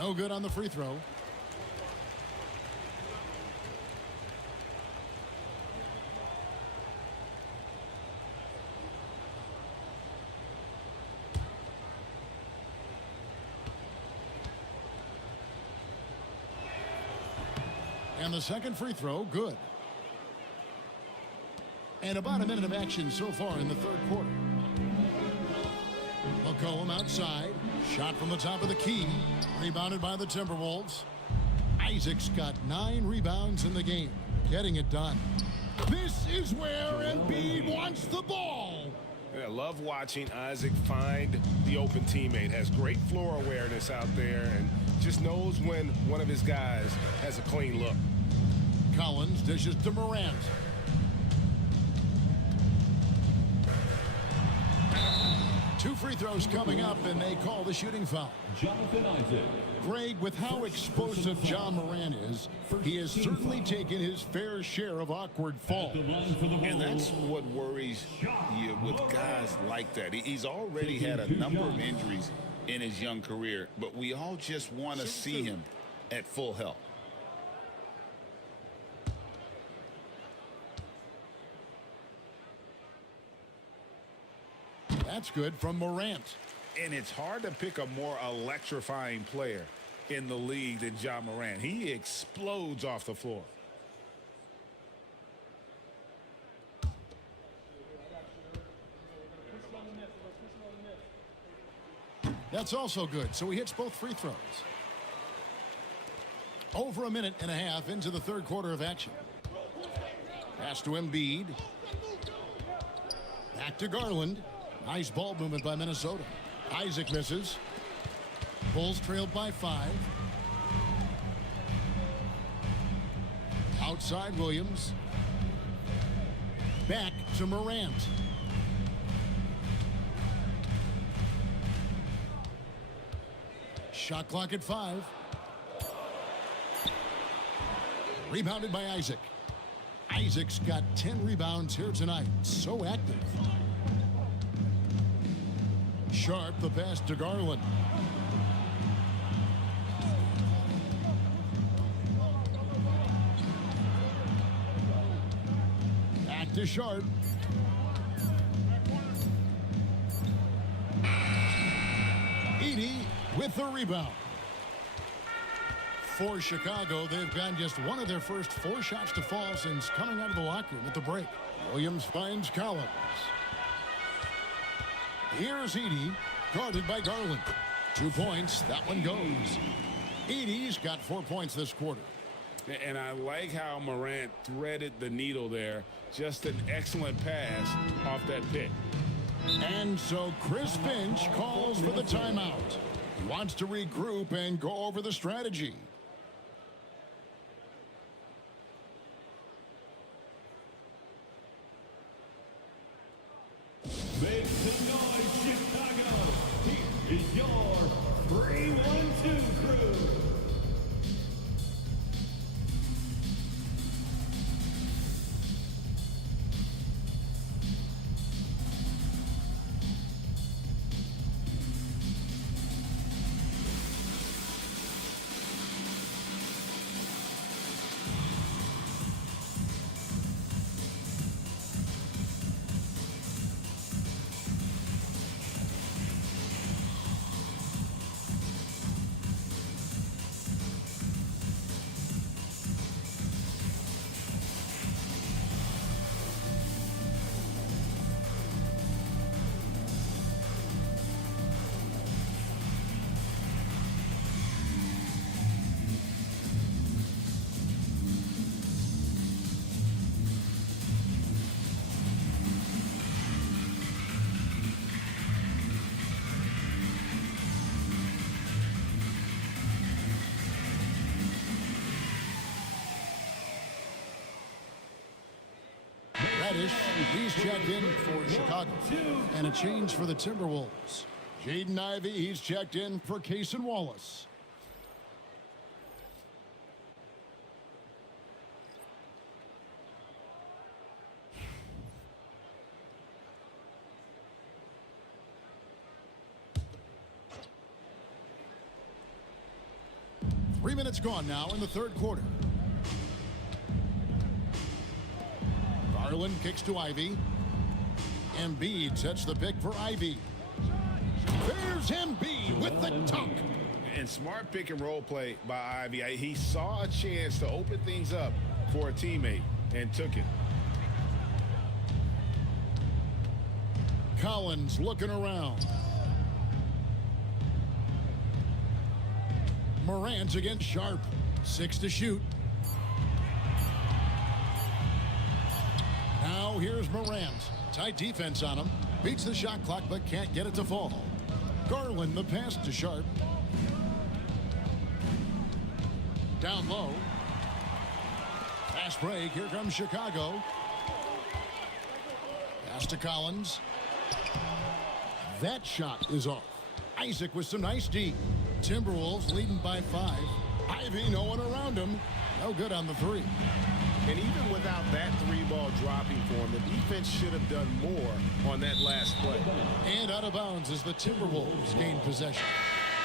No good on the free throw. And the second free throw, good. And about a minute of action so far in the third quarter. McCollum outside. Shot from the top of the key. Rebounded by the Timberwolves. Isaac's got 9 rebounds in the game. Getting it done. This is where Embiid wants the ball. I love watching Isaac find the open teammate. Has great floor awareness out there and just knows when one of his guys has a clean look. Collins dishes to Morant. Two free throws coming up, and they call the shooting foul. Jonathan Isaac. Greg, with how explosive John Morant is, he has certainly taken his fair share of awkward falls. And that's what worries you with guys like that. He's already had a number of injuries in his young career, but we all just want to see him at full health. That's good from Morant. And it's hard to pick a more electrifying player in the league than John Morant. He explodes off the floor. That's also good, so he hits both free throws. Over a minute and a half into the third quarter of action. Pass to Embiid. Back to Garland. Nice ball movement by Minnesota. Isaac misses. Bulls trailed by 5. Outside Williams. Back to Morant. Shot clock at 5. Rebounded by Isaac. Isaac's got 10 rebounds here tonight. So active. Sharp the pass to Garland. Back to Sharp. Edey with the rebound. For Chicago, they've gotten just one of their first 4 shots to fall since coming out of the locker room at the break. Williams finds Collins. Here's Edey, guarded by Garland. 2 points, that one goes. Edey's got 4 points this quarter. And I like how Morant threaded the needle there. Just an excellent pass off that pick. And so Chris Finch calls for the timeout. He wants to regroup and go over the strategy. Make some noise, Chicago. Here is your 3-1-2 crew. Reddish, he's checked in for Chicago. And a change for the Timberwolves. Jaden Ivey, he's checked in for Cason Wallace. 3 minutes gone now in the third quarter. Garland kicks to Ivy. Embiid sets the pick for Ivy. There's Embiid with the dunk. And smart pick and roll play by Ivy. He saw a chance to open things up for a teammate and took it. Collins looking around. Morant's against Sharp. 6 to shoot. Now here's Morant. Tight defense on him. Beats the shot clock but can't get it to fall. Garland the pass to Sharp. Down low. Fast break. Here comes Chicago. Pass to Collins. That shot is off. Isaac with some nice D. Timberwolves leading by 5. Ivy, no one around him. No good on the 3. And even without that 3-ball dropping for him, the defense should have done more on that last play. And out of bounds as the Timberwolves gain possession.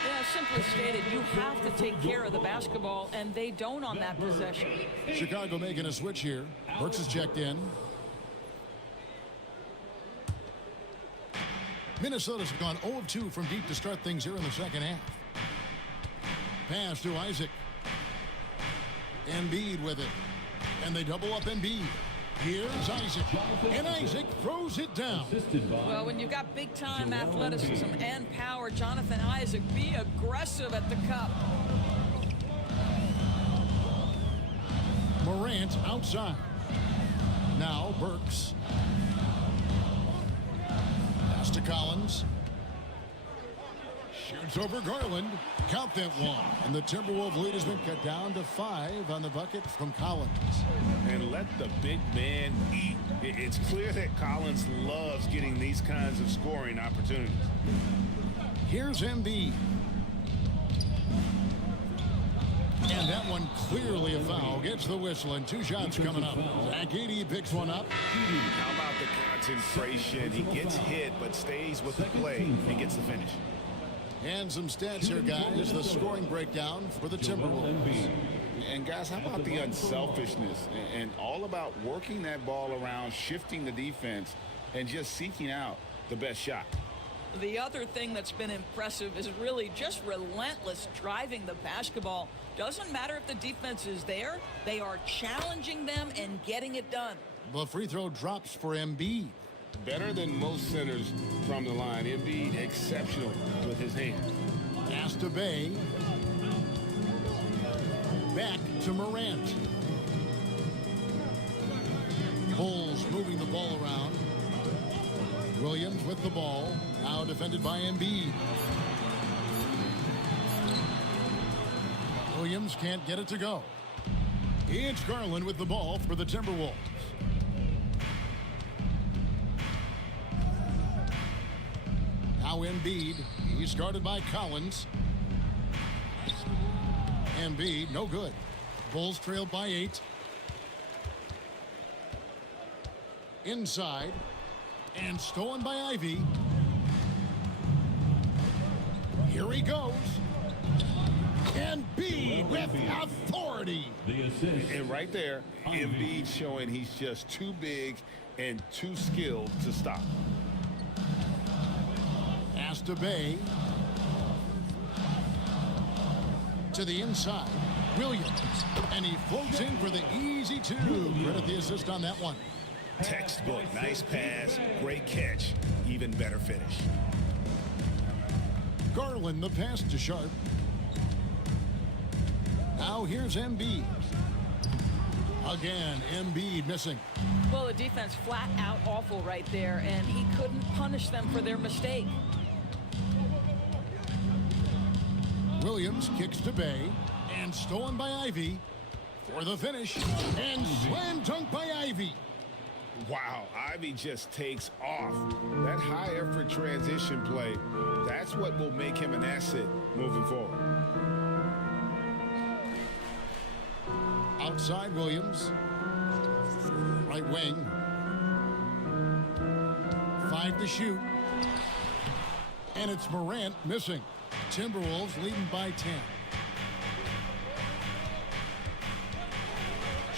Yeah, simply stated, you have to take care of the basketball, and they don't on that possession. Chicago making a switch here. Brooks is checked in. Minnesota's gone 0 of 2 from deep to start things here in the second half. Pass to Isaac. Embiid with it. And they double up Embiid. Here's Isaac. And Isaac throws it down. Well, when you've got big-time athleticism and power, Jonathan Isaac, be aggressive at the cup. Morant outside. Now Burks. Pass to Collins. Shoots over Garland. Count that one. And the Timberwolves lead has been cut down to 5 on the bucket from Collins. And let the big man eat. It's clear that Collins loves getting these kinds of scoring opportunities. Here's Embiid. And that one clearly a foul. Gets the whistle and 2 shots coming up. Zach Edey picks one up. How about the concentration? He gets hit but stays with the play and gets the finish. And some stats here, guys. The scoring breakdown for the Timberwolves. And guys, how about the unselfishness and all about working that ball around, shifting the defense, and just seeking out the best shot. The other thing that's been impressive is really just relentless driving the basketball. Doesn't matter if the defense is there, they are challenging them and getting it done. The free throw drops for Embiid. Better than most centers from the line. Embiid exceptional with his hands. Pass to Bay. Back to Morant. Bulls moving the ball around. Williams with the ball. Now defended by Embiid. Williams can't get it to go. It's Garland with the ball for the Timberwolves. Now Embiid. He's guarded by Collins. Embiid, no good. Bulls trailed by 8. Inside. And stolen by Ivy. Here he goes. Embiid with authority. And right there, Embiid showing he's just too big and too skilled to stop. Pass to Bay. To the inside. Williams. And he floats in for the easy 2. Credit the assist on that one. Textbook. Nice pass. Great catch. Even better finish. Garland the pass to Sharp. Now here's Embiid. Again, Embiid missing. Well, the defense flat out awful right there, and he couldn't punish them for their mistake. Williams kicks to Bay. And stolen by Ivy. For the finish. And slam dunk by Ivy. Wow, Ivy just takes off. That high effort transition play, that's what will make him an asset moving forward. Outside Williams. Right wing. 5 to shoot. And it's Morant missing. Timberwolves leading by 10.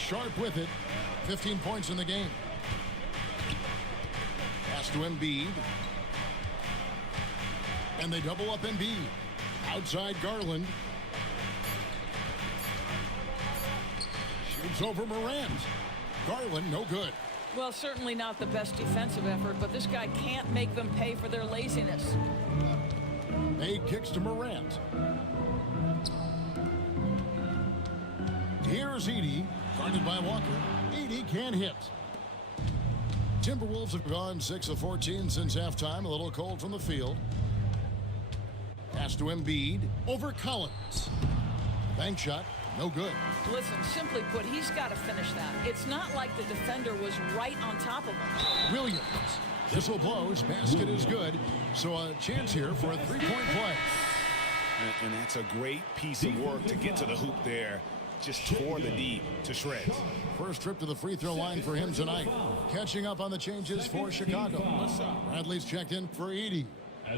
Sharp with it. 15 points in the game. Pass to Embiid. And they double up Embiid. Outside Garland. Shoots over Morant. Garland, no good. Well, certainly not the best defensive effort, but this guy can't make them pay for their laziness. May kicks to Morant. Here's Edey, guarded by Walker. Edey can't hit. Timberwolves have gone 6 of 14 since halftime. A little cold from the field. Pass to Embiid over Collins. Bank shot, no good. Listen, simply put, he's got to finish that. It's not like the defender was right on top of him. Williams. Whistle blows. Basket is good. So a chance here for a three-point play. And that's a great piece of work to get to the hoop there. Just tore the D to shreds. First trip to the free throw line for him tonight. Catching up on the changes for Chicago. Bradley's checked in for Edey.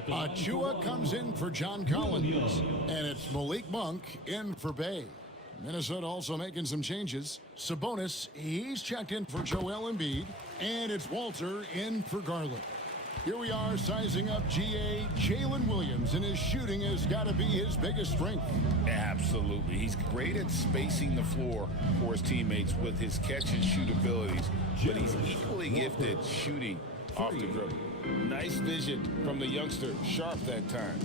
Achua comes in for John Collins. And it's Malik Monk in for Bay. Minnesota also making some changes. Sabonis, he's checked in for Joel Embiid. And it's Walter in for Garland. Here we are sizing up GA Jalen Williams, and his shooting has got to be his biggest strength. Absolutely. He's great at spacing the floor for his teammates with his catch and shoot abilities, but he's equally gifted shooting off the dribble. Nice vision from the youngster, Sharp that time.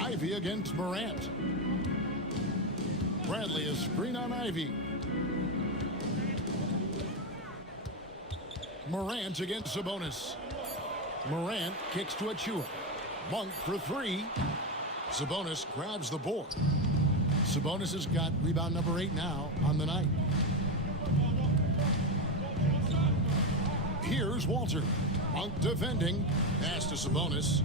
Ivy against Morant. Bradley is screen on Ivy. Morant against Sabonis. Morant kicks to Achua. Monk for three. Sabonis grabs the board. Sabonis has got rebound number 8 now on the night. Here's Walter. Monk defending. Pass to Sabonis.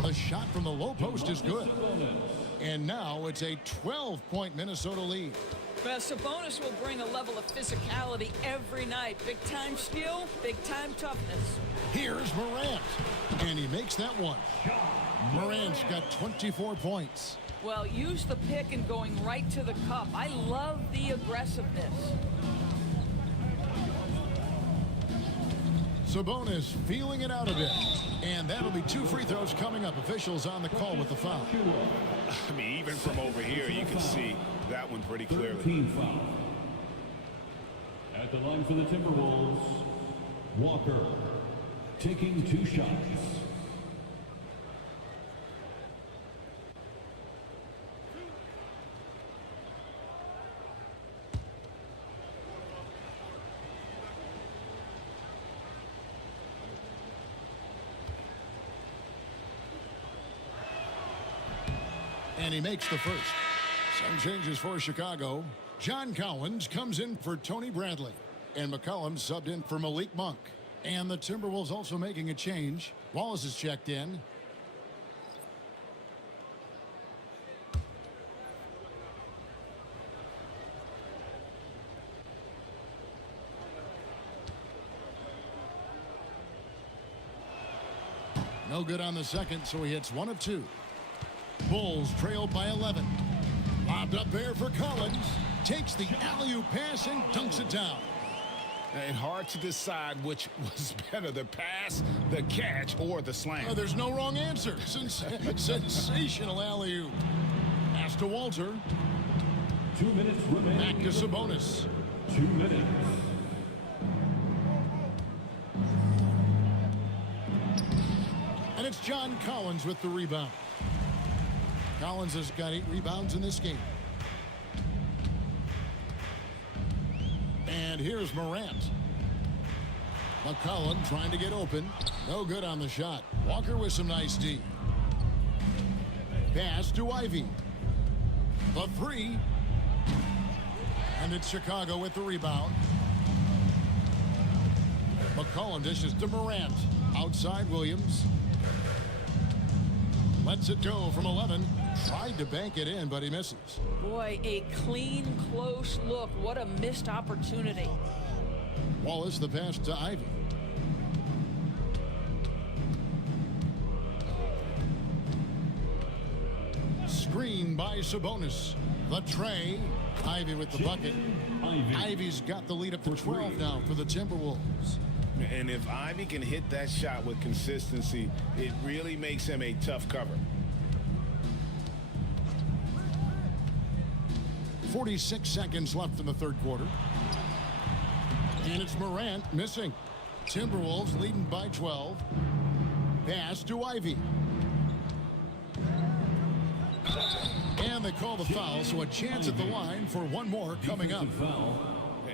The shot from the low post is good. And now it's a 12-point Minnesota lead. Well, Sabonis will bring a level of physicality every night. Big-time skill, big-time toughness. Here's Morant. And he makes that one. Morant's got 24 points. Well, use the pick and going right to the cup. I love the aggressiveness. Sabonis feeling it out a bit. And that'll be 2 free throws coming up. Officials on the call with the foul. I mean, even from over here, you can see that one pretty clearly. Team foul. At the line for the Timberwolves, Walker taking 2 shots. And he makes the first. Some changes for Chicago. John Collins comes in for Tony Bradley. And McCollum subbed in for Malik Monk. And the Timberwolves also making a change. Wallace is checked in. No good on the second, so he hits 1 of 2. Bulls trailed by 11. Lobbed up there for Collins. Takes the alley-oop pass and dunks it down. And hard to decide which was better, the pass, the catch, or the slam. Oh, there's no wrong answer. Sensational alley-oop. Pass to Walter. 2 minutes remaining. Back to Sabonis. 2 minutes. And it's John Collins with the rebound. Collins has got 8 rebounds in this game. And here's Morant. McCollum trying to get open. No good on the shot. Walker with some nice D. Pass to Ivy. The 3. And it's Chicago with the rebound. McCollum dishes to Morant. Outside Williams. Lets it go from 11. Tried to bank it in, but he misses. Boy, a clean, close look. What a missed opportunity. Wallace the pass to Ivy. screen by Sabonis. The tray. Ivy with the bucket. Ivy's got the lead up to 12 now for the Timberwolves. And if Ivy can hit that shot with consistency, it really makes him a tough cover. 46 seconds left in the third quarter. And it's Morant missing. Timberwolves leading by 12. Pass to Ivy. And they call the foul, so a chance at the line for one more coming up.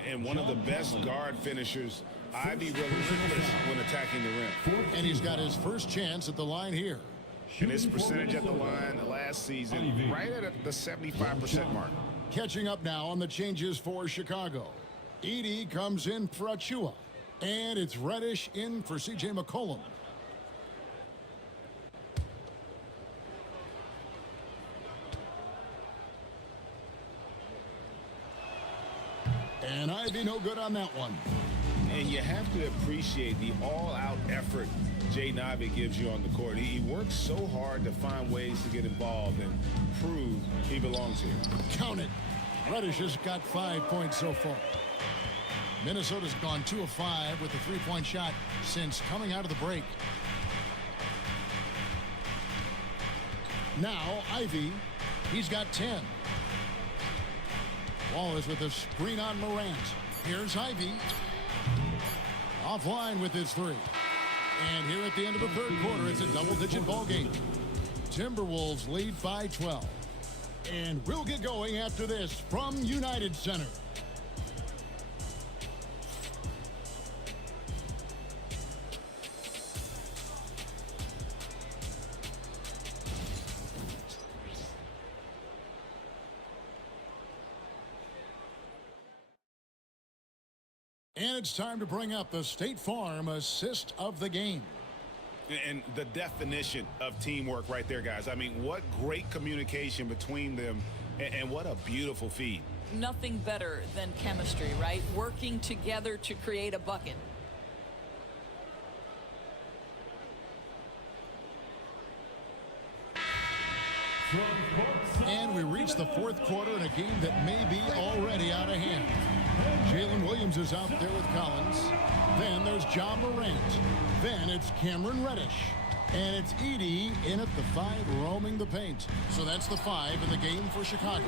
And one of the best guard finishers, Ivy, relentless when attacking the rim. And he's got his first chance at the line here. And his percentage at the line last season, right at the 75% mark. Catching up now on the changes for Chicago. Edey comes in for Achua. And it's Reddish in for C.J. McCollum. And Ivy no good on that one. And you have to appreciate the all-out effort Jaden Ivey gives you on the court. He works so hard to find ways to get involved and prove he belongs here. Count it. Reddish has got 5 points so far. Minnesota's gone 2 of 5 with the three-point shot since coming out of the break. Now Ivy, he's got 10. Wallace with a screen on Morant. Here's Ivy. Offline with his three. And here at the end of the third quarter, it's a double-digit ball game. Timberwolves lead by 12. And we'll get going after this from United Center. And it's time to bring up the State Farm assist of the game. And the definition of teamwork right there, guys. I mean, what great communication between them, and what a beautiful feed. Nothing better than chemistry, right? Working together to create a bucket. And we reach the fourth quarter in a game that may be already out of hand. Jalen Williams is out there with Collins. Then there's John Morant. Then it's Cameron Reddish. And it's Edey in at the 5 roaming the paint. So that's the 5 in the game for Chicago.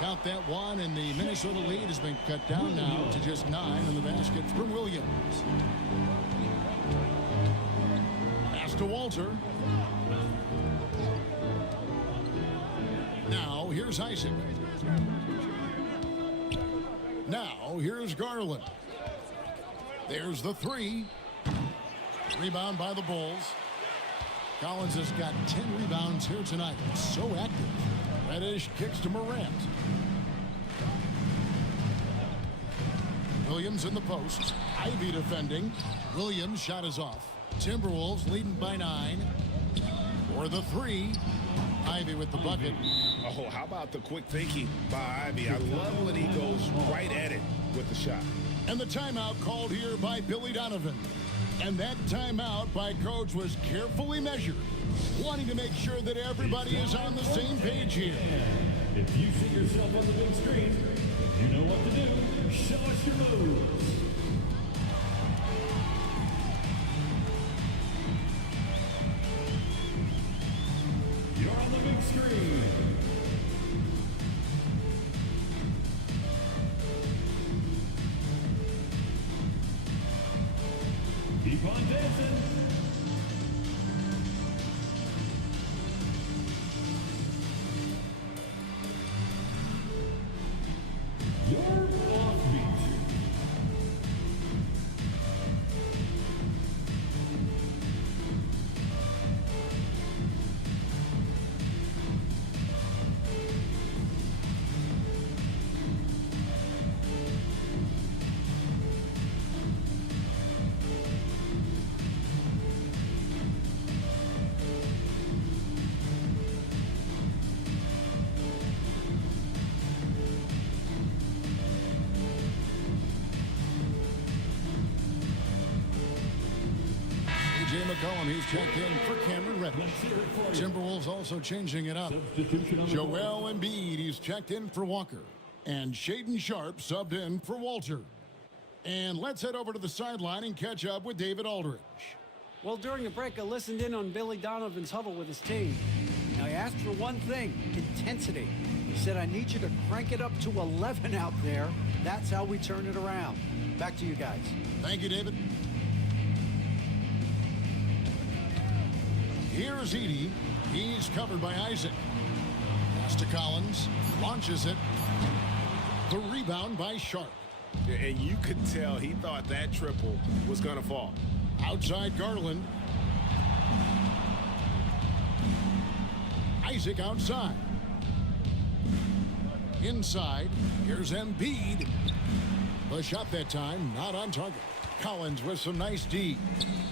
Count that one, and the Minnesota lead has been cut down now to just 9 in the basket from Williams. Pass to Walter. Now here's Isaac. Now here's Garland. There's the 3. Rebound by the Bulls. Collins has got 10 rebounds here tonight. So active. Reddish kicks to Morant. Williams in the post. Ivy defending. Williams' shot is off. Timberwolves leading by 9. For the 3. Ivy with the bucket. Oh, how about the quick thinking by Ivy? I love when he goes right at it with the shot. And the timeout called here by Billy Donovan. And that timeout by Coach was carefully measured, wanting to make sure that everybody is on the same page here. If you see yourself on the big screen, you know what to do. Show us your moves. You're on the big screen. Keep on dancing. You're offbeat. McCollum, he's checked in for Cameron Reddish. Timberwolves also changing it up. Joel Embiid, he's checked in for Walker. And Shaedon Sharpe subbed in for Walter. And let's head over to the sideline and catch up with David Aldridge. Well, during the break, I listened in on Billy Donovan's huddle with his team. Now, he asked for one thing, intensity. He said, I need you to crank it up to 11 out there. That's how we turn it around. Back to you guys. Thank you, David. Here's Edey. He's covered by Isaac. Pass to Collins. Launches it. The rebound by Sharpe. And you could tell he thought that triple was going to fall. Outside Garland. Isaac outside. Inside. Here's Embiid. The shot that time, not on target. Collins with some nice D.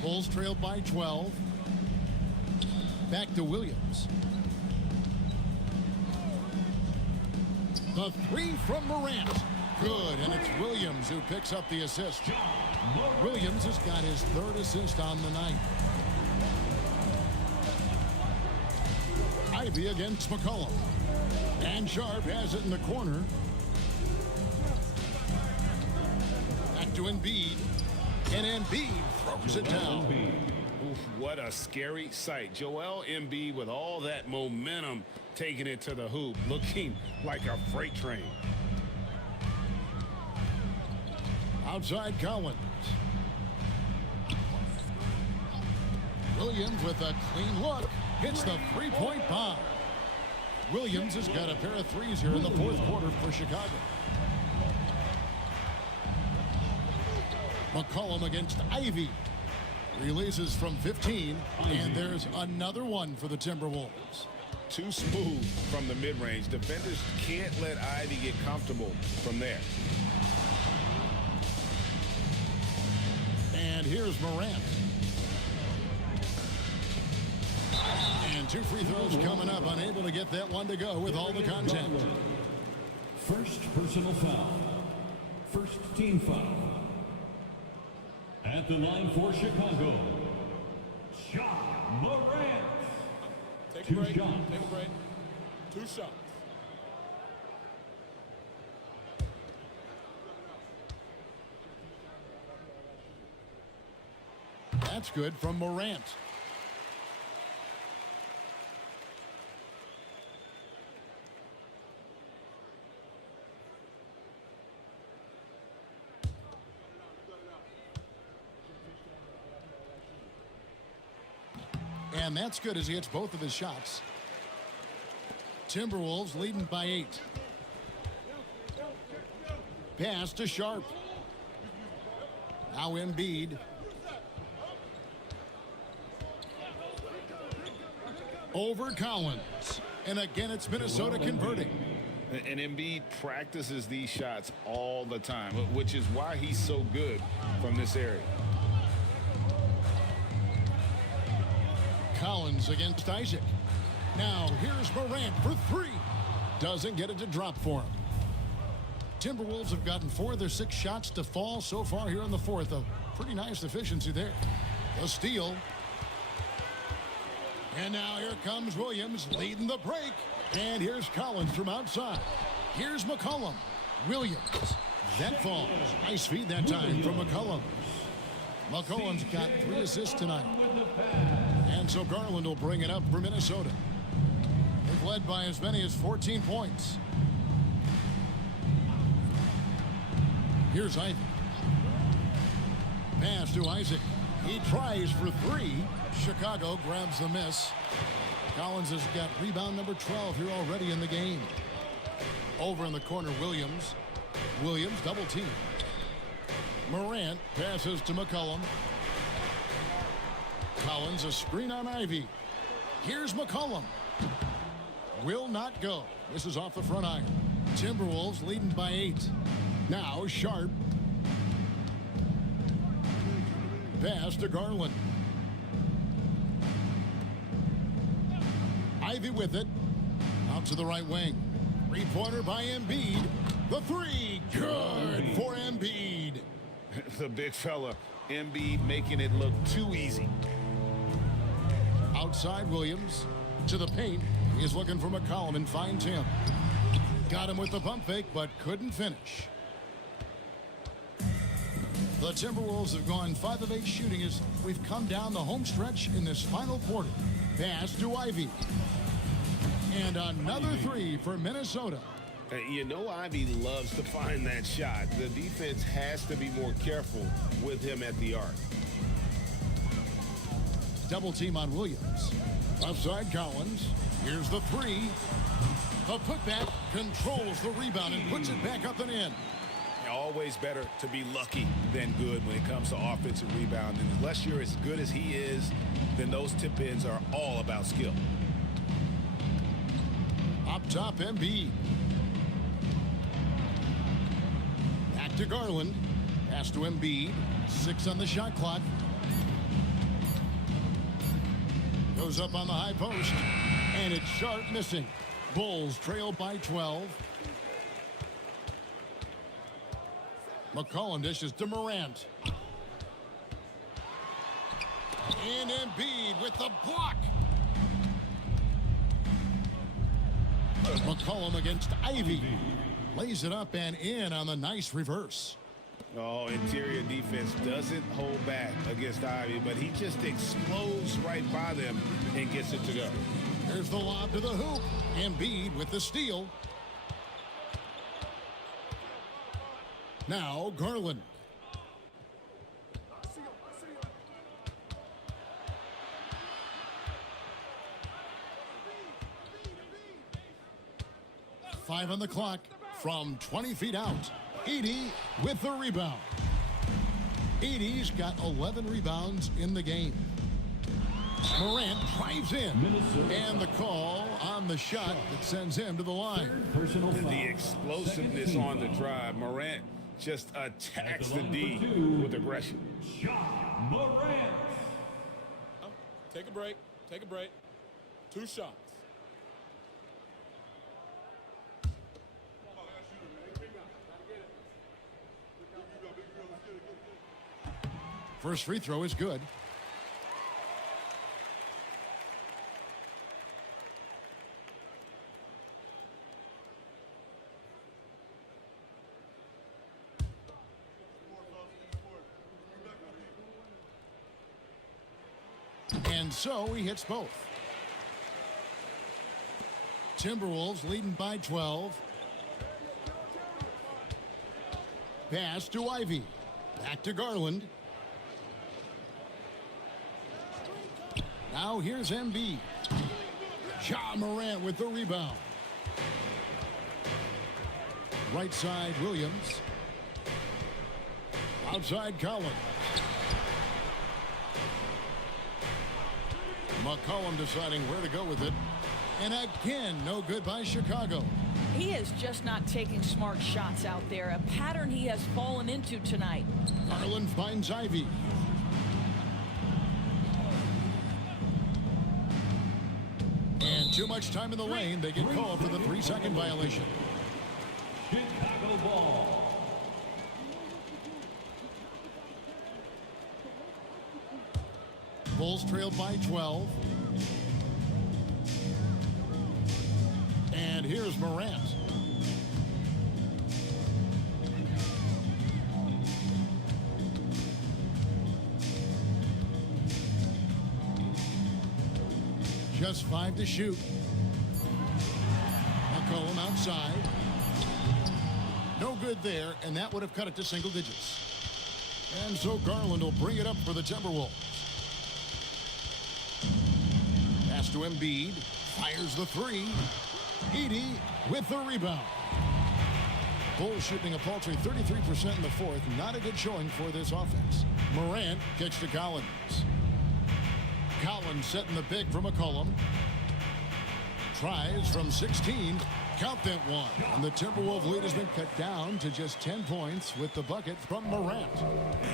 Bulls trailed by 12. Back to Williams. The three from Morant. Good, and it's Williams who picks up the assist. Williams has got his third assist on the night. Ivy against McCollum. And Sharpe has it in the corner. Back to Embiid. And Embiid throws it down. Oof, what a scary sight. Joel Embiid with all that momentum taking it to the hoop, looking like a freight train. Outside Collins. Williams with a clean look. Hits the three-point bomb. Williams has got a pair of threes here in the fourth quarter for Chicago. McCollum against Ivy. Releases from 15, and there's another one for the Timberwolves. Too smooth from the mid-range. Defenders can't let Ivy get comfortable from there. And here's Morant. And two free throws coming up. Unable to get that one to go with all the content. First personal foul. First team foul. At the line for Chicago, John Morant. Take a break. Take a break. 2 shots. That's good from Morant. And that's good as he hits both of his shots. Timberwolves leading by 8. Pass to Sharpe. Now Embiid. Over Collins. And again, it's Minnesota converting. And Embiid practices these shots all the time, which is why he's so good from this area. Collins against Isaac. Now here's Morant for 3. Doesn't get it to drop for him. Timberwolves have gotten 4 of their 6 shots to fall so far here in the fourth. A pretty nice efficiency there. The steal. And now here comes Williams leading the break. And here's Collins from outside. Here's McCollum. Williams. That falls. Nice feed that time from McCollum. McCollum's got 3 assists tonight. And so Garland will bring it up for Minnesota. They've led by as many as 14 points. Here's Ivy. Pass to Isaac. He tries for 3. Chicago grabs the miss. Collins has got rebound number 12 here already in the game. Over in the corner, Williams. Williams double team. Morant passes to McCollum. Collins a screen on Ivy. Here's McCollum. Will not go. This is off the front iron. Timberwolves leading by 8. Now Sharpe. Pass to Garland. Ivy with it. Out to the right wing. Three-pointer by Embiid. The 3. Good for Embiid. The big fella, Embiid, making it look too easy. Outside Williams. To the paint. He's looking for McCollum and finds him. Got him with the pump fake, but couldn't finish. The Timberwolves have gone 5 of 8 shooting as we've come down the home stretch in this final quarter. Pass to Ivy. And another 3 for Minnesota. You know Ivy loves to find that shot. The defense has to be more careful with him at the arc. Double team on Williams. Offside Collins. Here's the 3. A putback controls the rebound and puts it back up and in. Always better to be lucky than good when it comes to offensive rebound. And unless you're as good as he is, then those tip-ins are all about skill. Up top, Embiid. Back to Garland. Pass to Embiid. 6 on the shot clock. Goes up on the high post. And it's sharp missing. Bulls trail by 12. McCollum dishes to Morant. And Embiid with the block. McCollum against Ivy. Lays it up and in on the nice reverse. Oh, interior defense doesn't hold back against Ivy, but he just explodes right by them and gets it to go. There's the lob to the hoop. Embiid with the steal. Now Garland. Five on the clock from 20 feet out. Edey with the rebound. Edey's got 11 rebounds in the game. Morant drives in. And the call on the shot that sends him to the line. The explosiveness on the drive. Morant just attacks the D with aggression. Morant. Take a break. Take a break. 2 shots. First free throw is good. And so he hits both. Timberwolves leading by 12. Pass to Ivy. Back to Garland. Now here's Embiid. Ja Morant with the rebound. Right side Williams. Outside Collins. McCollum deciding where to go with it. And again, no good by Chicago. He is just not taking smart shots out there, a pattern he has fallen into tonight. Garland finds Ivy. And too much time in the lane. They get called for the 3-second violation. Chicago ball. Bulls trail by 12. And here's Morant. Just 5 to shoot. McCollum outside. No good there, and that would have cut it to single digits. And so Garland will bring it up for the Timberwolves. Pass to Embiid. Fires the 3. Edey with the rebound. Bulls shooting a paltry 33% in the fourth. Not a good showing for this offense. Morant kicks to Collins. Collins setting the big for McCollum. Tries from 16. Count that one. And the Timberwolves lead has been cut down to just 10 points with the bucket from Morant.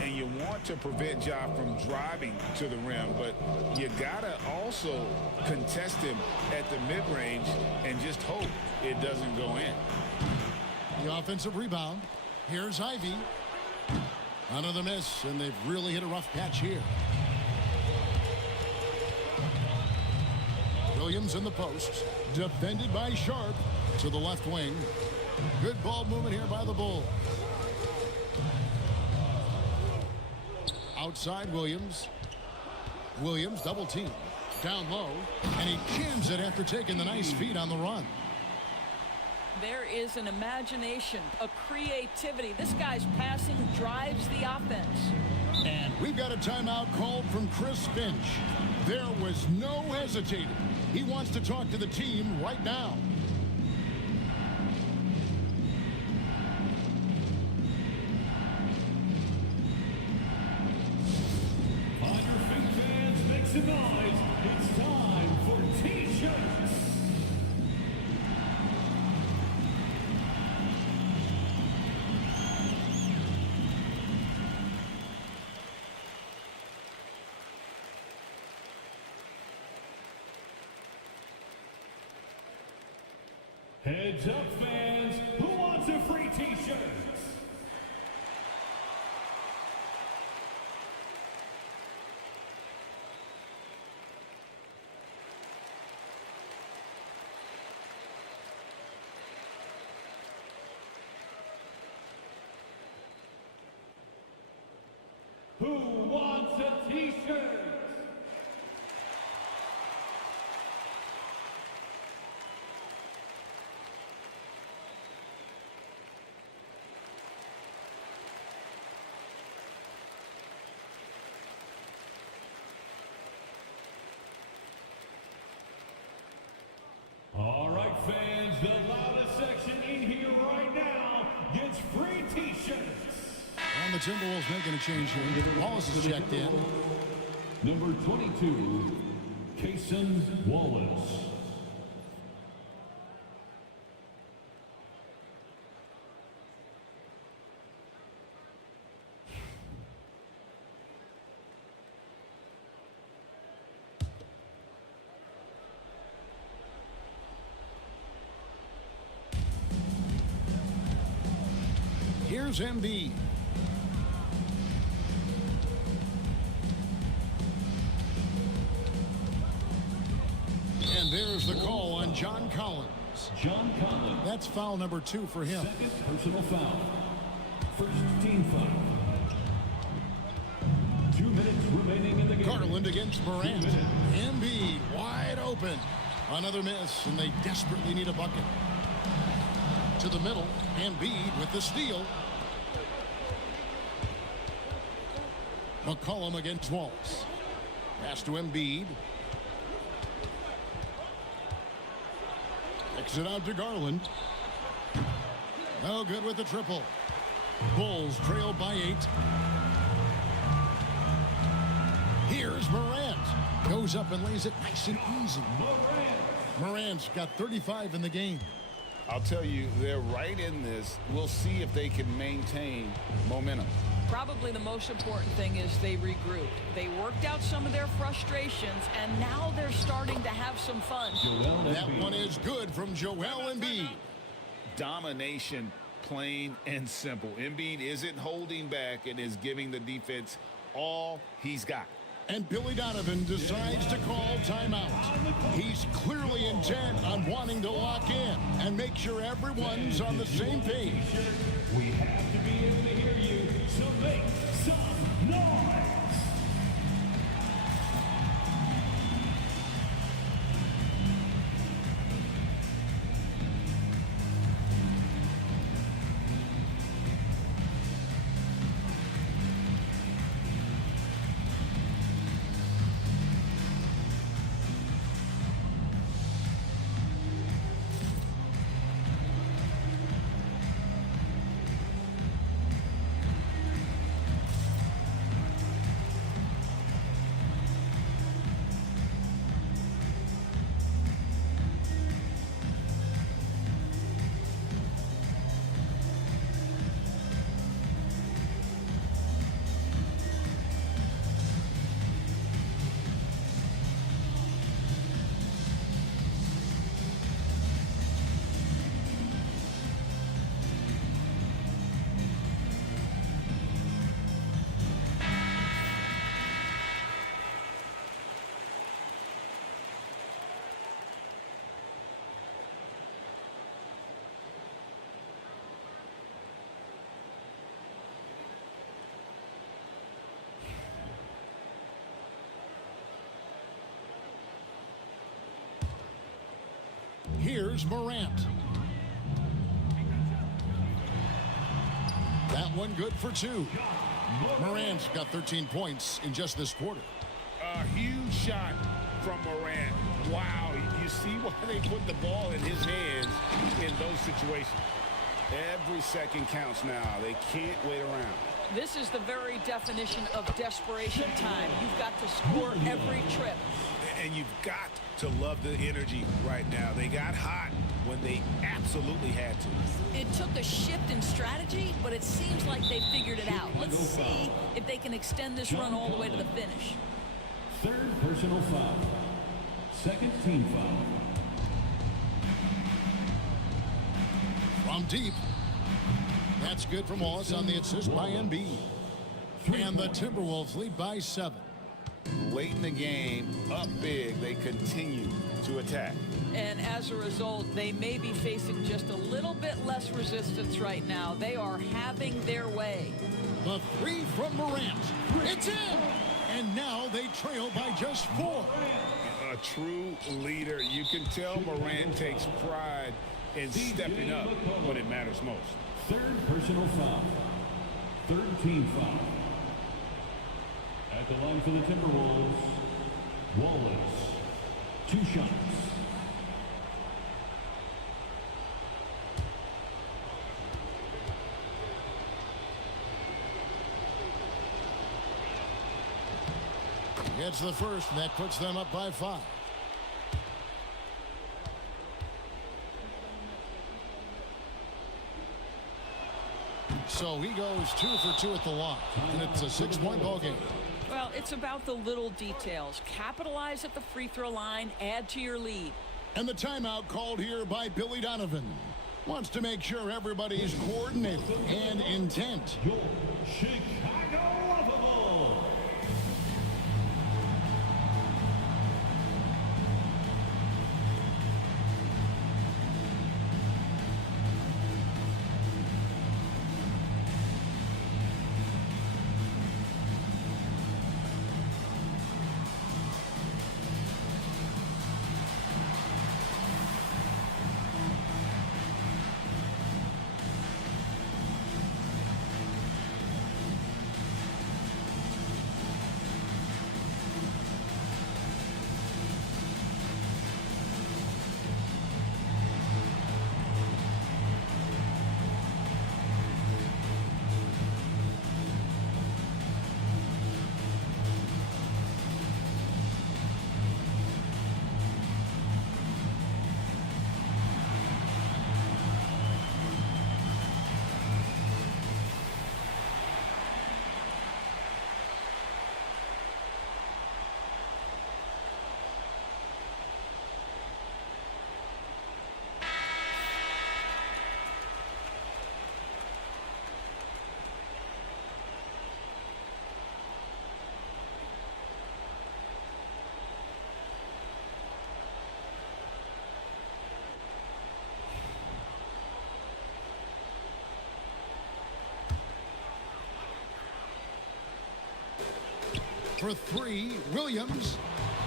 And you want to prevent Ja from driving to the rim, but you gotta also contest him at the mid-range and just hope it doesn't go in. The offensive rebound. Here's Ivy. Another miss, and they've really hit a rough patch here. Williams in the posts. Defended by Sharp to the left wing. Good ball movement here by the Bulls. Outside Williams. Williams double team. Down low. And he jams it after taking the nice feed on the run. There is an imagination, a creativity. This guy's passing drives the offense. And we've got a timeout called from Chris Finch. There was no hesitating. He wants to talk to the team right now. On your feet, fans, make some noise. It's time for T-shirts. Heads up, fans. Who wants a free T-shirt? Who wants a T-shirt? All right, fans, the loudest section in here right now gets free T-shirts. And the Timberwolves making a change here. Wallace is checked in. Number 22, Kason Wallace. Here's Embiid. And there's the call on John Collins. John Collins. That's foul number 2 for him. Second personal foul. First team foul. 2 minutes remaining in the game. Garland against Morant. Embiid wide open. Another miss, and they desperately need a bucket. To the middle. Embiid with the steal. McCollum against Wallace. Pass to Embiid. Exit out to Garland. No good with the triple. Bulls trail by 8. Here's Morant. Goes up and lays it nice and easy. Morant's got 35 in the game. I'll tell you, they're right in this. We'll see if they can maintain momentum. Probably the most important thing is they regrouped. They worked out some of their frustrations, and now they're starting to have some fun. That one is good from Joel Embiid. Domination, plain and simple. Embiid isn't holding back and is giving the defense all he's got. And Billy Donovan decides to call timeout. He's clearly intent on wanting to lock in and make sure everyone's on the same page. We have to be able to hear you, so make some noise. Here's Morant. That one good for 2. Morant's got 13 points in just this quarter. A huge shot from Morant. Wow, you see why they put the ball in his hands in those situations. Every second counts now. They can't wait around. This is the very definition of desperation time. You've got to score every trip. And you've got to love the energy right now. They got hot when they absolutely had to. It took a shift in strategy, but it seems like they figured it out. Let's see if they can extend this run all the way to the finish. Third personal foul. Second team foul. From deep. That's good from Wallace on the assist by MB. And the Timberwolves lead by 7. Late in the game, up big, they continue to attack. And as a result, they may be facing just a little bit less resistance right now. They are having their way. The 3 from Morant. It's in! And now they trail by just 4. A true leader. You can tell Morant takes pride in stepping up when it matters most. Third personal foul. Third team foul. At the line for the Timberwolves, Wallace. 2 shots. Gets the first, and that puts them up by 5. So he goes 2 for 2 at the line, and it's a 6-point ball game. Well, it's about the little details. Capitalize at the free throw line, add to your lead. And the timeout called here by Billy Donovan. Wants to make sure everybody's coordinated and intent. Your Chicago Lovable. For 3, Williams.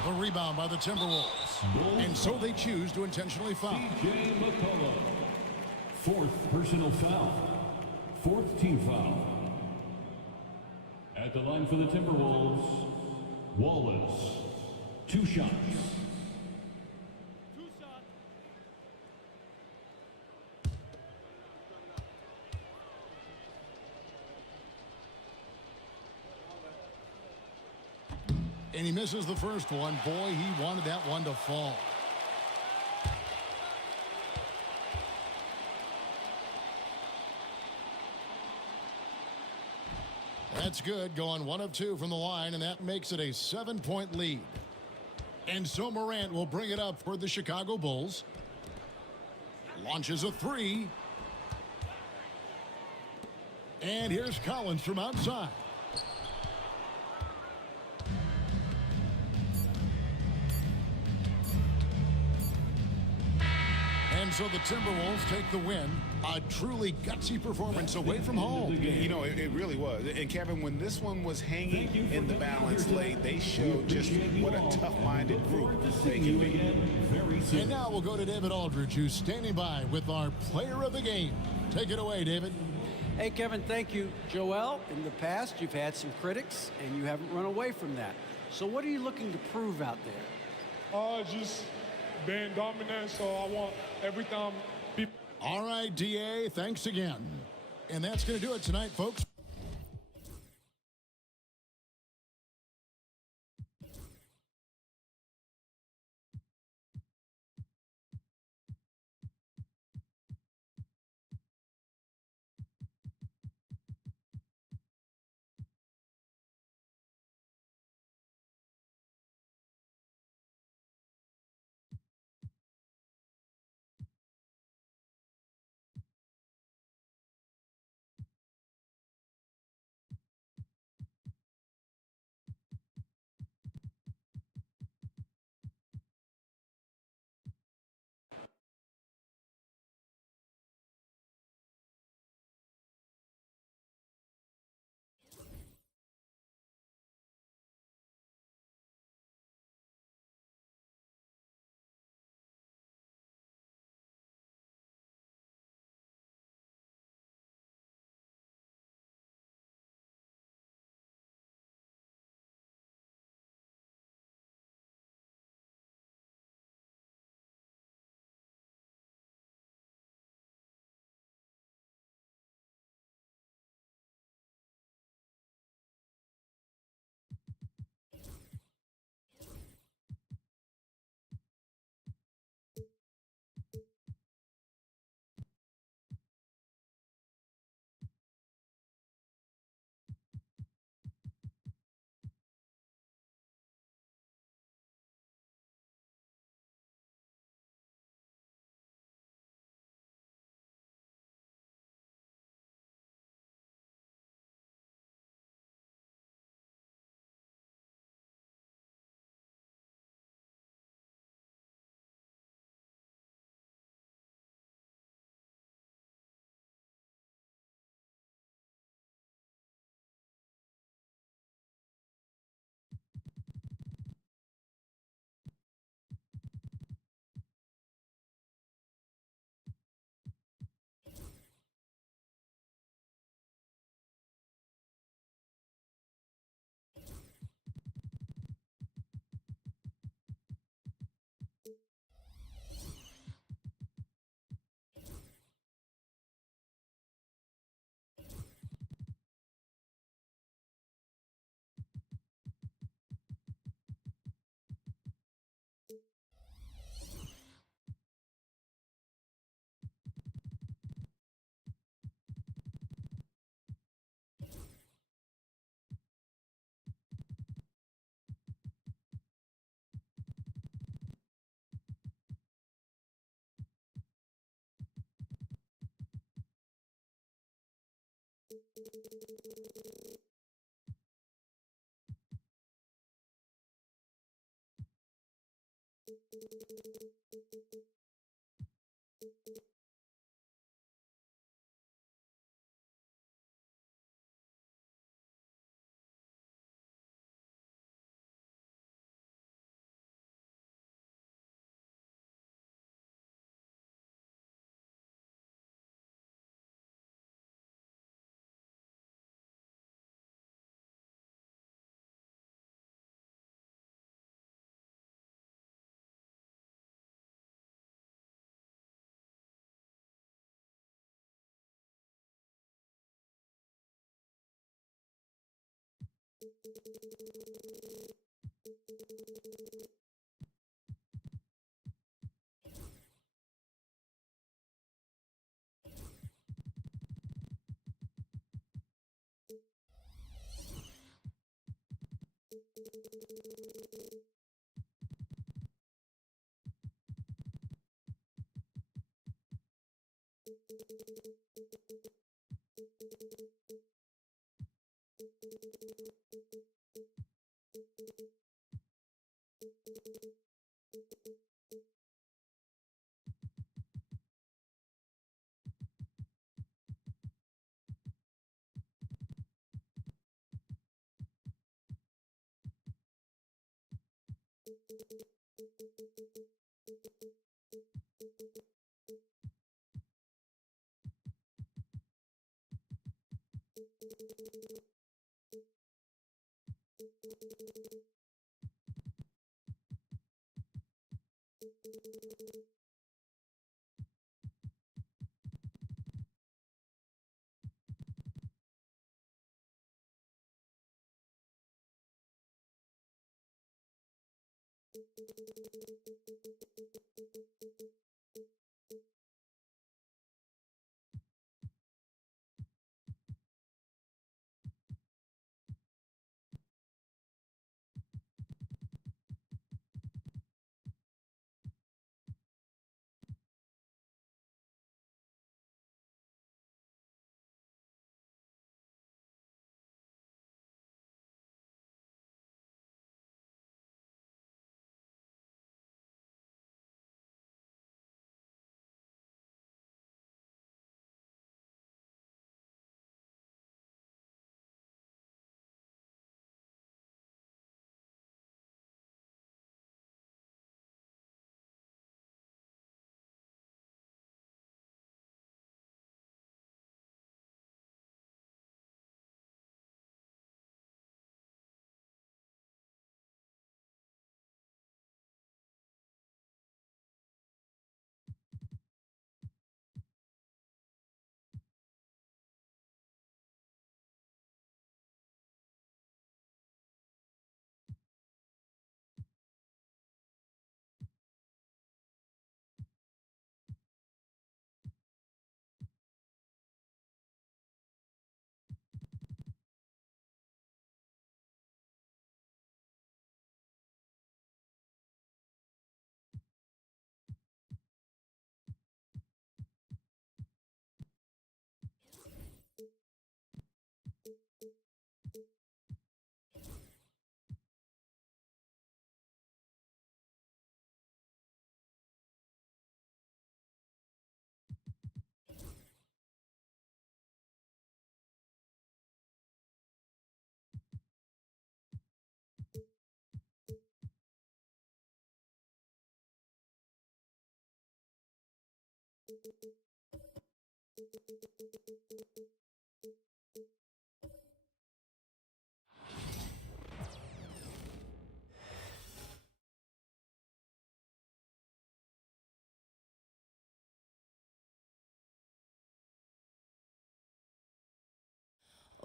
The rebound by the Timberwolves. And so they choose to intentionally foul. C.J. McCollum. Fourth personal foul. Fourth team foul. At the line for the Timberwolves, Wallace. 2 shots. And he misses the first one. Boy, he wanted that one to fall. That's good, going 1 of 2 from the line, and that makes it a 7-point lead. And so Morant will bring it up for the Chicago Bulls. Launches a 3. And here's Collins from outside. And so the Timberwolves take the win. A truly gutsy performance away from home. You know, it really was. And Kevin, when this one was hanging in the balance late, they showed just what a tough-minded group they can be. Rd6. And now we'll go to David Aldridge, who's standing by with our player of the game. Take it away, David. Hey, Kevin, thank you. Joel, in the past, you've had some critics, and you haven't run away from that. So what are you looking to prove out there? Just being dominant, so I want every time people... All right, DA, thanks again. And that's going to do it tonight, folks.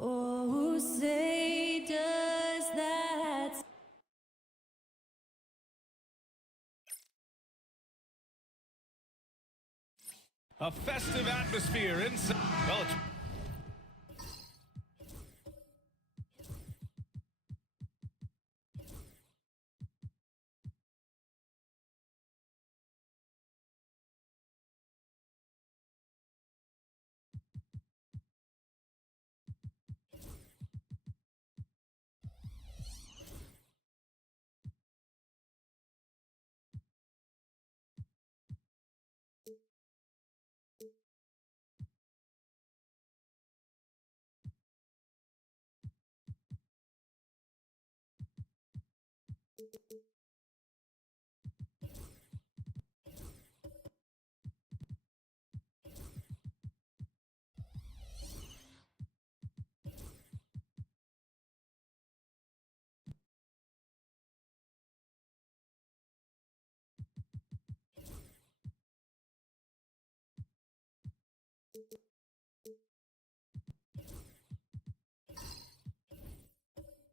Oh, say does that. A festive atmosphere inside. Well, it's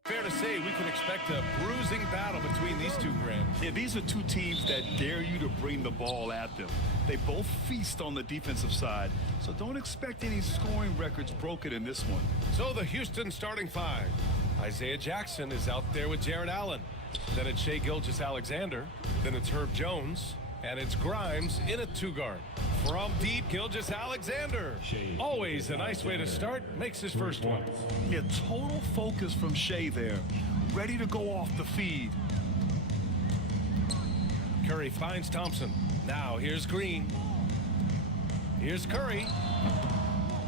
fair to say we can expect a bruising battle between these two, Grant. Yeah, these are two teams that dare you to bring the ball at them. They both feast on the defensive side, so don't expect any scoring records broken in this one. So the Houston starting five. Isaiah Jackson is out there with Jared Allen. Then it's Shai Gilgeous-Alexander. Then it's Herb Jones. And it's Grimes in at two guard. From deep, Gilgeous-Alexander. Always a nice way to start. Makes his first one. Yeah, total focus from Shai there. Ready to go off the feed. Curry finds Thompson. Now here's Green. Here's Curry.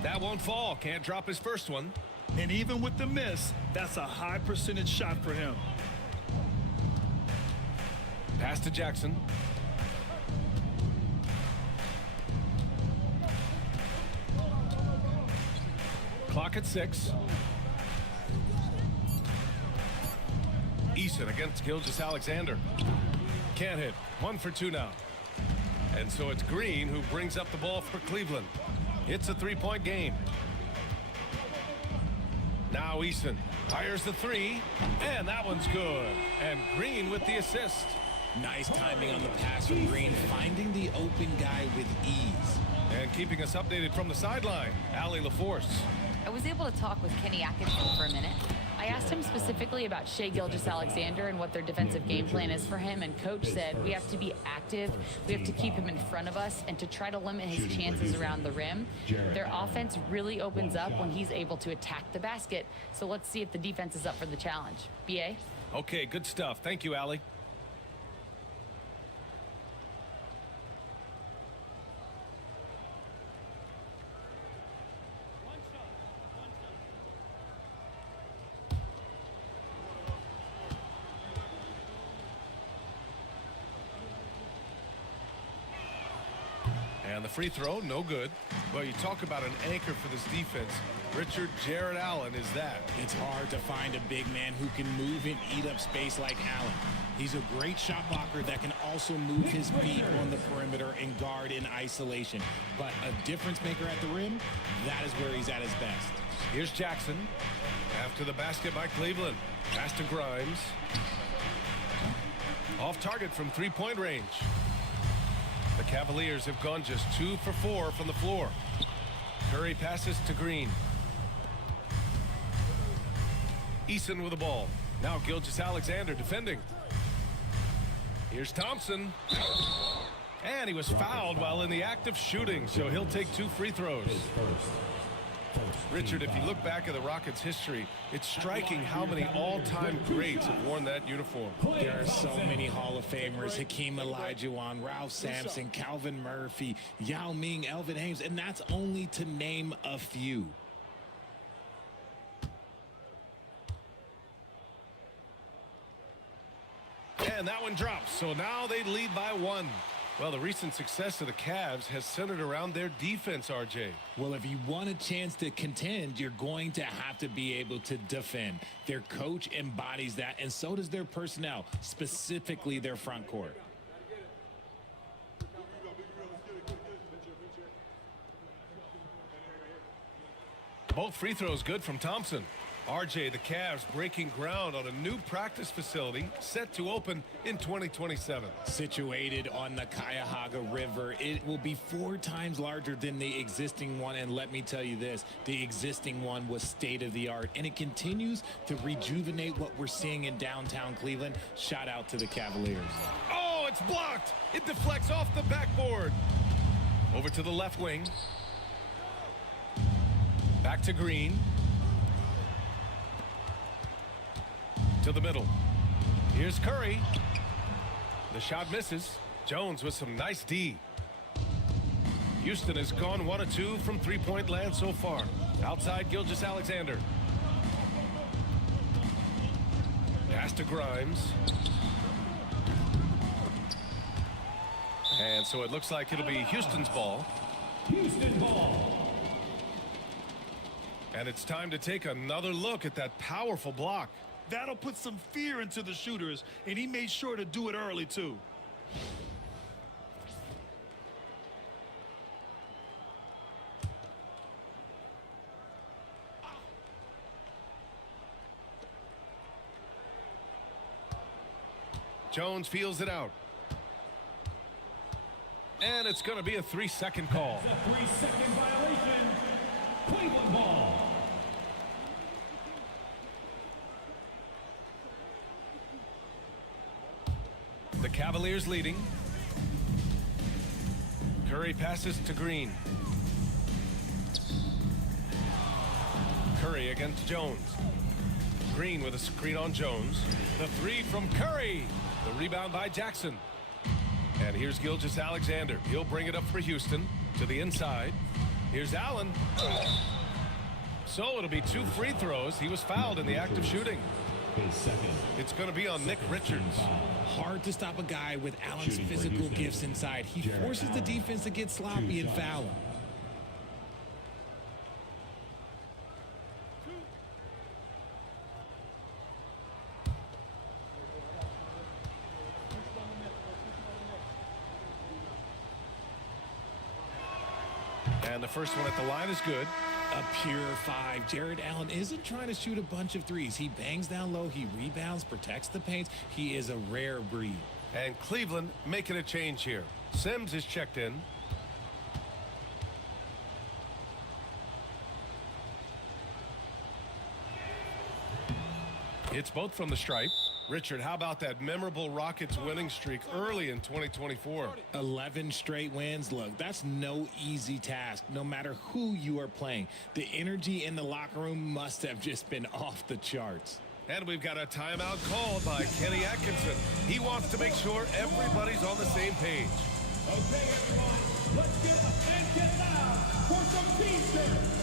That won't fall. Can't drop his first one. And even with the miss, that's a high percentage shot for him. Pass to Jackson. Clock at 6. Eason against Gilgeous-Alexander. Can't hit. 1 for 2 now. And so it's Green who brings up the ball for Cleveland. It's a 3-point game. Now Eason fires the 3, and that one's good. And Green with the assist. Nice timing on the pass from Green, finding the open guy with ease. And keeping us updated from the sideline, Allie LaForce. I was able to talk with Kenny Atkinson for a minute. I asked him specifically about Shai Gilgeous-Alexander and what their defensive game plan is for him, and Coach said we have to be active, we have to keep him in front of us, and to try to limit his chances around the rim. Their offense really opens up when he's able to attack the basket, so let's see if the defense is up for the challenge. BA? Okay, good stuff. Thank you, Allie. And the free throw, no good. Well, you talk about an anchor for this defense. Richard Jared Allen is that. It's hard to find a big man who can move and eat up space like Allen. He's a great shot blocker that can also move his feet on the perimeter and guard in isolation. But a difference maker at the rim, that is where he's at his best. Here's Jackson. After the basket by Cleveland. Pass to Grimes. Off target from 3-point range. The Cavaliers have gone just 2 for 4 from the floor. Curry passes to Green. Eason with the ball. Now Gilgeous-Alexander defending. Here's Thompson. And he was fouled while in the act of shooting, so he'll take 2 free throws. Richard, if you look back at the Rockets' history, it's striking how many all-time greats have worn that uniform. There are so many Hall of Famers: Hakeem Olajuwon, Ralph Sampson, Calvin Murphy, Yao Ming, Elvin Hayes, and that's only to name a few. And that one drops, so now they lead by 1. Well, the recent success of the Cavs has centered around their defense, RJ. Well, if you want a chance to contend, you're going to have to be able to defend. Their coach embodies that, and so does their personnel, specifically their front court. Both free throws good from Thompson. RJ, the Cavs breaking ground on a new practice facility set to open in 2027. Situated on the Cuyahoga River, it will be 4 times larger than the existing one. And let me tell you this, the existing one was state of the art, and it continues to rejuvenate what we're seeing in downtown Cleveland. Shout out to the Cavaliers. Oh, it's blocked. It deflects off the backboard. Over to the left wing. Back to Green. To the middle. Here's Curry. The shot misses. Jones with some nice D. Houston has gone 1 of 2 from 3-point land so far. Outside Gilgeous-Alexander. Pass to Grimes. And so it looks like it'll be Houston's ball. Houston ball. And it's time to take another look at that powerful block. That'll put some fear into the shooters, and he made sure to do it early, too. Jones feels it out. And it's going to be a 3-second call. It's a 3-second violation. Cleveland ball. The Cavaliers leading. Curry passes to Green. Curry against Jones. Green with a screen on Jones. The 3 from Curry. The rebound by Jackson. And here's Gilgeous-Alexander. He'll bring it up for Houston to the inside. Here's Allen. So it'll be 2 free throws. He was fouled in the act of shooting. It's going to be on Nick Richards. Hard to stop a guy with Allen's physical gifts inside. He forces the defense to get sloppy and foul him. And the first one at the line is good. A pure 5. Jared Allen isn't trying to shoot a bunch of threes. He bangs down low. He rebounds, protects the paint. He is a rare breed. And Cleveland making a change here. Sims is checked in. It's both from the stripe. Richard, how about that memorable Rockets winning streak early in 2024? 11 straight wins. Look, that's no easy task, no matter who you are playing. The energy in the locker room must have just been off the charts. And we've got a timeout called by Kenny Atkinson. He wants to make sure everybody's on the same page. Okay, everyone, let's get up and get loud for some Bs10.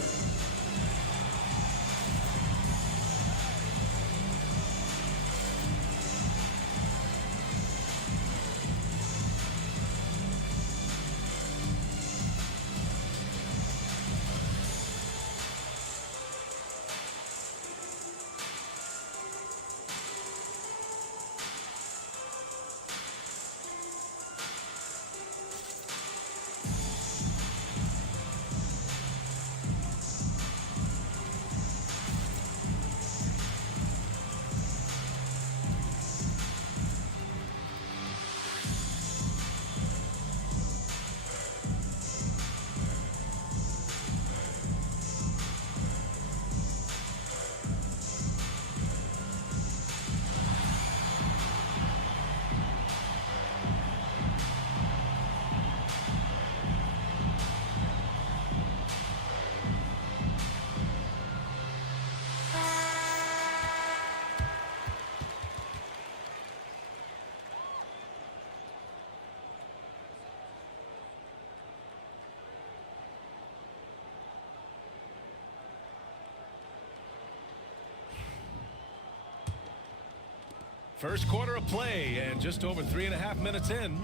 First quarter of play and just over 3.5 minutes in.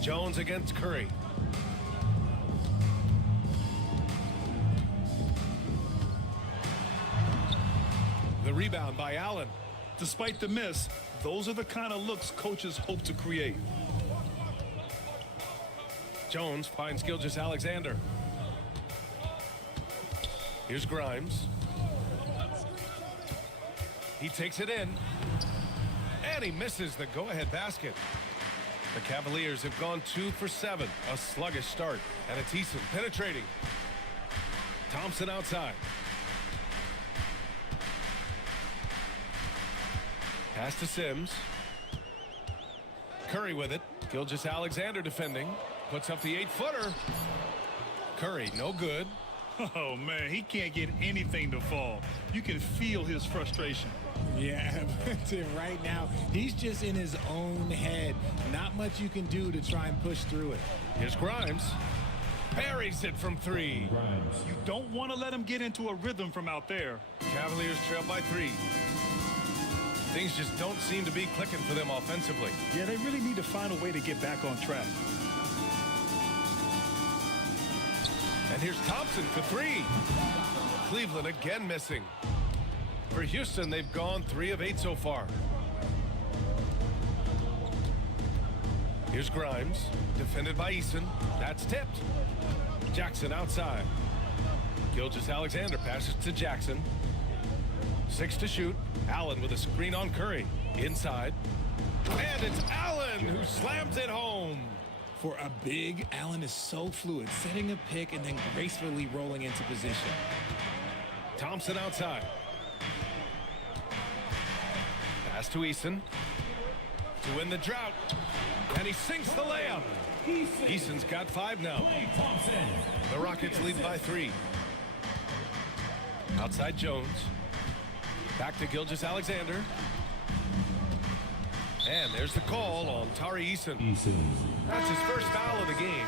Jones against Curry. The rebound by Allen. Despite the miss, those are the kind of looks coaches hope to create. Jones finds Gilgeous-Alexander. Here's Grimes. He takes it in. And he misses the go-ahead basket. The Cavaliers have gone 2 for 7. A sluggish start. And it's Eason penetrating. Thompson outside. Pass to Sims. Curry with it. Gilgeous-Alexander defending. Puts up the 8-footer. Curry, no good. Oh, man, he can't get anything to fall. You can feel his frustration. Yeah, but right now, he's just in his own head. Not much you can do to try and push through it. Here's Grimes. Buries it from 3. You don't want to let him get into a rhythm from out there. Cavaliers trail by 3. Things just don't seem to be clicking for them offensively. Yeah, they really need to find a way to get back on track. And here's Thompson for 3. Cleveland again missing. For Houston, they've gone 3 of 8 so far. Here's Grimes, defended by Eason. That's tipped. Jackson outside. Gilgeous-Alexander passes to Jackson. 6 to shoot. Allen with a screen on Curry. Inside. And it's Allen who slams it home. For a big, Allen is so fluid, setting a pick and then gracefully rolling into position. Thompson outside. Pass to Eason to win the drought. And he sinks the layup. Eason's got 5 now. The Rockets lead by 3. Outside Jones. Back to Gilgeous-Alexander. And there's the call on Tari Eason. That's his first foul of the game.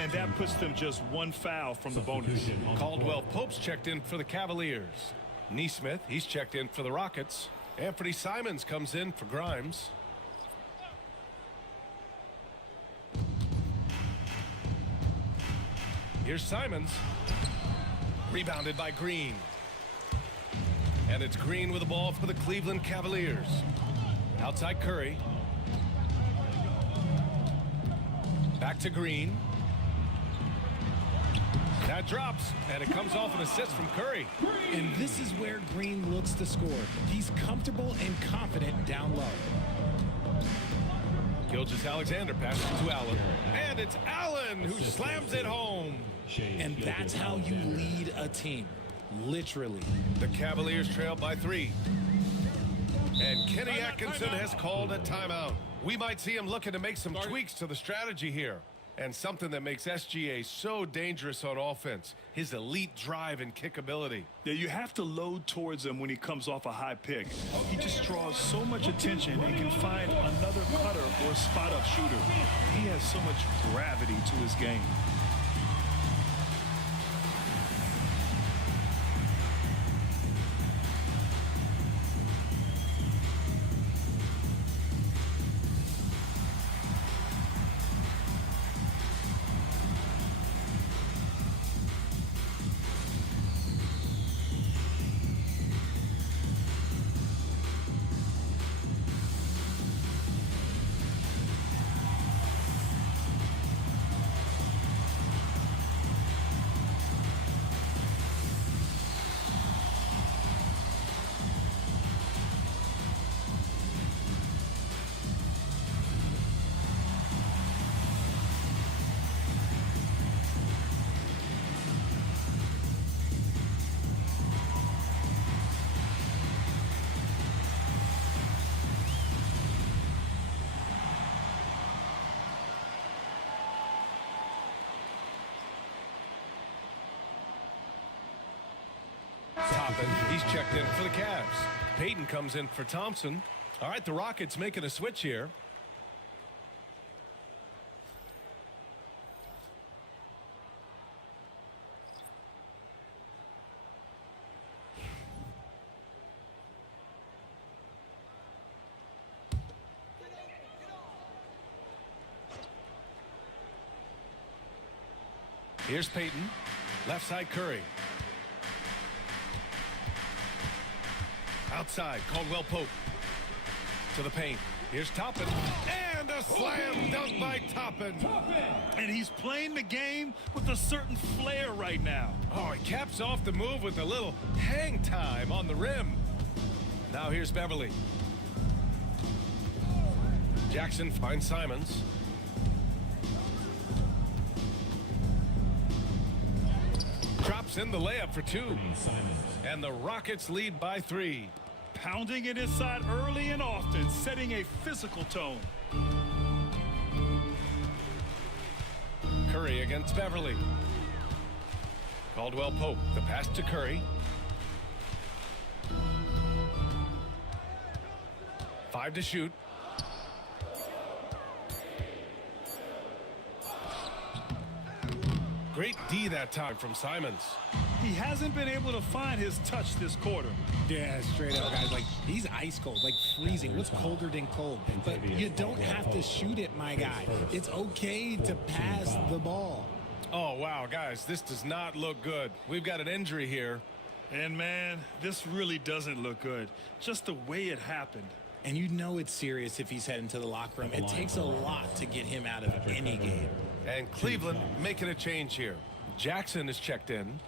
And that puts them just 1 foul from the bonus. Caldwell Pope's checked in for the Cavaliers. Neesmith, he's checked in for the Rockets. Anthony Simons comes in for Grimes. Here's Simons. Rebounded by Green. And it's Green with the ball for the Cleveland Cavaliers. Outside Curry. Back to Green. That drops, and it comes off an assist from Curry. And this is where Green looks to score. He's comfortable and confident down low. Gilgeous-Alexander passes to Allen. And it's Allen who slams it home. And that's how you lead a team. Literally. The Cavaliers trail by 3. And Kenny Atkinson has called a timeout. We might see him looking to make some tweaks to the strategy here. And something that makes SGA so dangerous on offense, his elite drive and kickability. Yeah, you have to load towards him when he comes off a high pick. He just draws so much attention and can find another cutter or spot-up shooter. He has so much gravity to his game. Toppin, he's checked in for the Cavs. Payton comes in for Thompson. All right, the Rockets making a switch here. Here's Payton. Left side Curry. Outside, Caldwell Pope to the paint. Here's Toppin. And a slam dunk by Toppin. And he's playing the game with a certain flair right now. Oh, he caps off the move with a little hang time on the rim. Now here's Beverly. Jackson finds Simons. Drops in the layup for 2. And the Rockets lead by 3. Pounding it inside early and often, setting a physical tone. Curry against Beverly. Caldwell Pope, the pass to Curry. 5 to shoot. Great D that time from Simons. He hasn't been able to find his touch this quarter. Yeah, straight up, guys. Like, he's ice cold, like freezing. What's colder than cold? But you don't have to shoot it, my guy. It's okay to pass the ball. Oh, wow, guys, this does not look good. We've got an injury here. And, man, this really doesn't look good. Just the way it happened. And you know it's serious if he's heading to the locker room. It takes a lot to get him out of any game. And Cleveland making a change here. Jackson is checked in.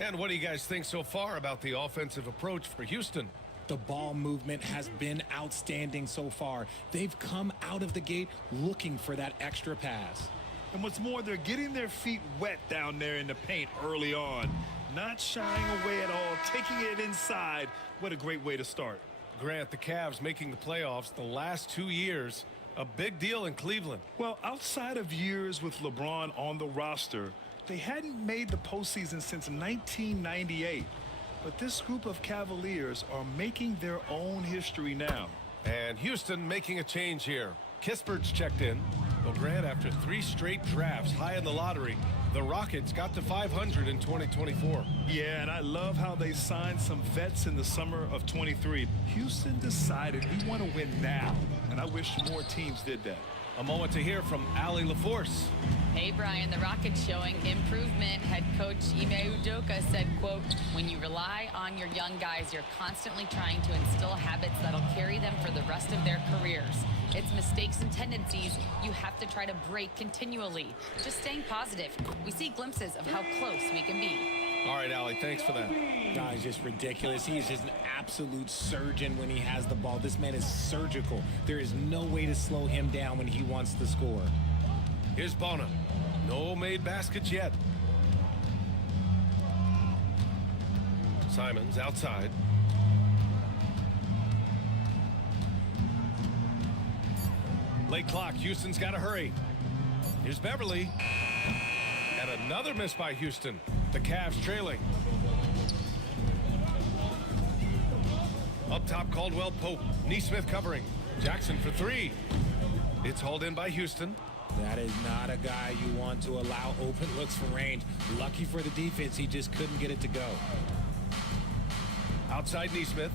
And what do you guys think so far about the offensive approach for Houston? The ball movement has been outstanding so far. They've come out of the gate looking for that extra pass. And what's more, they're getting their feet wet down there in the paint early on. Not shying away at all, taking it inside. What a great way to start. Grant, the Cavs making the playoffs the last 2 years. A big deal in Cleveland. Well, outside of years with LeBron on the roster, they hadn't made the postseason since 1998. But this group of Cavaliers are making their own history now. And Houston making a change here. Kispert's checked in. Well, Grant, after 3 straight drafts high in the lottery, the Rockets got to 500 in 2024. Yeah, and I love how they signed some vets in the summer of 23. Houston decided we want to win now, and I wish more teams did that. A moment to hear from Allie LaForce. Hey, Brian, the Rockets showing improvement. Head coach Ime Udoka said, quote, when you rely on your young guys, you're constantly trying to instill habits that'll carry them for the rest of their careers. It's mistakes and tendencies you have to try to break continually. Just staying positive. We see glimpses of how close we can be. All right, Allie, thanks for that. Guys, just ridiculous. He is just an absolute surgeon when he has the ball. This man is surgical. There is no way to slow him down when he wants to score. Here's Bona. No made baskets yet. Simons outside. Late clock. Houston's got to hurry. Here's Beverly. And another miss by Houston. The Cavs trailing. Up top, Caldwell Pope. Neesmith covering. Jackson for three. It's hauled in by Houston. That is not a guy you want to allow open looks from range. Lucky for the defense, he just couldn't get it to go. Outside Neesmith.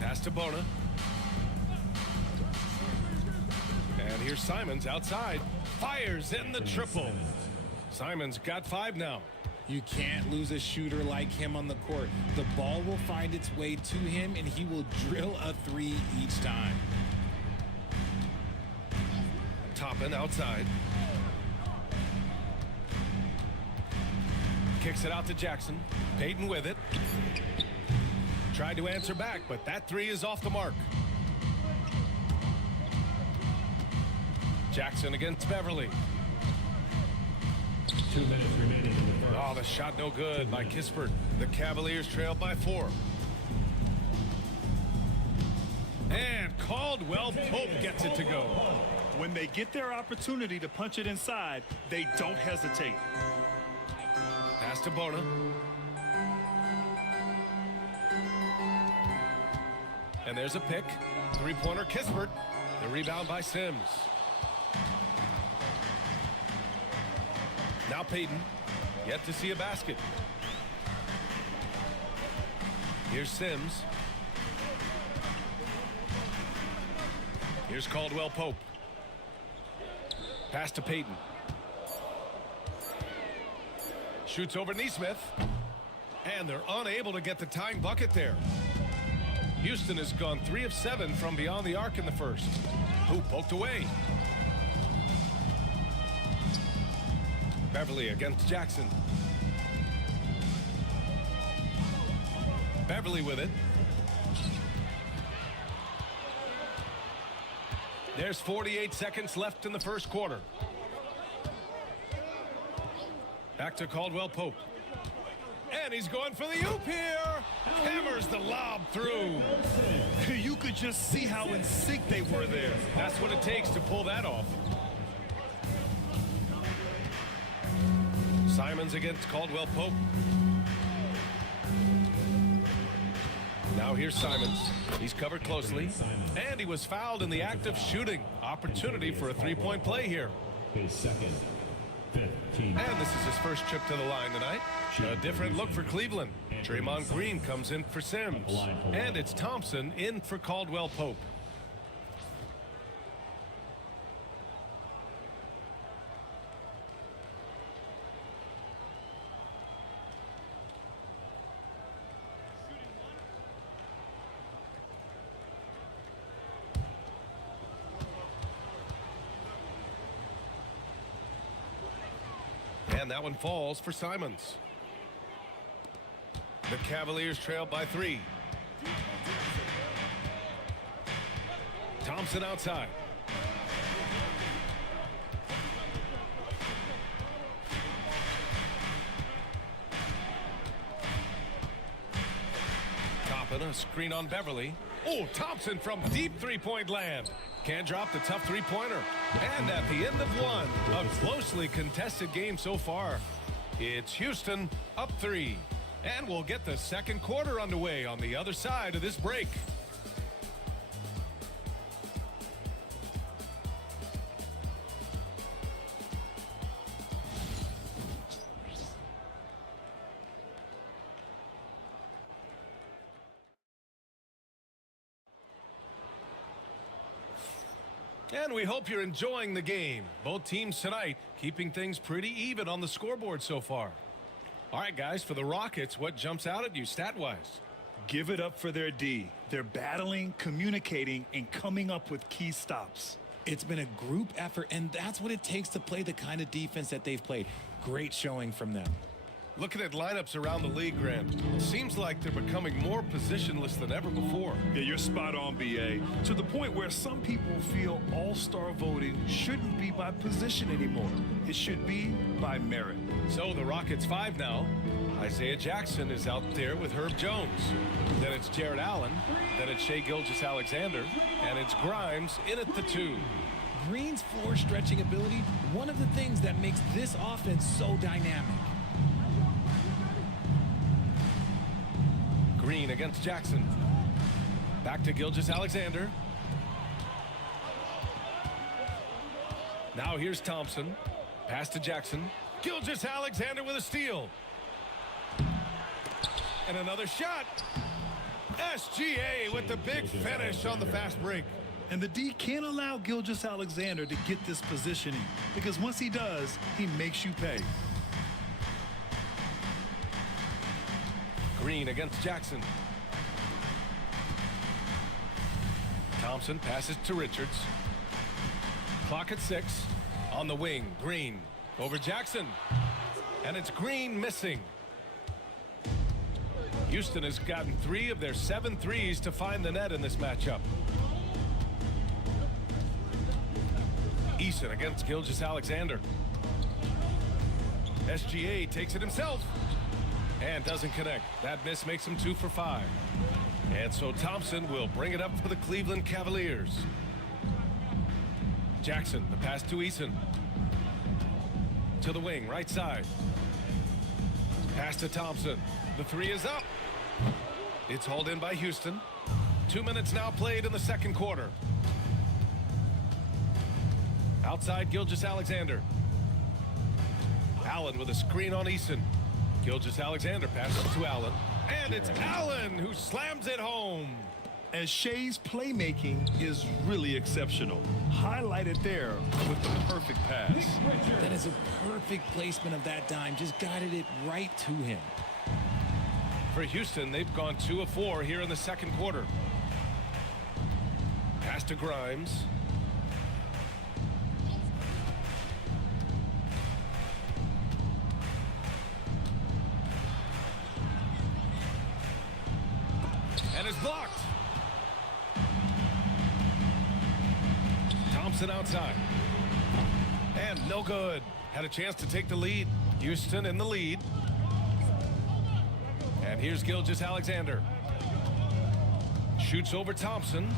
Pass to Bona. And here's Simons outside. Fires in the triple. Simons got 5 now. You can't lose a shooter like him on the court. The ball will find its way to him, and he will drill a 3 each time. Toppin outside. Kicks it out to Jackson. Payton with it. Tried to answer back, but that 3 is off the mark. Jackson against Beverly. 2 minutes remaining in the first. Oh, the shot no good by Kispert. The Cavaliers trail by 4. And Caldwell Pope gets it to go. When they get their opportunity to punch it inside, they don't hesitate. Pass to Bona. And there's a pick. 3-pointer Kispert. The rebound by Sims. Now Payton. Yet to see a basket. Here's Sims. Here's Caldwell Pope. Pass to Payton. Shoots over Neesmith. And they're unable to get the tying bucket there. Houston has gone 3 of 7 from beyond the arc in the first. Hoop poked away. Beverly against Jackson. Beverly with it. There's 48 seconds left in the first quarter. Back to Caldwell Pope. And he's going for the oop here. Hammers the lob through. You could just see how in sync they were there. That's what it takes to pull that off. Simons against Caldwell Pope. Now here's Simons. He's covered closely. And he was fouled in the act of shooting. Opportunity for a 3-point play here. His second. 15. And this is his first trip to the line tonight. A different look for Cleveland. Draymond Green comes in for Sims. And it's Thompson in for Caldwell Pope. And that one falls for Simons. The Cavaliers trail by 3. Thompson outside. Toppin, a screen on Beverly. Oh, Thompson from deep 3-point land. Can't drop the tough 3-pointer. And at the end of one, a closely contested game so far. It's Houston up 3. And we'll get the second quarter underway on the other side of this break. And we hope you're enjoying the game. Both teams tonight keeping things pretty even on the scoreboard so far. All right, guys, for the Rockets, what jumps out at you stat-wise? Give it up for their D. They're battling, communicating, and coming up with key stops. It's been a group effort, and that's what it takes to play the kind of defense that they've played. Great showing from them. Looking at lineups around the league, Grant, it seems like they're becoming more positionless than ever before. Yeah, you're spot on, BA. To the point where some people feel all-star voting shouldn't be by position anymore. It should be by merit. So the Rockets 5 now. Isaiah Jackson is out there with Herb Jones. Then it's Jared Allen. Then it's Shai Gilgeous-Alexander. And it's Grimes in at the 2. Green's floor stretching ability, one of the things that makes this offense so dynamic. Green against Jackson. Back to Gilgeous-Alexander. Now here's Thompson. Pass to Jackson. Gilgeous-Alexander with a steal. And another shot. SGA with the big finish on the fast break. And the D can't allow Gilgeous-Alexander to get this positioning, because once he does, he makes you pay. Green against Jackson. Thompson passes to Richards. Clock at 6. On the wing, Green over Jackson. And it's Green missing. Houston has gotten 3 of their 7 threes to find the net in this matchup. Eason against Gilgeous-Alexander. SGA takes it himself and doesn't connect. That miss makes him 2 for 5. And so Thompson will bring it up for the Cleveland Cavaliers. Jackson, the pass to Eason. To the wing, right side. Pass to Thompson. The 3 is up. It's hauled in by Houston. 2 minutes now played in the second quarter. Outside Gilgeous-Alexander. Allen with a screen on Eason. Gilgeous-Alexander passes to Allen. And it's Allen who slams it home. And Shai's playmaking is really exceptional. Highlighted there with the perfect pass. That is a perfect placement of that dime. Just guided it right to him. For Houston, they've gone 2 of 4 here in the second quarter. Pass to Grimes. And it's blocked. Thompson outside. And no good. Had a chance to take the lead. Houston in the lead. And here's Gilgeous-Alexander. Shoots over Thompson.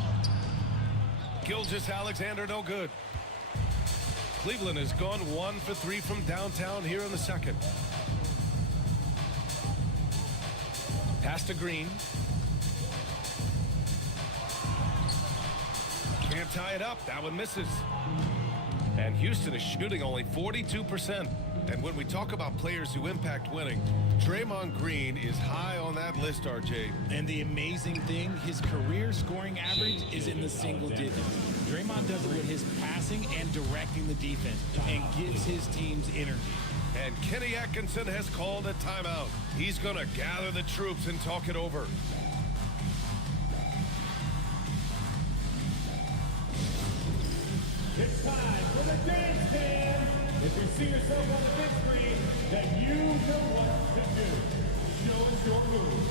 Gilgeous-Alexander no good. Cleveland has gone 1 for 3 from downtown here in the second. Pass to Green. Can't tie it up. That one misses. And Houston is shooting only 42%. And when we talk about players who impact winning, Draymond Green is high on that list, RJ. And the amazing thing, his career scoring average is in the single digits. Draymond does it with his passing and directing the defense and gives his teams energy. And Kenny Atkinson has called a timeout. He's going to gather the troops and talk it over. It's time for the dance cam. If you see yourself on the big screen, then you know what to do. Show us your moves.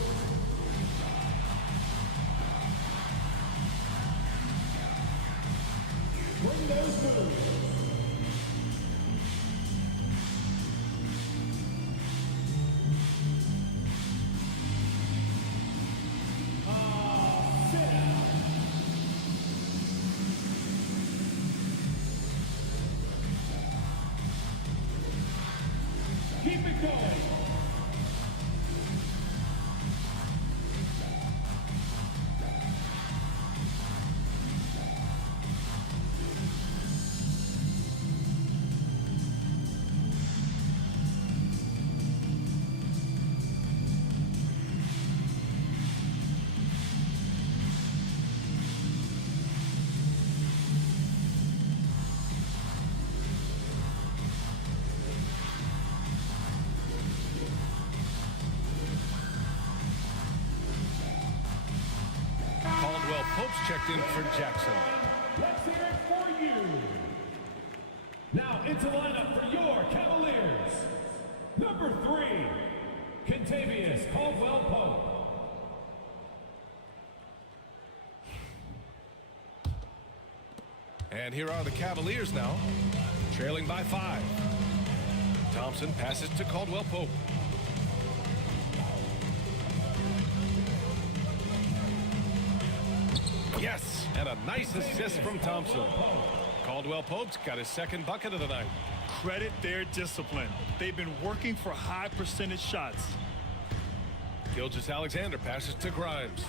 Bring those moves. Sit down. Keep it going. in for Jackson. Let's hear it for you. Now into lineup for your Cavaliers. Number 3, Kentavious Caldwell-Pope. And here are the Cavaliers now, trailing by 5. Thompson passes to Caldwell-Pope. Yes, and a nice assist from Thompson. Caldwell-Pope's got his second bucket of the night. Credit their discipline. They've been working for high percentage shots. Gilgeous-Alexander passes to Grimes.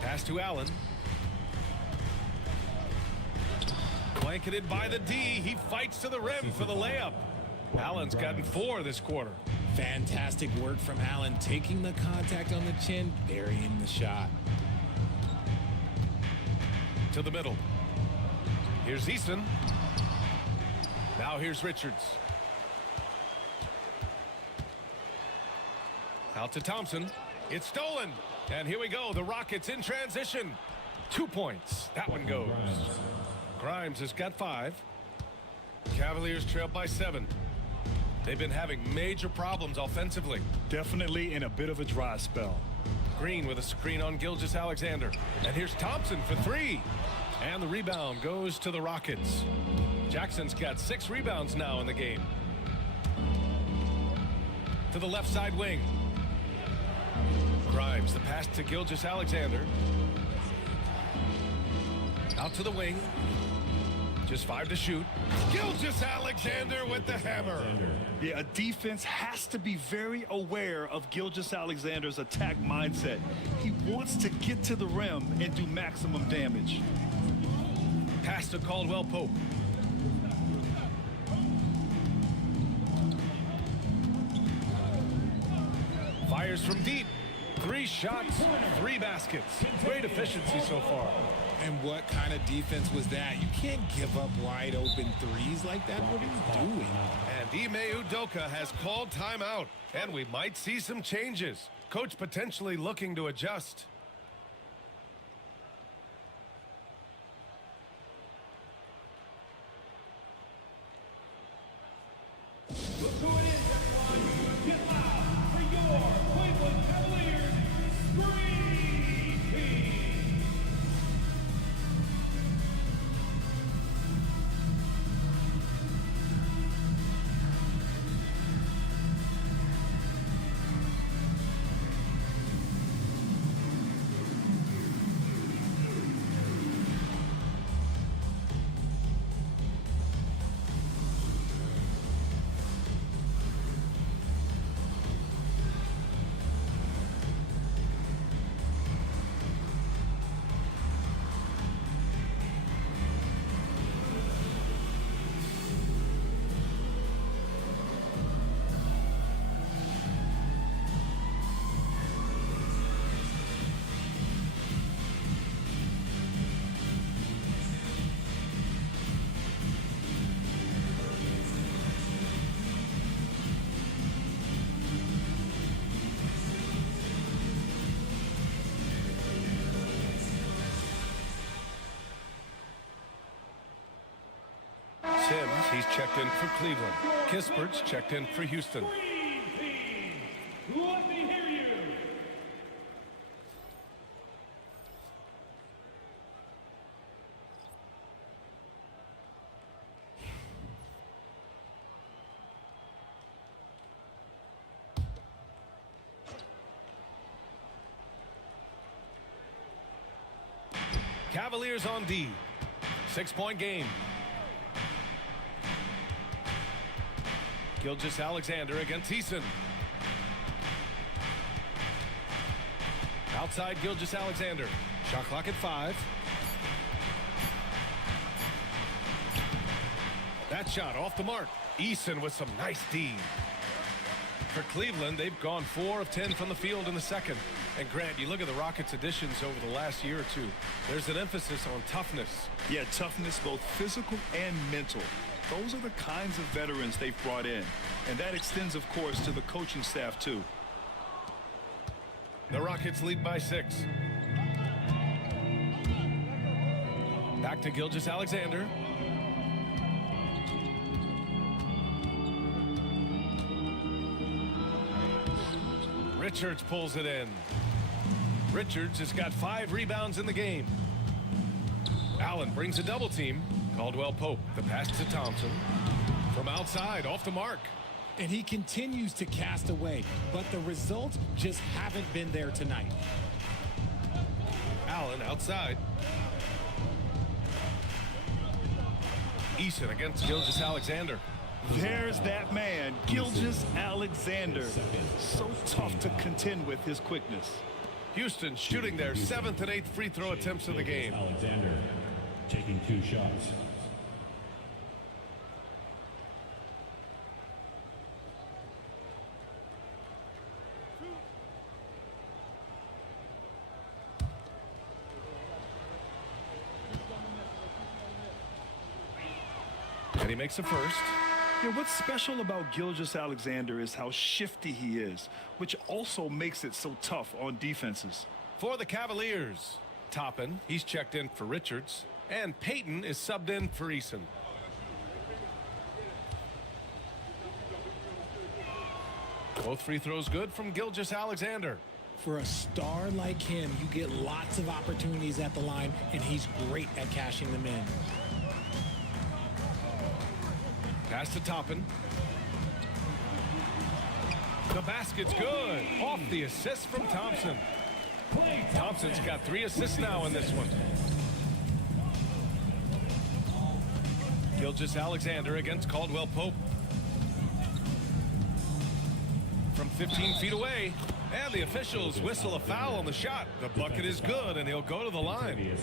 Pass to Allen. Blanketed by the D. He fights to the rim for the layup. Allen's gotten 4 this quarter. Fantastic work from Allen, taking the contact on the chin, burying the shot. To the middle. Here's Eason. Now here's Richards. Out to Thompson. It's stolen. And here we go. The Rockets in transition. 2 points. That one goes. Grimes has got 5. Cavaliers trail by 7. They've been having major problems offensively. Definitely in a bit of a dry spell. Green with a screen on Gilgeous-Alexander. And here's Thompson for 3. And the rebound goes to the Rockets. Jackson's got 6 rebounds now in the game. To the left side wing. Grimes, the pass to Gilgeous-Alexander. Out to the wing. Just 5 to shoot. Gilgeous-Alexander with the hammer. Yeah, a defense has to be very aware of Gilgeous-Alexander's attack mindset. He wants to get to the rim and do maximum damage. Pass to Caldwell-Pope. Fires from deep. 3 shots, 3 baskets. Great efficiency so far. And what kind of defense was that? You can't give up wide open threes like that. What are you doing? And Ime Udoka has called timeout. And we might see some changes. Coach potentially looking to adjust. Look who it is, everyone. Get loud for your Cleveland Cavaliers Screen Team. Sims, he's checked in for Cleveland. Kispert's checked in for Houston. Let me hear you. Cavaliers on D. 6-point game. Gilgeous-Alexander against Eason. Outside Gilgeous-Alexander. Shot clock at 5. That shot off the mark. Eason with some nice D. For Cleveland, they've gone 4 of 10 from the field in the second. And Grant, you look at the Rockets' additions over the last year or two. There's an emphasis on toughness. Yeah, toughness, both physical and mental. Those are the kinds of veterans they've brought in. And that extends, of course, to the coaching staff, too. The Rockets lead by 6. Back to Gilgeous-Alexander. Richards pulls it in. Richards has got 5 rebounds in the game. Allen brings a double team. Caldwell Pope, the pass to Thompson. From outside, off the mark. And he continues to cast away, but the results just haven't been there tonight. Allen outside. Eason against Gilgeous-Alexander. There's that man, Gilgeous-Alexander. So tough to contend with his quickness. Houston shooting their 7th and 8th free throw attempts of the game. Alexander taking 2 shots. And he makes a first. Yeah, what's special about Gilgeous-Alexander is how shifty he is, which also makes it so tough on defenses. For the Cavaliers, Toppin, he's checked in for Richards, and Payton is subbed in for Eason. Both free throws good from Gilgeous-Alexander. For a star like him, you get lots of opportunities at the line, and he's great at cashing them in. Pass to Toppin. The basket's good. Off the assist from Thompson. Thompson's got 3 assists now in this one. Gilgeous-Alexander against Caldwell Pope. From 15 feet away. And the officials whistle a foul on the shot. The bucket is good, and he'll go to the line.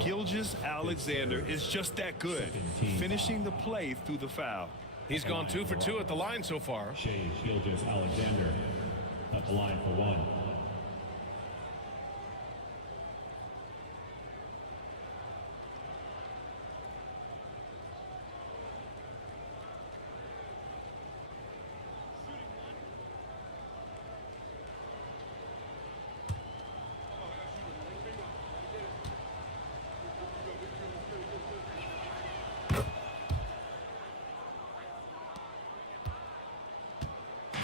Gilgeous-Alexander is just that good, finishing the play through the foul. He's gone 2 for 2 at the line so far. Gilgeous-Alexander at the line for 1.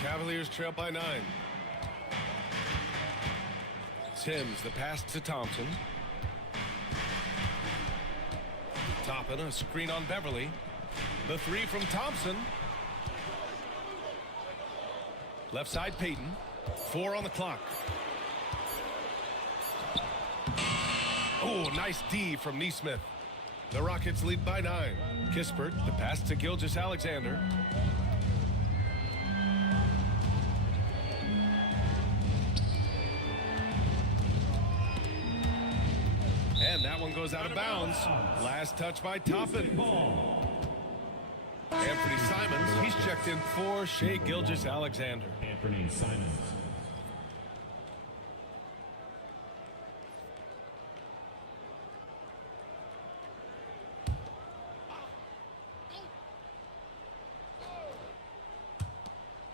Cavaliers trail by 9. Sims, the pass to Thompson. Toppin, a screen on Beverly. The 3 from Thompson. Left side, Payton. 4 on the clock. Oh, nice D from Neesmith. The Rockets lead by 9. Kispert, the pass to Gilgeous-Alexander. And that one goes out of bounds. Last touch by Toppin. Anthony Simons, he's checked in for Shai Gilgeous-Alexander. Anthony Simons.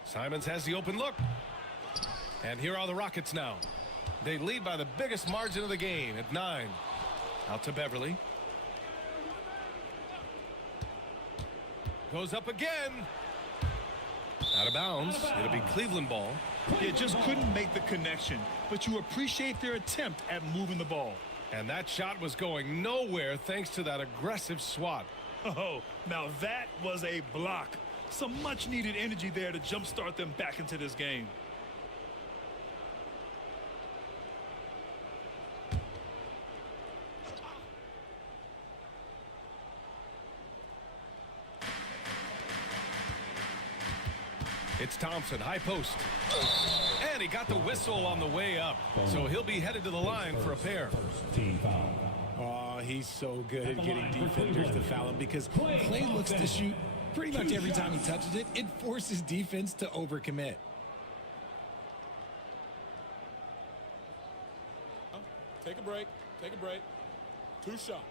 Simons has the open look. And here are the Rockets now. They lead by the biggest margin of the game at 9. Out to Beverly. Goes up again. Out of bounds. It'll be Cleveland ball. They just couldn't make the connection, but you appreciate their attempt at moving the ball. And that shot was going nowhere thanks to that aggressive swat. Oh, now that was a block. Some much needed energy there to jumpstart them back into this game. It's Thompson, high post. And he got the whistle on the way up. So he'll be headed to the line for a pair. Team foul. Oh, he's so good at getting defenders to foul him because Clay looks to shoot pretty much every time he touches it. It forces defense to overcommit. Take a break. Take a break. 2 shots.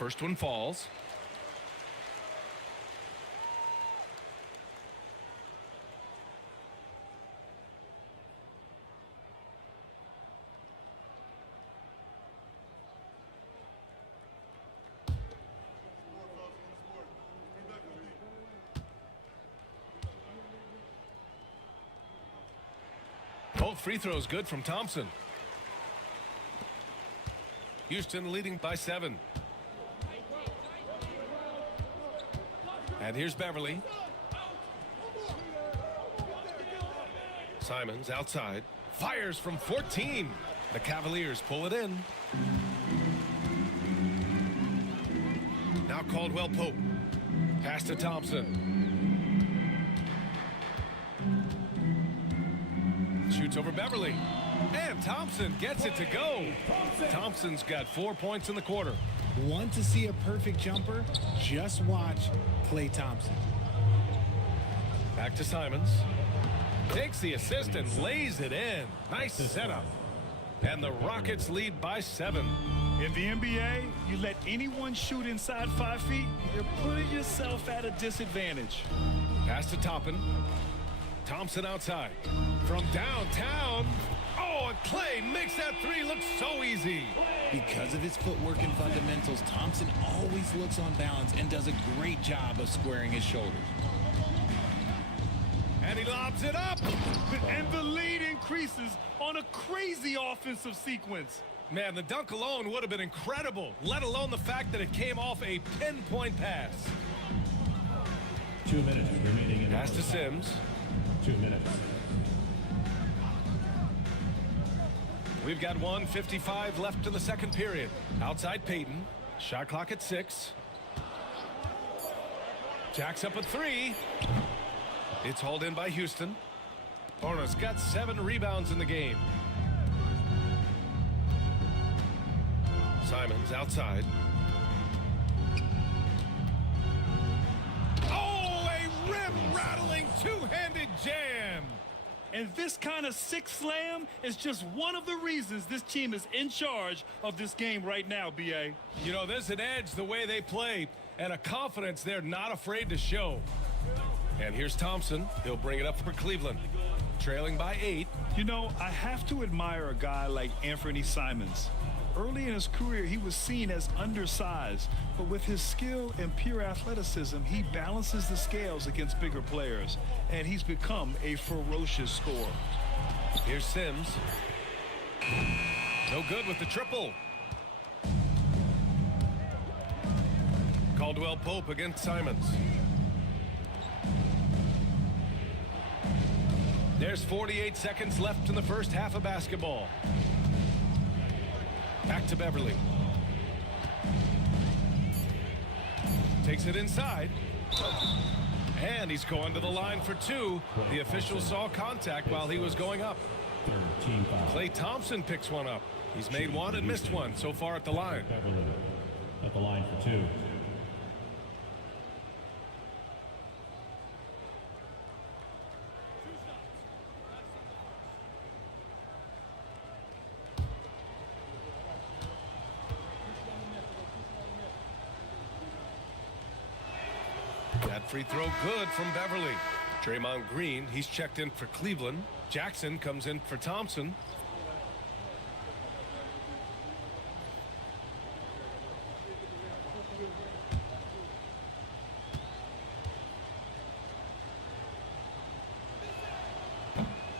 first one falls. Both free throws good from Thompson. Houston leading by 7. And here's Beverly. Simons outside. Fires from 14. The Cavaliers pull it in. Now Caldwell Pope. Pass to Thompson. Shoots over Beverly. And Thompson gets it to go. Thompson's got 4 points in the quarter. Want to see a perfect jumper? Just watch Klay Thompson. Back to Simons. Takes the assist and lays it in. Nice setup. And the Rockets lead by 7. In the NBA, you let anyone shoot inside 5 feet, you're putting yourself at a disadvantage. Pass to Toppin. Thompson outside. From downtown. Oh, and Klay makes that three look so easy. Because of his footwork and fundamentals, Thompson always looks on balance and does a great job of squaring his shoulders. And he lobs it up. And the lead increases on a crazy offensive sequence. Man, the dunk alone would have been incredible, let alone the fact that it came off a pinpoint pass. 2 minutes remaining in Pass to Sims. 2 minutes. We've got 1:55 left in the second period. Outside Payton. Shot clock at 6. Jacks up a 3. It's hauled in by Houston. Hornets got 7 rebounds in the game. Simons outside. Oh, a rim-rattling two-handed jam. And this kind of six slam is just one of the reasons this team is in charge of this game right now, B.A. You know, there's an edge the way they play and a confidence they're not afraid to show. And here's Thompson. He'll bring it up for Cleveland. Trailing by 8. You know, I have to admire a guy like Anthony Simons. Early in his career, he was seen as undersized, but with his skill and pure athleticism, he balances the scales against bigger players, and he's become a ferocious scorer. Here's Sims. No good with the triple. Caldwell Pope against Simons. There's 48 seconds left in the first half of basketball. Back to Beverly. Takes it inside. And he's going to the line for 2. The official saw contact while he was going up. Klay Thompson picks one up. He's made one and missed one so far at the line. Beverly at the line for 2. That free throw good from Beverly. Draymond Green, he's checked in for Cleveland. Jackson comes in for Thompson.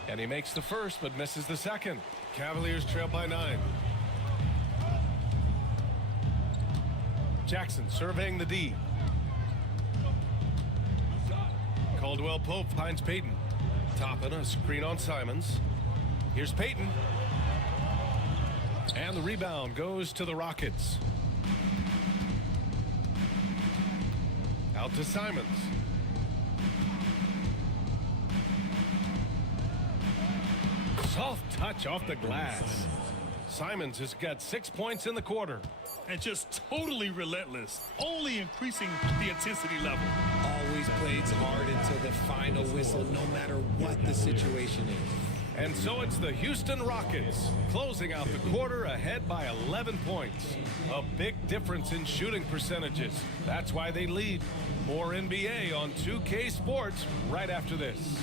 And he makes the first but misses the second. Cavaliers trail by 9. Jackson surveying the D. Caldwell Pope finds Payton. Toppin, a screen on Simons. Here's Payton. And the rebound goes to the Rockets. Out to Simons. Soft touch off the glass. Simons has got 6 points in the quarter. And just totally relentless, only increasing the intensity level. Always plays hard until the final whistle, no matter what the situation is. And so it's the Houston Rockets closing out the quarter ahead by 11 points. A big difference in shooting percentages. That's why they lead. More NBA on 2K Sports right after this.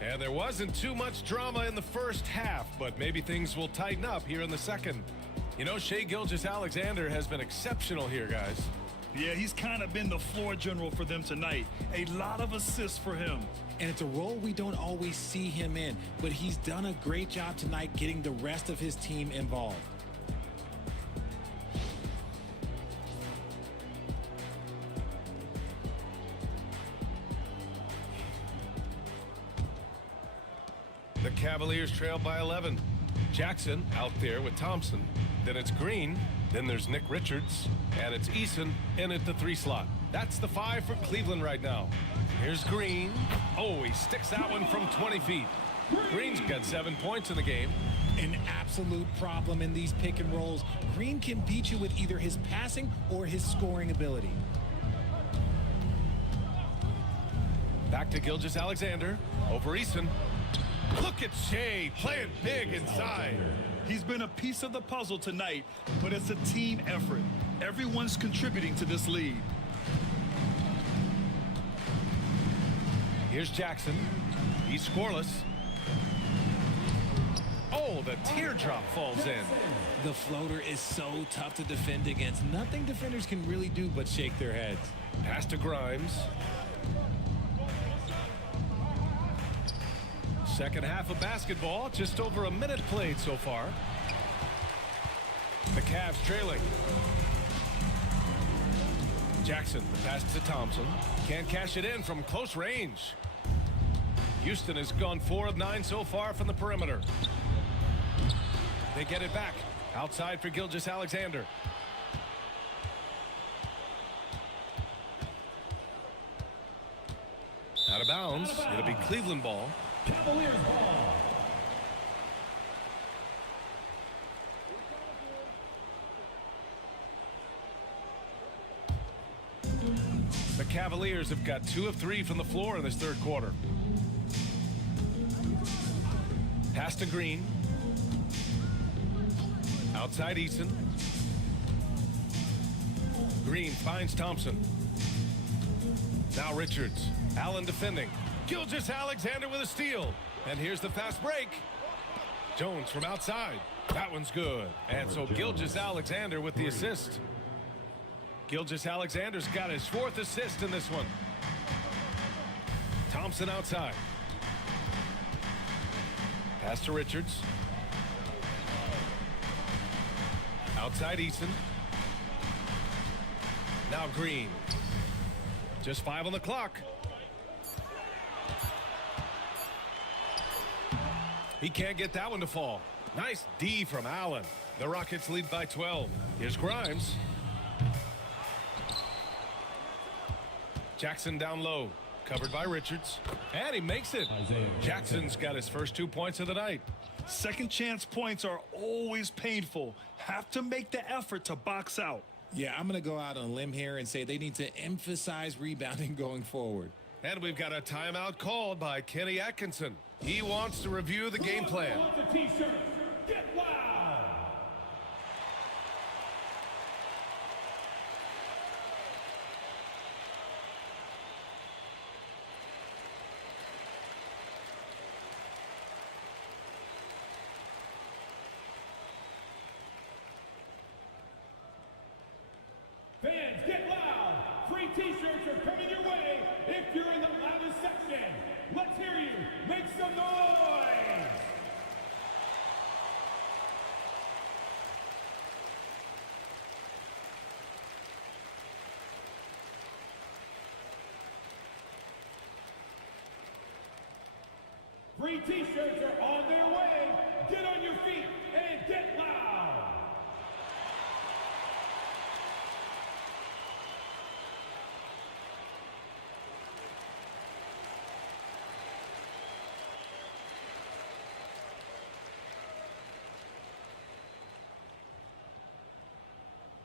And there wasn't too much drama in the first half, but maybe things will tighten up here in the second. You know, Shai Gilgeous-Alexander has been exceptional here, guys. Yeah, he's kind of been the floor general for them tonight. A lot of assists for him. And it's a role we don't always see him in, but he's done a great job tonight getting the rest of his team involved. The Cavaliers trail by 11. Jackson out there with Thompson. Then it's Green. Then there's Nick Richards. And it's Eason in at the 3 slot. That's the 5 for Cleveland right now. Here's Green. Oh, he sticks that one from 20 feet. Green's got 7 points in the game. An absolute problem in these pick and rolls. Green can beat you with either his passing or his scoring ability. Back to Gilgeous-Alexander. Over Eason. Look at Shai playing big inside. He's been a piece of the puzzle tonight, but it's a team effort. Everyone's contributing to this lead. Here's Jackson. He's scoreless. Oh, the teardrop falls in. The floater is so tough to defend against. Nothing defenders can really do but shake their heads. Pass to Grimes. Second half of basketball, just over a minute played so far. The Cavs trailing. Jackson, the pass to Thompson. Can't cash it in from close range. Houston has gone 4 of 9 so far from the perimeter. They get it back. Outside for Gilgeous-Alexander. Out of bounds. It'll be Cleveland ball. Cavaliers ball. The Cavaliers have got 2 of 3 from the floor in this third quarter. Pass to Green. Outside Eason. Green finds Thompson. Now Richards. Allen defending. Gilgeous-Alexander with a steal. And here's the fast break. Jones from outside. That one's good. And so Gilgeous-Alexander with the assist. Gilgeous-Alexander's got his 4th assist in this one. Thompson outside. Pass to Richards. Outside Eason. Now Green. Just 5 on the clock. He can't get that one to fall. Nice D from Allen. The Rockets lead by 12. Here's Grimes. Jackson down low. Covered by Richards. And he makes it. Jackson's got his first 2 points of the night. Second chance points are always painful. Have to make the effort to box out. Yeah, I'm going to go out on a limb here and say they need to emphasize rebounding going forward. And we've got a timeout called by Kenny Atkinson. He wants to review the game plan. Get wild. T-shirts are coming your way. If you're in the loudest section, let's hear you. Make some noise. Free T-shirts are on their way. Get on your feet and get loud.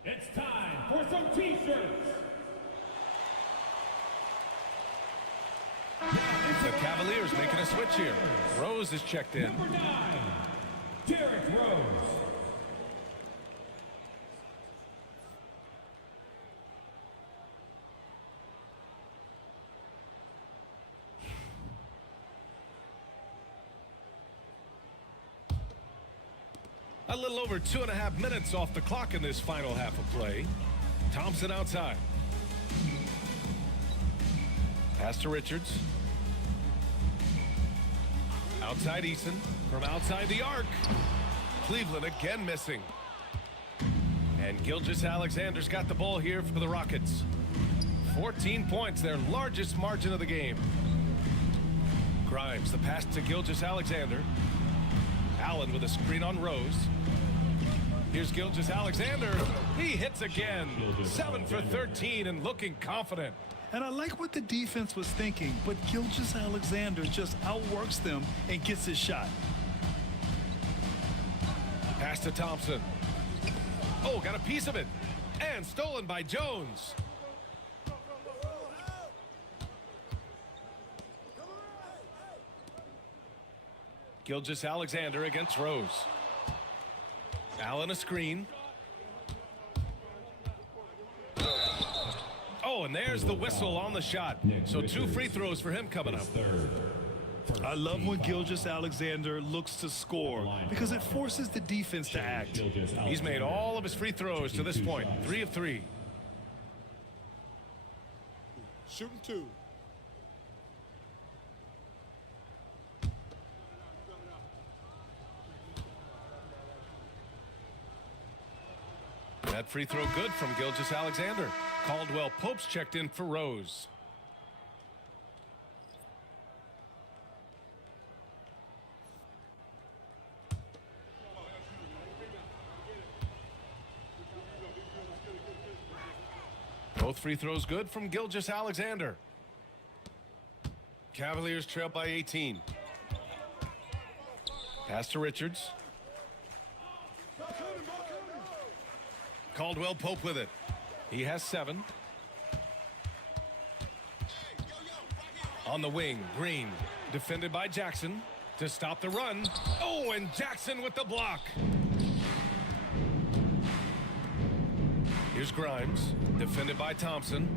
It's time for some T-shirts. The Cavaliers making a switch here. Rose is checked in. Number 9, Derrick Rose. A little over 2.5 minutes off the clock in this final half of play. Thompson outside. Pass to Richards. Outside Eason. From outside the arc. Cleveland again missing. And Gilgeous-Alexander's got the ball here for the Rockets. 14 points, their largest margin of the game. Grimes, the pass to Gilgeous-Alexander. Allen with a screen on Rose. Here's Gilgeous-Alexander. He hits again. 7 for 13 and looking confident. And I like what the defense was thinking, but Gilgeous-Alexander just outworks them and gets his shot. Pass to Thompson. Oh, got a piece of it. And stolen by Jones. Gilgeous-Alexander against Rose. Allen a screen. Oh, and there's the whistle on the shot. So 2 free throws for him coming up. I love when Gilgeous-Alexander looks to score because it forces the defense to act. He's made all of his free throws to this point. 3 of 3. Shooting 2. That free throw good from Gilgeous-Alexander. Caldwell Pope's checked in for Rose. Both free throws good from Gilgeous-Alexander. Cavaliers trail by 18. Pass to Richards. Caldwell Pope with it. He has 7. On the wing, Green. Defended by Jackson to stop the run. Oh, and Jackson with the block. Here's Grimes. Defended by Thompson.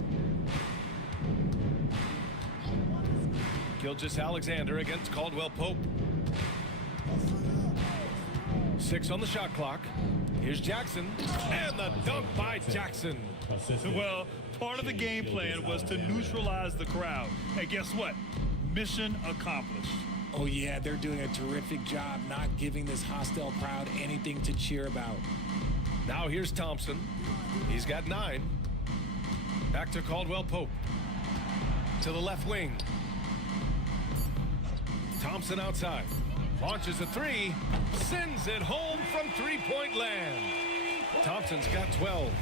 Gilgeous-Alexander against Caldwell Pope. 6 on the shot clock. Here's Jackson, and the dunk by Jackson. Well, part of the game plan was to neutralize the crowd. And guess what? Mission accomplished. Oh, yeah, they're doing a terrific job not giving this hostile crowd anything to cheer about. Now here's Thompson. He's got 9. Back to Caldwell Pope. To the left wing. Thompson outside. Launches a 3. Sends it home from 3-point land. Thompson's got 12.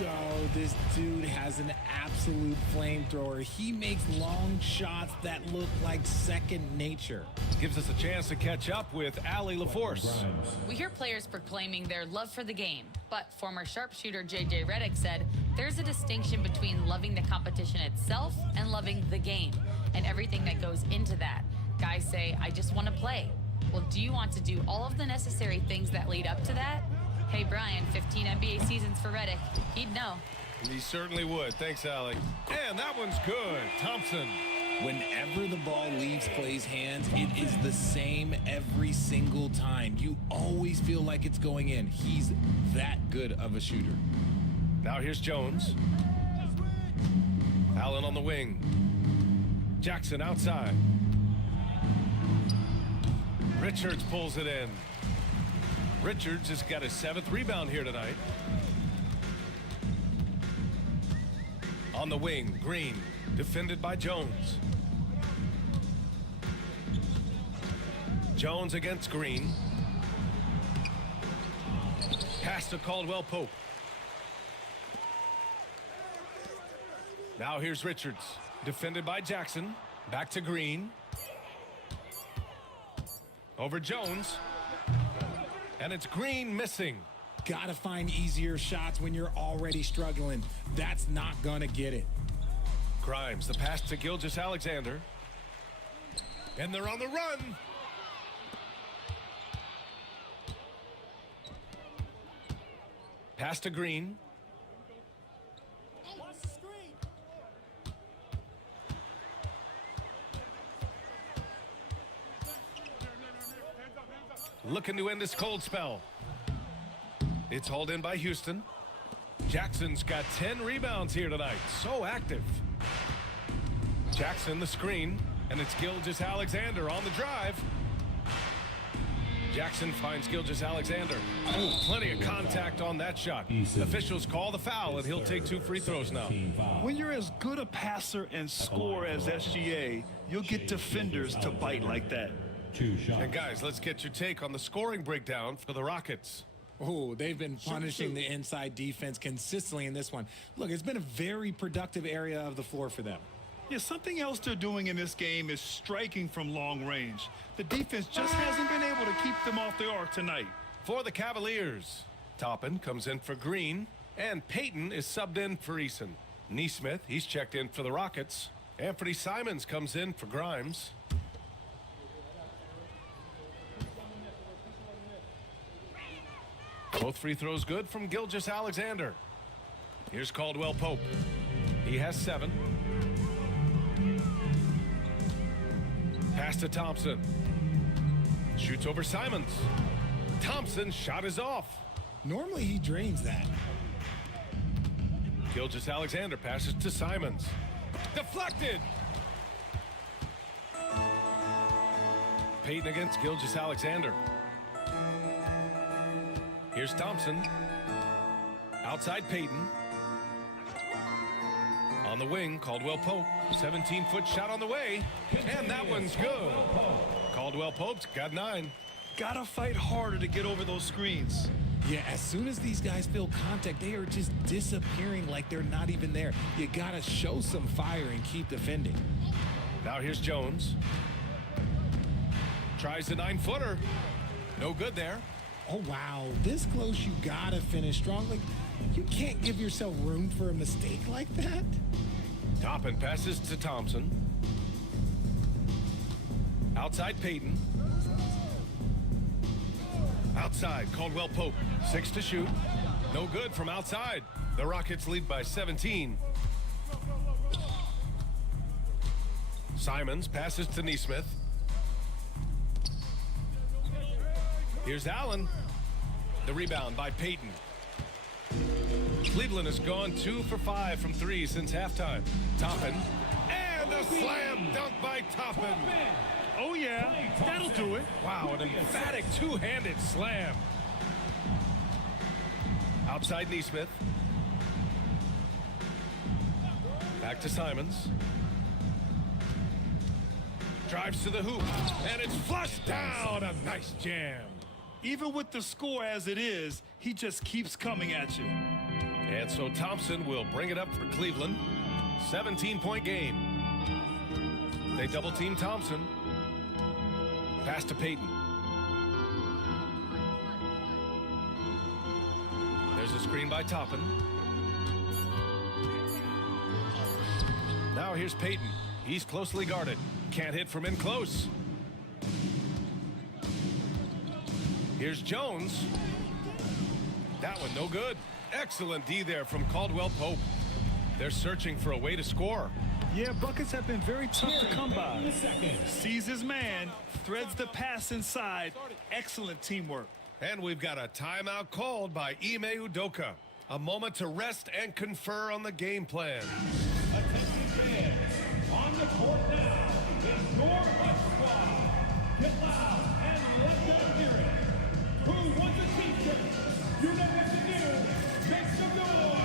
Yo, this dude has an absolute flamethrower. He makes long shots that look like second nature. Gives us a chance to catch up with Allie LaForce. We hear players proclaiming their love for the game, but former sharpshooter J.J. Redick said there's a distinction between loving the competition itself and loving the game, and everything that goes into that. Guys say, I just want to play. Well, do you want to do all of the necessary things that lead up to that? Hey, Brian, 15 NBA seasons for Redick. He'd know. He certainly would. Thanks, Allie. And that one's good. Thompson. Whenever the ball leaves Clay's hands, it is the same every single time. You always feel like it's going in. He's that good of a shooter. Now here's Jones. Allen on the wing. Jackson outside. Richards pulls it in. Richards has got his 7th rebound here tonight. On the wing, Green, defended by Jones. Jones against Green. Pass to Caldwell Pope. Now here's Richards, defended by Jackson. Back to Green. Over Jones. And it's Green missing. Gotta find easier shots when you're already struggling. That's not gonna get it. Grimes, the pass to Gilgeous-Alexander. And they're on the run. Pass to Green. Looking to end this cold spell. It's hauled in by Houston. Jackson's got 10 rebounds here tonight. So active. Jackson the screen, and it's Gilgeous-Alexander on the drive. Jackson finds Gilgeous-Alexander. Ooh, plenty of contact on that shot. Officials call the foul, and he'll take 2 free throws now. When you're as good a passer and scorer as SGA, you'll get defenders to bite like that. And guys, let's get your take on the scoring breakdown for the Rockets. Oh, they've been punishing the inside defense consistently in this one. Look, it's been a very productive area of the floor for them. Yeah, something else they're doing in this game is striking from long range. The defense just hasn't been able to keep them off the arc tonight. For the Cavaliers, Toppin comes in for Green, and Payton is subbed in for Eason. Neesmith, he's checked in for the Rockets. Anthony Simons comes in for Grimes. Both free throws good from Gilgeous-Alexander. Here's Caldwell Pope. He has 7. Pass to Thompson. Shoots over Simons. Thompson's shot is off. Normally he drains that. Gilgeous-Alexander passes to Simons. Deflected. Payton against Gilgeous-Alexander. Here's Thompson. Outside Payton. On the wing, Caldwell Pope. 17-foot shot on the way. And that one's good. Caldwell Pope's got 9. Gotta fight harder to get over those screens. Yeah, as soon as these guys feel contact, they are just disappearing like they're not even there. You gotta show some fire and keep defending. Now here's Jones. Tries the 9-footer. No good there. Oh, wow. This close, you gotta finish strong. Like, you can't give yourself room for a mistake like that. Toppin passes to Thompson. Outside Payton. Outside, Caldwell Pope. 6 to shoot. No good from outside. The Rockets lead by 17. Simons passes to Neesmith. Here's Allen. The rebound by Payton. Cleveland has gone 2 for 5 from 3 since halftime. Toppin. And a slam dunk by Toppin. Oh, yeah. That'll do it. Wow, an emphatic two-handed slam. Outside Neesmith. Back to Simons. Drives to the hoop. And it's flushed down. A nice jam. Even with the score as it is, he just keeps coming at you. And so Thompson will bring it up for Cleveland. 17-point game. They double-team Thompson. Pass to Payton. There's a screen by Toppin. Now here's Payton. He's closely guarded. Can't hit from in close. Here's Jones. That one no good. Excellent D there from Caldwell Pope. They're searching for a way to score. Yeah, buckets have been very tough to come by. Sees his man, threads the pass inside. Excellent teamwork. And we've got a timeout called by Ime Udoka. A moment to rest and confer on the game plan. the court now is your Hut Squad. Get loud and let them hear it. Who wants a t-shirt? You know what to do. Make some noise.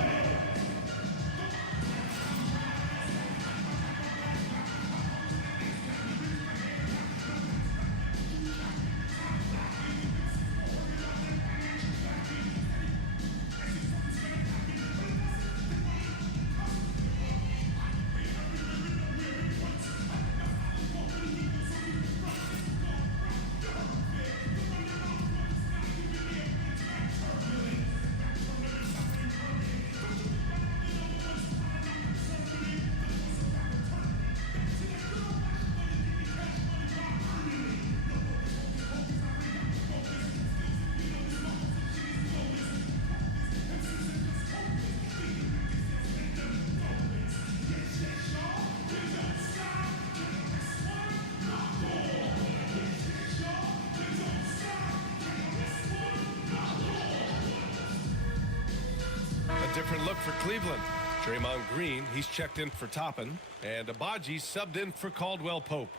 Different look for Cleveland. Draymond Green, he's checked in for Toppin, and Abaji subbed in for Caldwell Pope.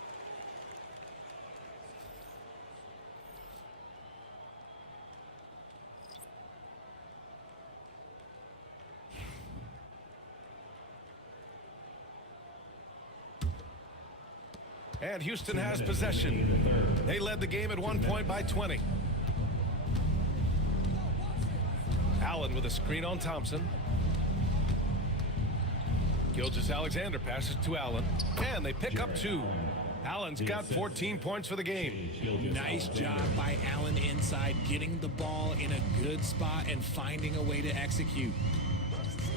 And Houston has possession. They led the game at 1 point by 20. Allen with a screen on Thompson. Gilgeous-Alexander passes to Allen, and they pick up 2. Allen's got 14 points for the game. Nice job by Allen inside, getting the ball in a good spot and finding a way to execute.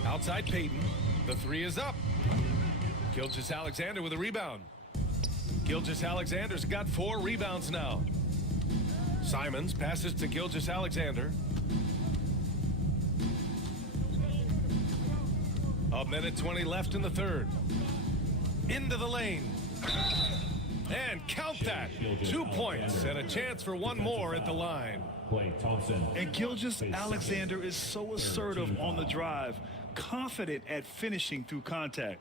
Outside Payton, the 3 is up. Gilgeous-Alexander with a rebound. Gilgeous-Alexander's got 4 rebounds now. Simons passes to Gilgeous-Alexander. A minute 20 left in the third. Into the lane. And count that. 2 points and a chance for one more at the line. And Gilgeous-Alexander is so assertive on the drive, confident at finishing through contact.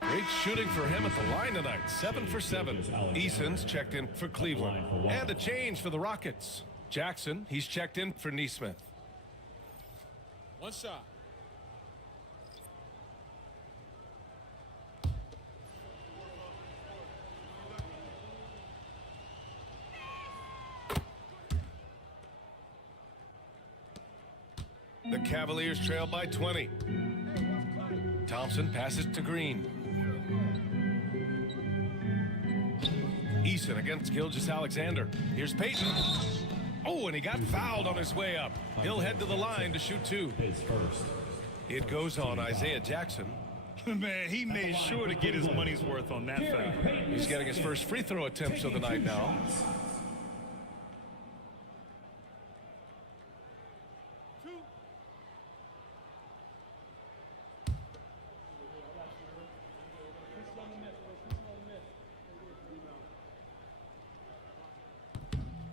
Great shooting for him at the line tonight. 7 for 7. Eason's checked in for Cleveland. And a change for the Rockets. Jackson, he's checked in for Neesmith. One shot. The Cavaliers trail by 20. Thompson passes to Green. Eason against Gilgeous-Alexander. Here's Payton. Oh, and he got fouled on his way up. He'll head to the line to shoot 2. It goes on Isaiah Jackson. Man, he made sure to get his money's worth on that foul. He's getting his first free throw attempts of the night now.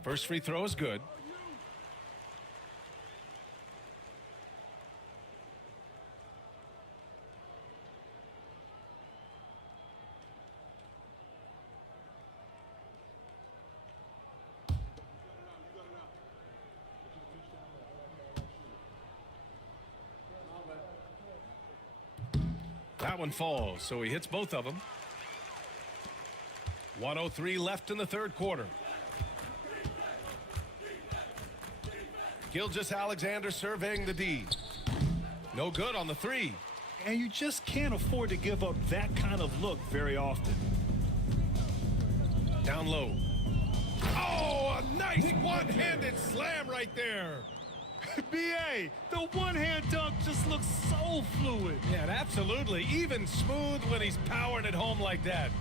First free throw is good. That one falls, so he hits both of them. 1:03 left in the third quarter. Gilgeous-Alexander surveying the D. No good on the 3. And you just can't afford to give up that kind of look very often. Down low. Oh, a nice one-handed slam right there. B.A., the one-hand dunk just looks so fluid. Yeah, absolutely. Even smooth when he's powering it home like that.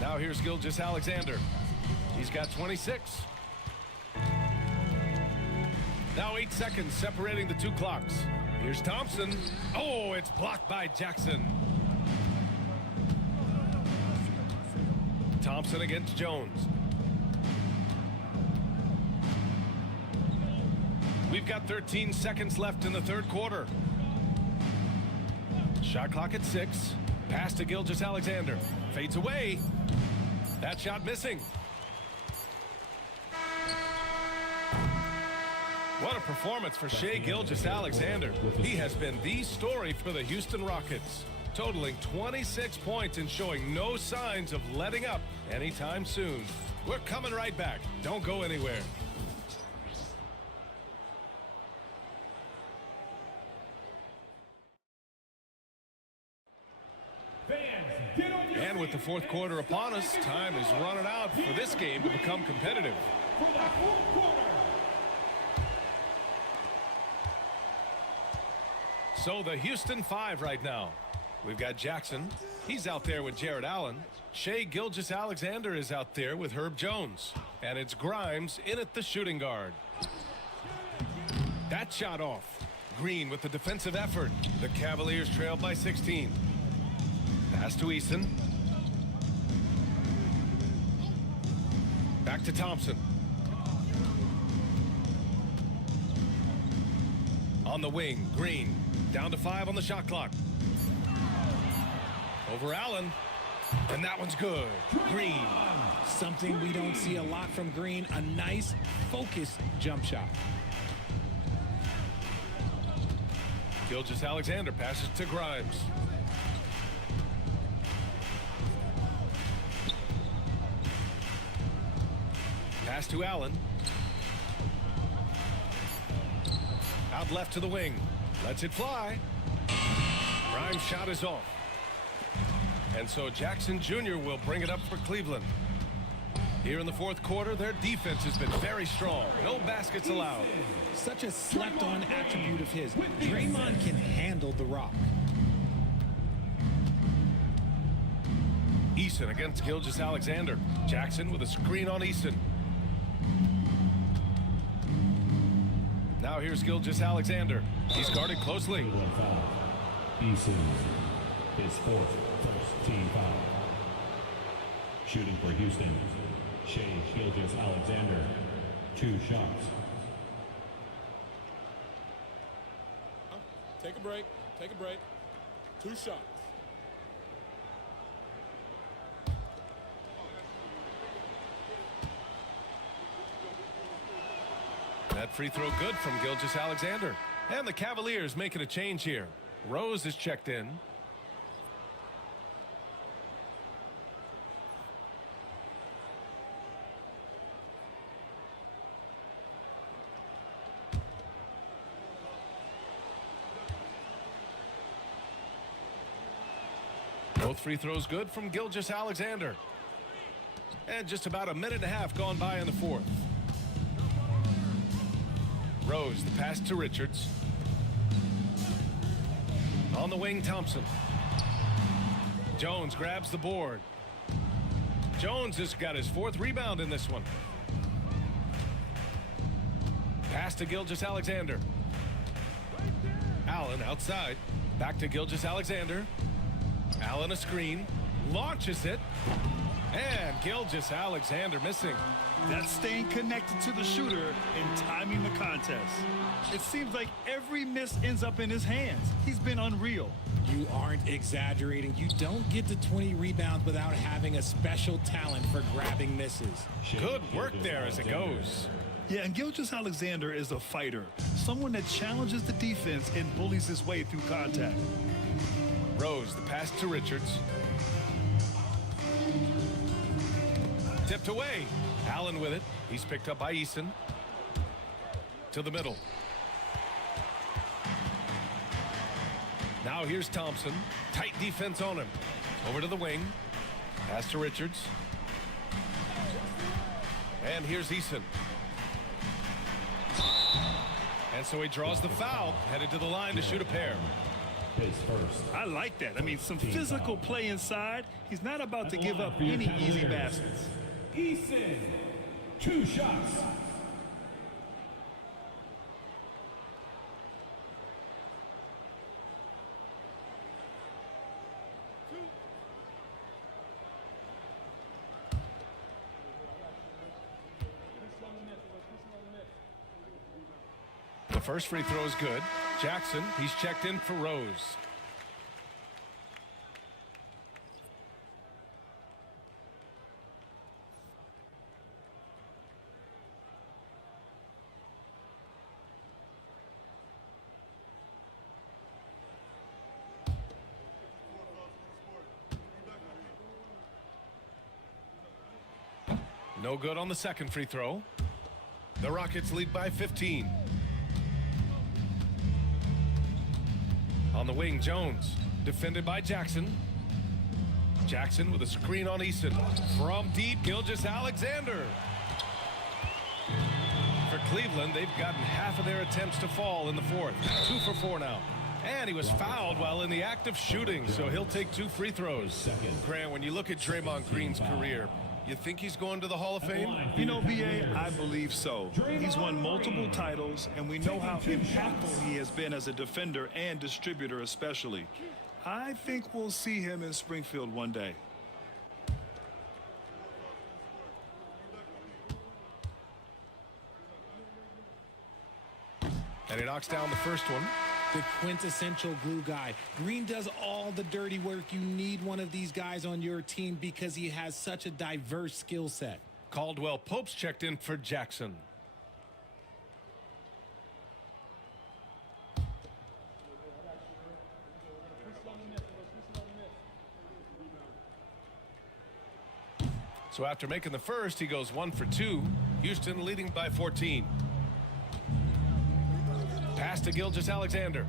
Now here's Gilgeous-Alexander. He's got 26. Now 8 seconds separating the 2 clocks. Here's Thompson. Oh, it's blocked by Jackson. Thompson against Jones. We've got 13 seconds left in the third quarter. Shot clock at 6. Pass to Gilgeous-Alexander. Fades away. That shot missing. What a performance for Shai Gilgeous-Alexander. He has been the story for the Houston Rockets, totaling 26 points and showing no signs of letting up anytime soon. We're coming right back. Don't go anywhere. And with the fourth quarter upon us, time is running out for this game to become competitive. For the fourth quarter. So the Houston 5 right now. We've got Jackson. He's out there with Jared Allen. Shai Gilgeous-Alexander is out there with Herb Jones. And it's Grimes in at the shooting guard. That shot off. Green with the defensive effort. The Cavaliers trail by 16. Pass to Eason. Back to Thompson. On the wing, Green. Down to 5 on the shot clock. Over Allen. And that one's good. Green. Something we don't see a lot from Green. A nice, focused jump shot. Gilgeous-Alexander passes to Grimes. Pass to Allen. Out left to the wing. Lets it fly. Grimes' shot is off. And so Jackson Jr. will bring it up for Cleveland. Here in the fourth quarter, their defense has been very strong. No baskets allowed. Such a slept-on attribute of his. Draymond can handle the rock. Eason against Gilgeous-Alexander. Jackson with a screen on Eason. Now here's Gilgeous-Alexander. He's guarded closely. Eason, his first team foul. Shooting for Houston, Shai Gilgeous-Alexander, 2 shots. Take a break. Take a break. 2 shots. That free throw good from Gilgeous-Alexander. And the Cavaliers making a change here. Rose is checked in. Both free throws good from Gilgeous-Alexander. And just about a minute and a half gone by in the fourth. Rose, the pass to Richards. On the wing, Thompson. Jones grabs the board. Jones has got his 4th rebound in this one. Pass to Gilgeous-Alexander. Allen outside. Back to Gilgeous-Alexander. Allen a screen. Launches it. And Gilgeous-Alexander missing. That's staying connected to the shooter and timing the contest. It seems like every miss ends up in his hands. He's been unreal. You aren't exaggerating. You don't get to 20 rebounds without having a special talent for grabbing misses. Good work there as it goes. Yeah, and Gilgeous-Alexander is a fighter. Someone that challenges the defense and bullies his way through contact. Rose, the pass to Richards. Tipped away. Allen with it. He's picked up by Eason. To the middle. Now here's Thompson. Tight defense on him. Over to the wing. Pass to Richards. And here's Eason. And so he draws the foul. Headed to the line to shoot a pair. His first. I like that. I mean, some physical play inside. He's not about to give up any easy baskets. Eason, 2 shots. The first free throw is good. Jackson, he's checked in for Rose. No good on the second free throw. The Rockets lead by 15. On the wing, Jones, defended by Jackson. Jackson with a screen on Eason. From deep, Gilgeous-Alexander. For Cleveland, they've gotten half of their attempts to fall in the fourth. 2 for 4 now. And he was fouled while in the act of shooting, so he'll take 2 free throws. Grant, when you look at Draymond Green's career, you think he's going to the Hall of Fame? You know, B.A., I believe so. He's won multiple titles, and we know how impactful he has been as a defender and distributor especially. I think we'll see him in Springfield one day. And he knocks down the first one. The quintessential glue guy. Green does all the dirty work. You need one of these guys on your team because he has such a diverse skill set. Caldwell Pope's checked in for Jackson. So after making the first, he goes 1 for 2. Houston leading by 14. Pass to Gilgeous-Alexander.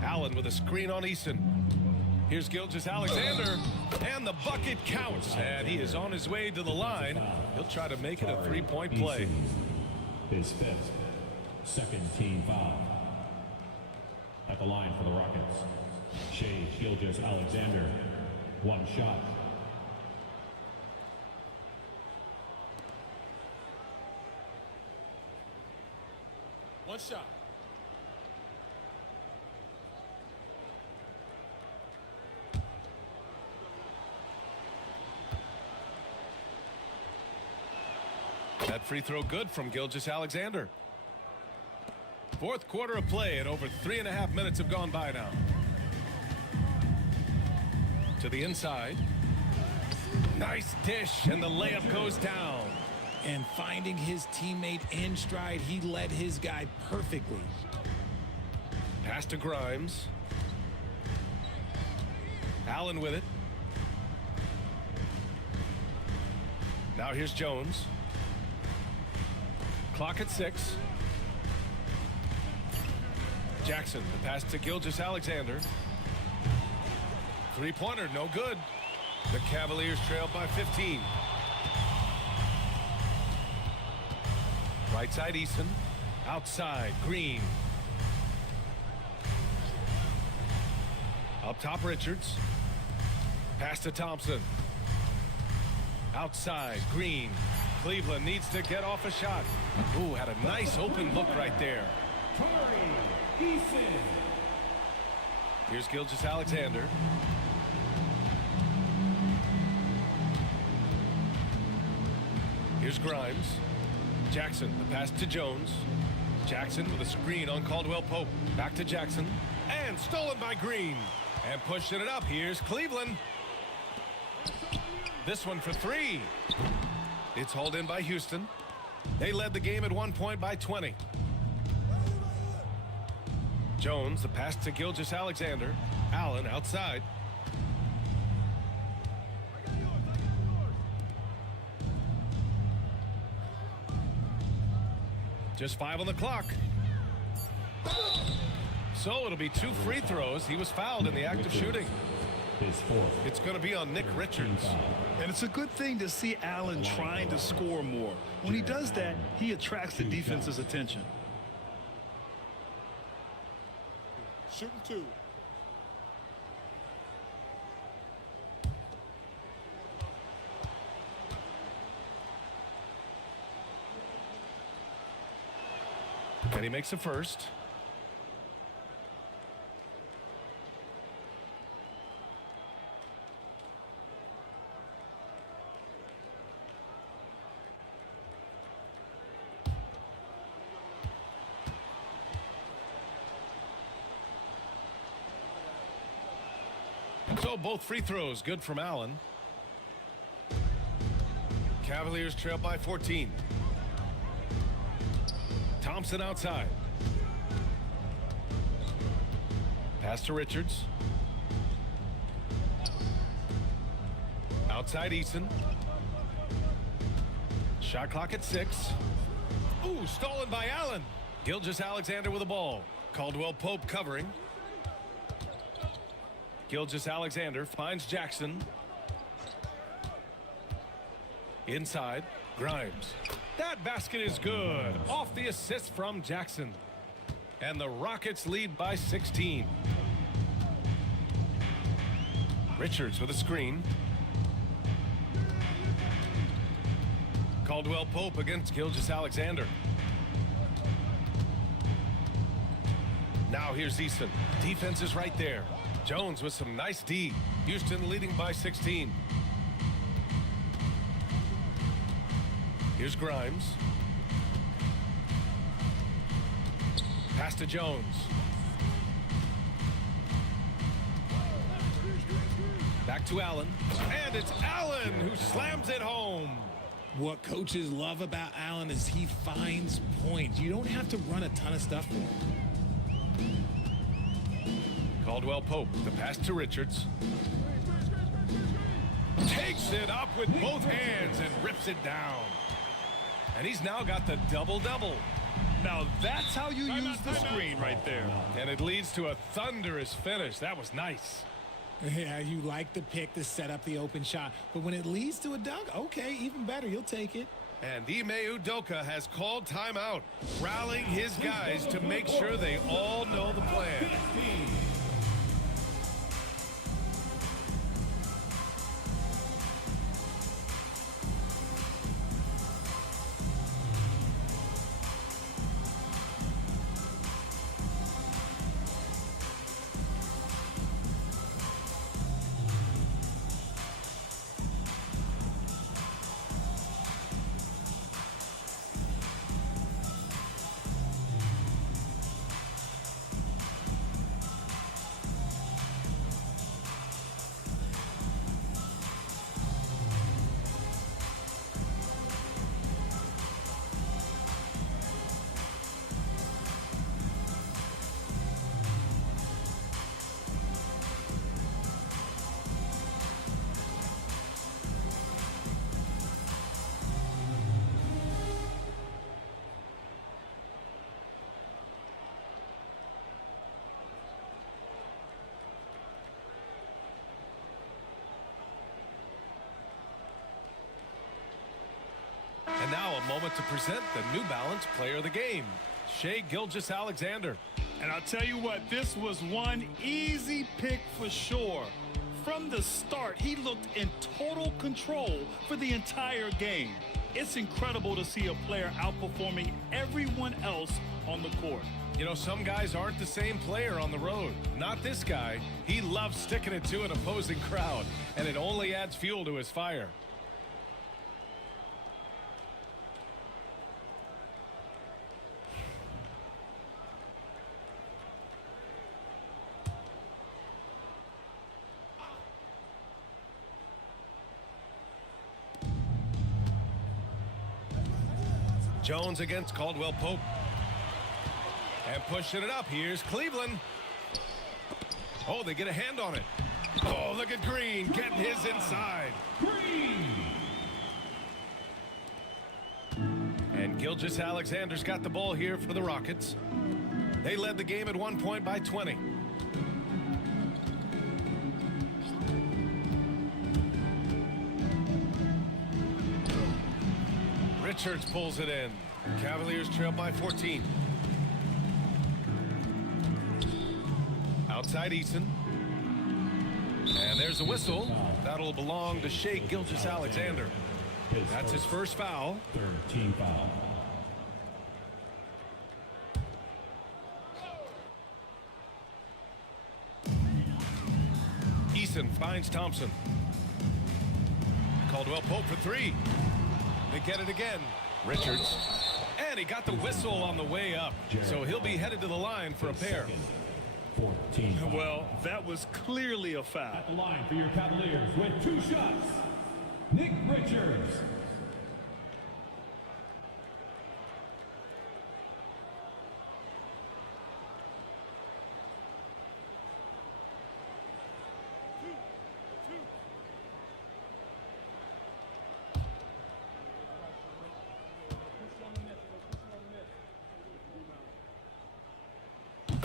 Allen with a screen on Eason. Here's Gilgeous-Alexander, and the bucket counts. And he is on his way to the line. He'll try to make it a 3-point play. His 5th, second team foul. At the line for the Rockets, Shea Gilgeous-Alexander, 1 shot. One shot. That free throw good from Gilgeous-Alexander. Fourth quarter of play, and over 3.5 minutes have gone by now. To the inside. Nice dish, and the layup goes down. And finding his teammate in stride, he led his guy perfectly. Pass to Grimes. Allen with it. Now here's Jones. Clock at 6. Jackson, the pass to Gilgeous-Alexander. Three-pointer, no good. The Cavaliers trail by 15. Right side, Eason. Outside, Green. Up top, Richards. Pass to Thompson. Outside, Green. Cleveland needs to get off a shot. Ooh, had a nice open look right there. Here's Gilgeous-Alexander. Here's Grimes. Jackson, the pass to Jones. Jackson with a screen on Caldwell Pope. Back to Jackson. And stolen by Green. And pushing it up. Here's Cleveland. This one for 3. It's hauled in by Houston. They led the game at 1 point by 20. Jones, the pass to Gilgeous-Alexander. Allen outside. Just 5 on the clock. So it'll be 2 free throws. He was fouled in the act of shooting. His 4th. It's going to be on Nick Richards. And it's a good thing to see Allen trying to score more. When he does that, he attracts the defense's attention. Shooting 2. And he makes a first. So both free throws good from Allen. Cavaliers trail by 14. Thompson outside. Pass to Richards. Outside Eason. Shot clock at 6. Ooh, stolen by Allen. Gilgeous-Alexander with the ball. Caldwell-Pope covering. Gilgeous-Alexander finds Jackson. Inside, Grimes. That basket is good. Off the assist from Jackson. And the Rockets lead by 16. Richards with a screen. Caldwell-Pope against Gilgeous-Alexander. Now here's Eason. Defense is right there. Jones with some nice D. Houston leading by 16. Here's Grimes. Pass to Jones. Back to Allen. And it's Allen who slams it home. What coaches love about Allen is he finds points. You don't have to run a ton of stuff for him. Caldwell-Pope, the pass to Richards. Takes it up with both hands and rips it down. And he's now got the double-double. Now that's how you use the screen right there. And it leads to a thunderous finish. That was nice. Yeah, you like the pick to set up the open shot. But when it leads to a dunk, okay, even better. You'll take it. And Ime Udoka has called timeout, rallying his guys to make sure they all know the plan. And now a moment to present the New Balance Player of the Game, Shai Gilgeous-Alexander. And I'll tell you what, this was one easy pick for sure. From the start, he looked in total control for the entire game. It's incredible to see a player outperforming everyone else on the court. You know, some guys aren't the same player on the road. Not this guy. He loves sticking it to an opposing crowd, and it only adds fuel to his fire. Jones against Caldwell-Pope. And pushing it up. Here's Cleveland. Oh, they get a hand on it. Oh, look at Green getting his inside. Green. And Gilgeous-Alexander's got the ball here for the Rockets. They led the game at 1 point by 20. Richards pulls it in. Cavaliers trail by 14. Outside Eason. And there's a whistle. That'll belong to Shai Gilgeous-Alexander. That's his first foul. Third team foul. Eason finds Thompson. Caldwell-Pope for three. They get it again. Richards. And he got the whistle on the way up. So he'll be headed to the line for a pair. 14 foul. Well, that was clearly a foul. At the line for your Cavaliers with 2 shots, Nick Richards.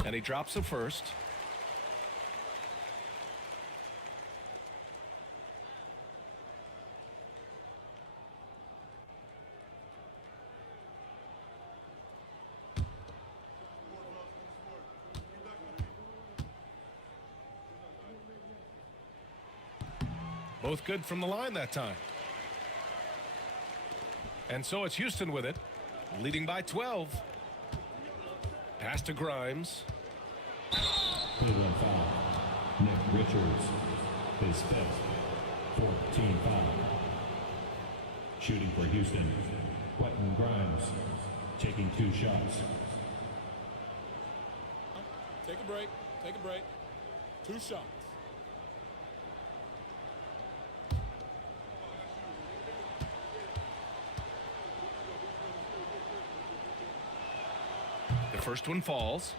And he drops the first. Both good from the line that time. And so it's Houston with it, leading by 12. Pass to Grimes. Cleveland foul. Nick Richards, his fifth, 14 foul. Shooting for Houston, Quentin Grimes, taking 2 shots. Take a break. Take a break. 2 shots. The first one falls.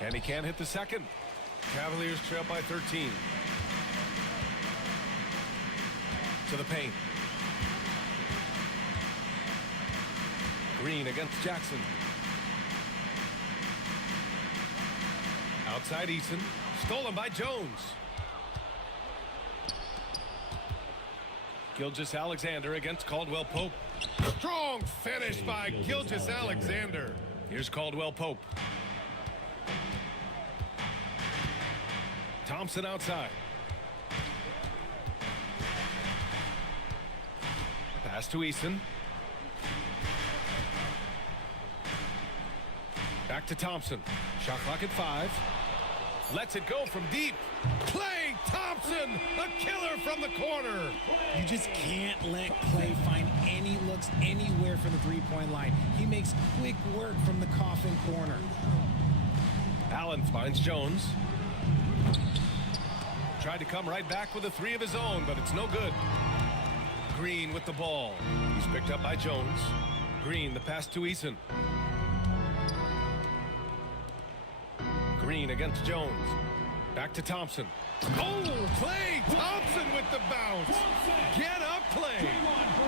And he can't hit the second. Cavaliers trail by 13. To the paint. Green against Jackson. Outside Eason. Stolen by Jones. Gilgeous-Alexander against Caldwell Pope. Strong finish by Gilgeous-Alexander. Here's Caldwell Pope. Thompson outside. Pass to Eason. Back to Thompson. Shot clock at 5. Lets it go from deep. Klay Thompson, a killer from the corner. You just can't let Klay find any looks anywhere from the three-point line. He makes quick work from the coffin corner. Allen finds Jones. Tried to come right back with a 3 of his own, but it's no good. Green with the ball. He's picked up by Jones. Green, the pass to Eason. Green against Jones. Back to Thompson. Oh, Klay Thompson with the bounce. Get up, Klay.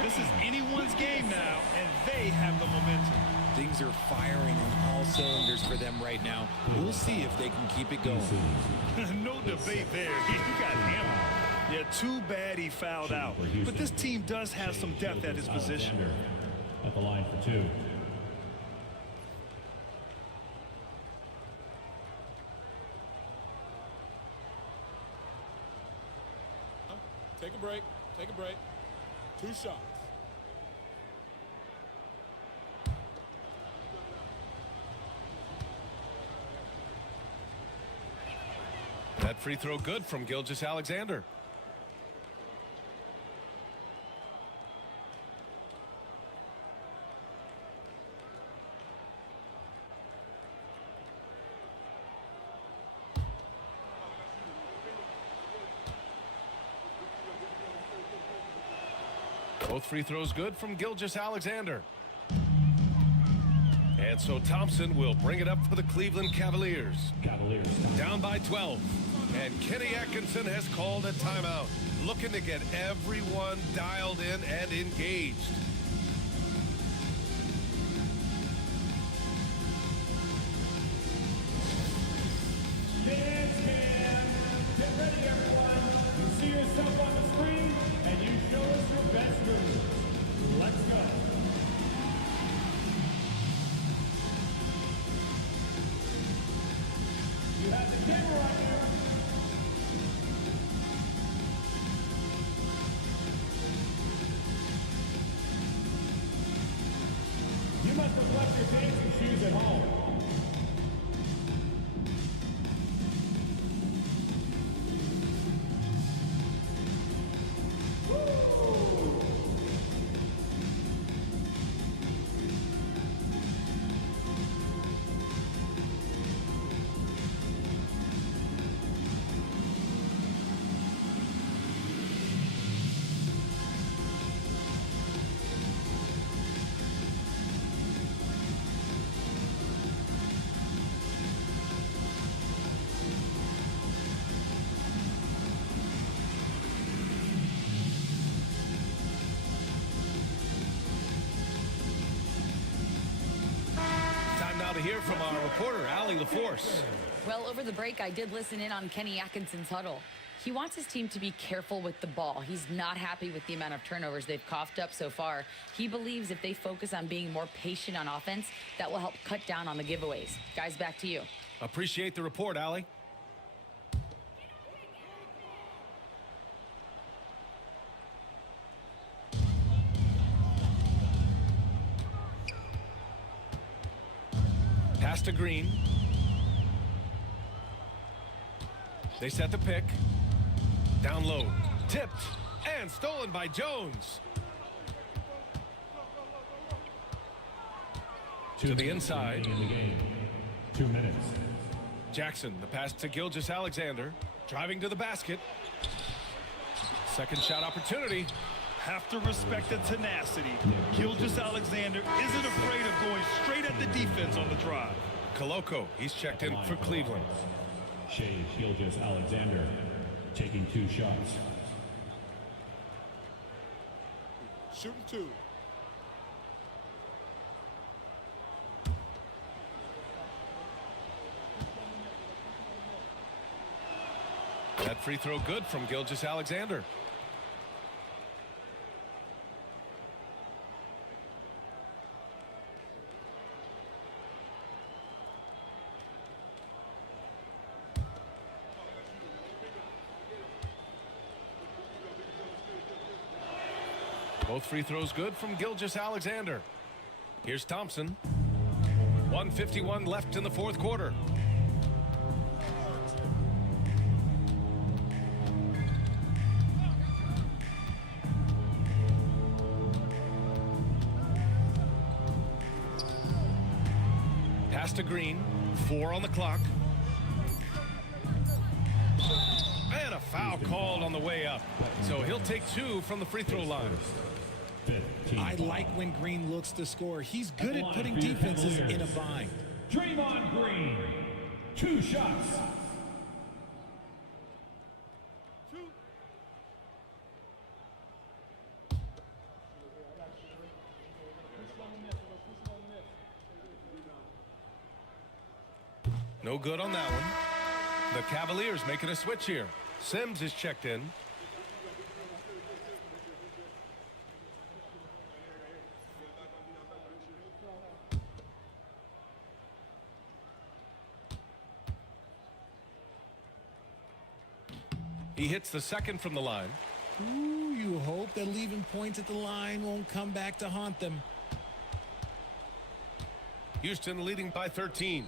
This is anyone's game now, and they have the momentum. Things are firing on all cylinders for them right now. We'll see if they can keep it going. No debate there. He got hammered. Yeah, too bad he fouled out. But this team does have some depth at his position. At the line for 2. Take a break. Take a break. 2 shots. That free throw good from Gilgeous-Alexander. Both free throws good from Gilgeous-Alexander. And so Thompson will bring it up for the Cleveland Cavaliers. Down by 12. And Kenny Atkinson has called a timeout, looking to get everyone dialed in and engaged. Dance cam. Get ready, everyone. You see yourself on the screen, and you show us your best moves. Let's go. You have the camera right here. You must have left your dancing shoes at home. hear from our reporter, Allie LaForce. Well, over the break, I did listen in on Kenny Atkinson's huddle. He wants his team to be careful with the ball. He's not happy with the amount of turnovers they've coughed up so far. He believes if they focus on being more patient on offense, that will help cut down on the giveaways. Guys, back to you. Appreciate the report, Allie. Pass to Green. They set the pick. Down low. Tipped. And stolen by Jones. To the inside. In the game. 2 minutes. Jackson, the pass to Gilgeous-Alexander. Driving to the basket. Second shot opportunity. Have to respect the tenacity. Gilgeous-Alexander isn't afraid of going straight at the defense on the drive. Koloko, he's checked in for Cleveland. Shea Gilgeous-Alexander taking 2 shots. Shooting 2. That free throw good from Gilgeous-Alexander. Both free throws good from Gilgeous-Alexander. Here's Thompson. 1:51 left in the fourth quarter. Pass to Green. 4 on the clock. And a foul called on the way up. So he'll take 2 from the free throw line. I like when Green looks to score. He's good at putting defenses in a bind. Draymond Green, 2 shots. No good on that one. The Cavaliers making a switch here. Sims is checked in. He hits the second from the line. Ooh, you hope that leaving points at the line won't come back to haunt them. Houston leading by 13.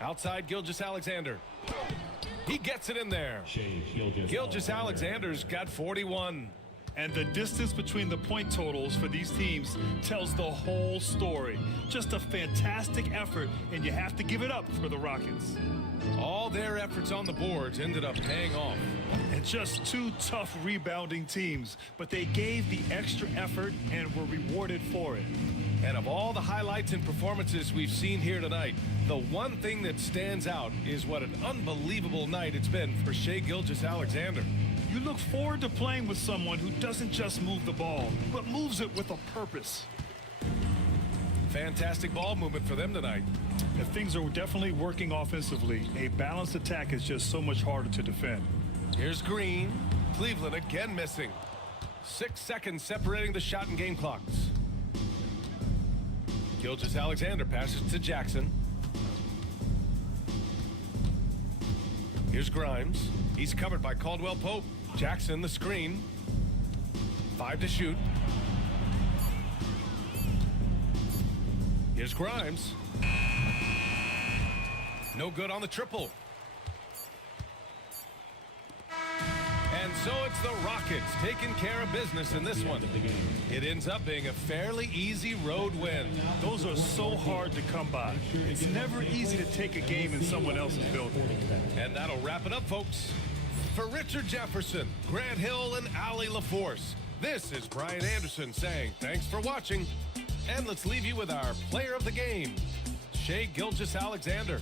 Outside Gilgeous-Alexander. He gets it in there. Gilgeous-Alexander's got 41. And the distance between the point totals for these teams tells the whole story. Just a fantastic effort, and you have to give it up for the Rockets. All their efforts on the boards ended up paying off. And just 2 tough rebounding teams, but they gave the extra effort and were rewarded for it. And of all the highlights and performances we've seen here tonight, the one thing that stands out is what an unbelievable night it's been for Shea Gilgeous-Alexander. You look forward to playing with someone who doesn't just move the ball, but moves it with a purpose. Fantastic ball movement for them tonight. If things are definitely working offensively, a balanced attack is just so much harder to defend. Here's Green. Cleveland again missing. 6 seconds separating the shot and game clocks. Gilgeous-Alexander passes to Jackson. Here's Grimes. He's covered by Caldwell Pope. Jackson the screen. 5 to shoot. Here's Grimes. No good on the triple. And so it's the Rockets taking care of business in this one. It ends up being a fairly easy road win. Those are so hard to come by. It's never easy to take a game in someone else's building. And that'll wrap it up, folks. For Richard Jefferson, Grant Hill, and Allie LaForce, this is Brian Anderson saying thanks for watching. And let's leave you with our player of the game, Shea Gilgeous-Alexander.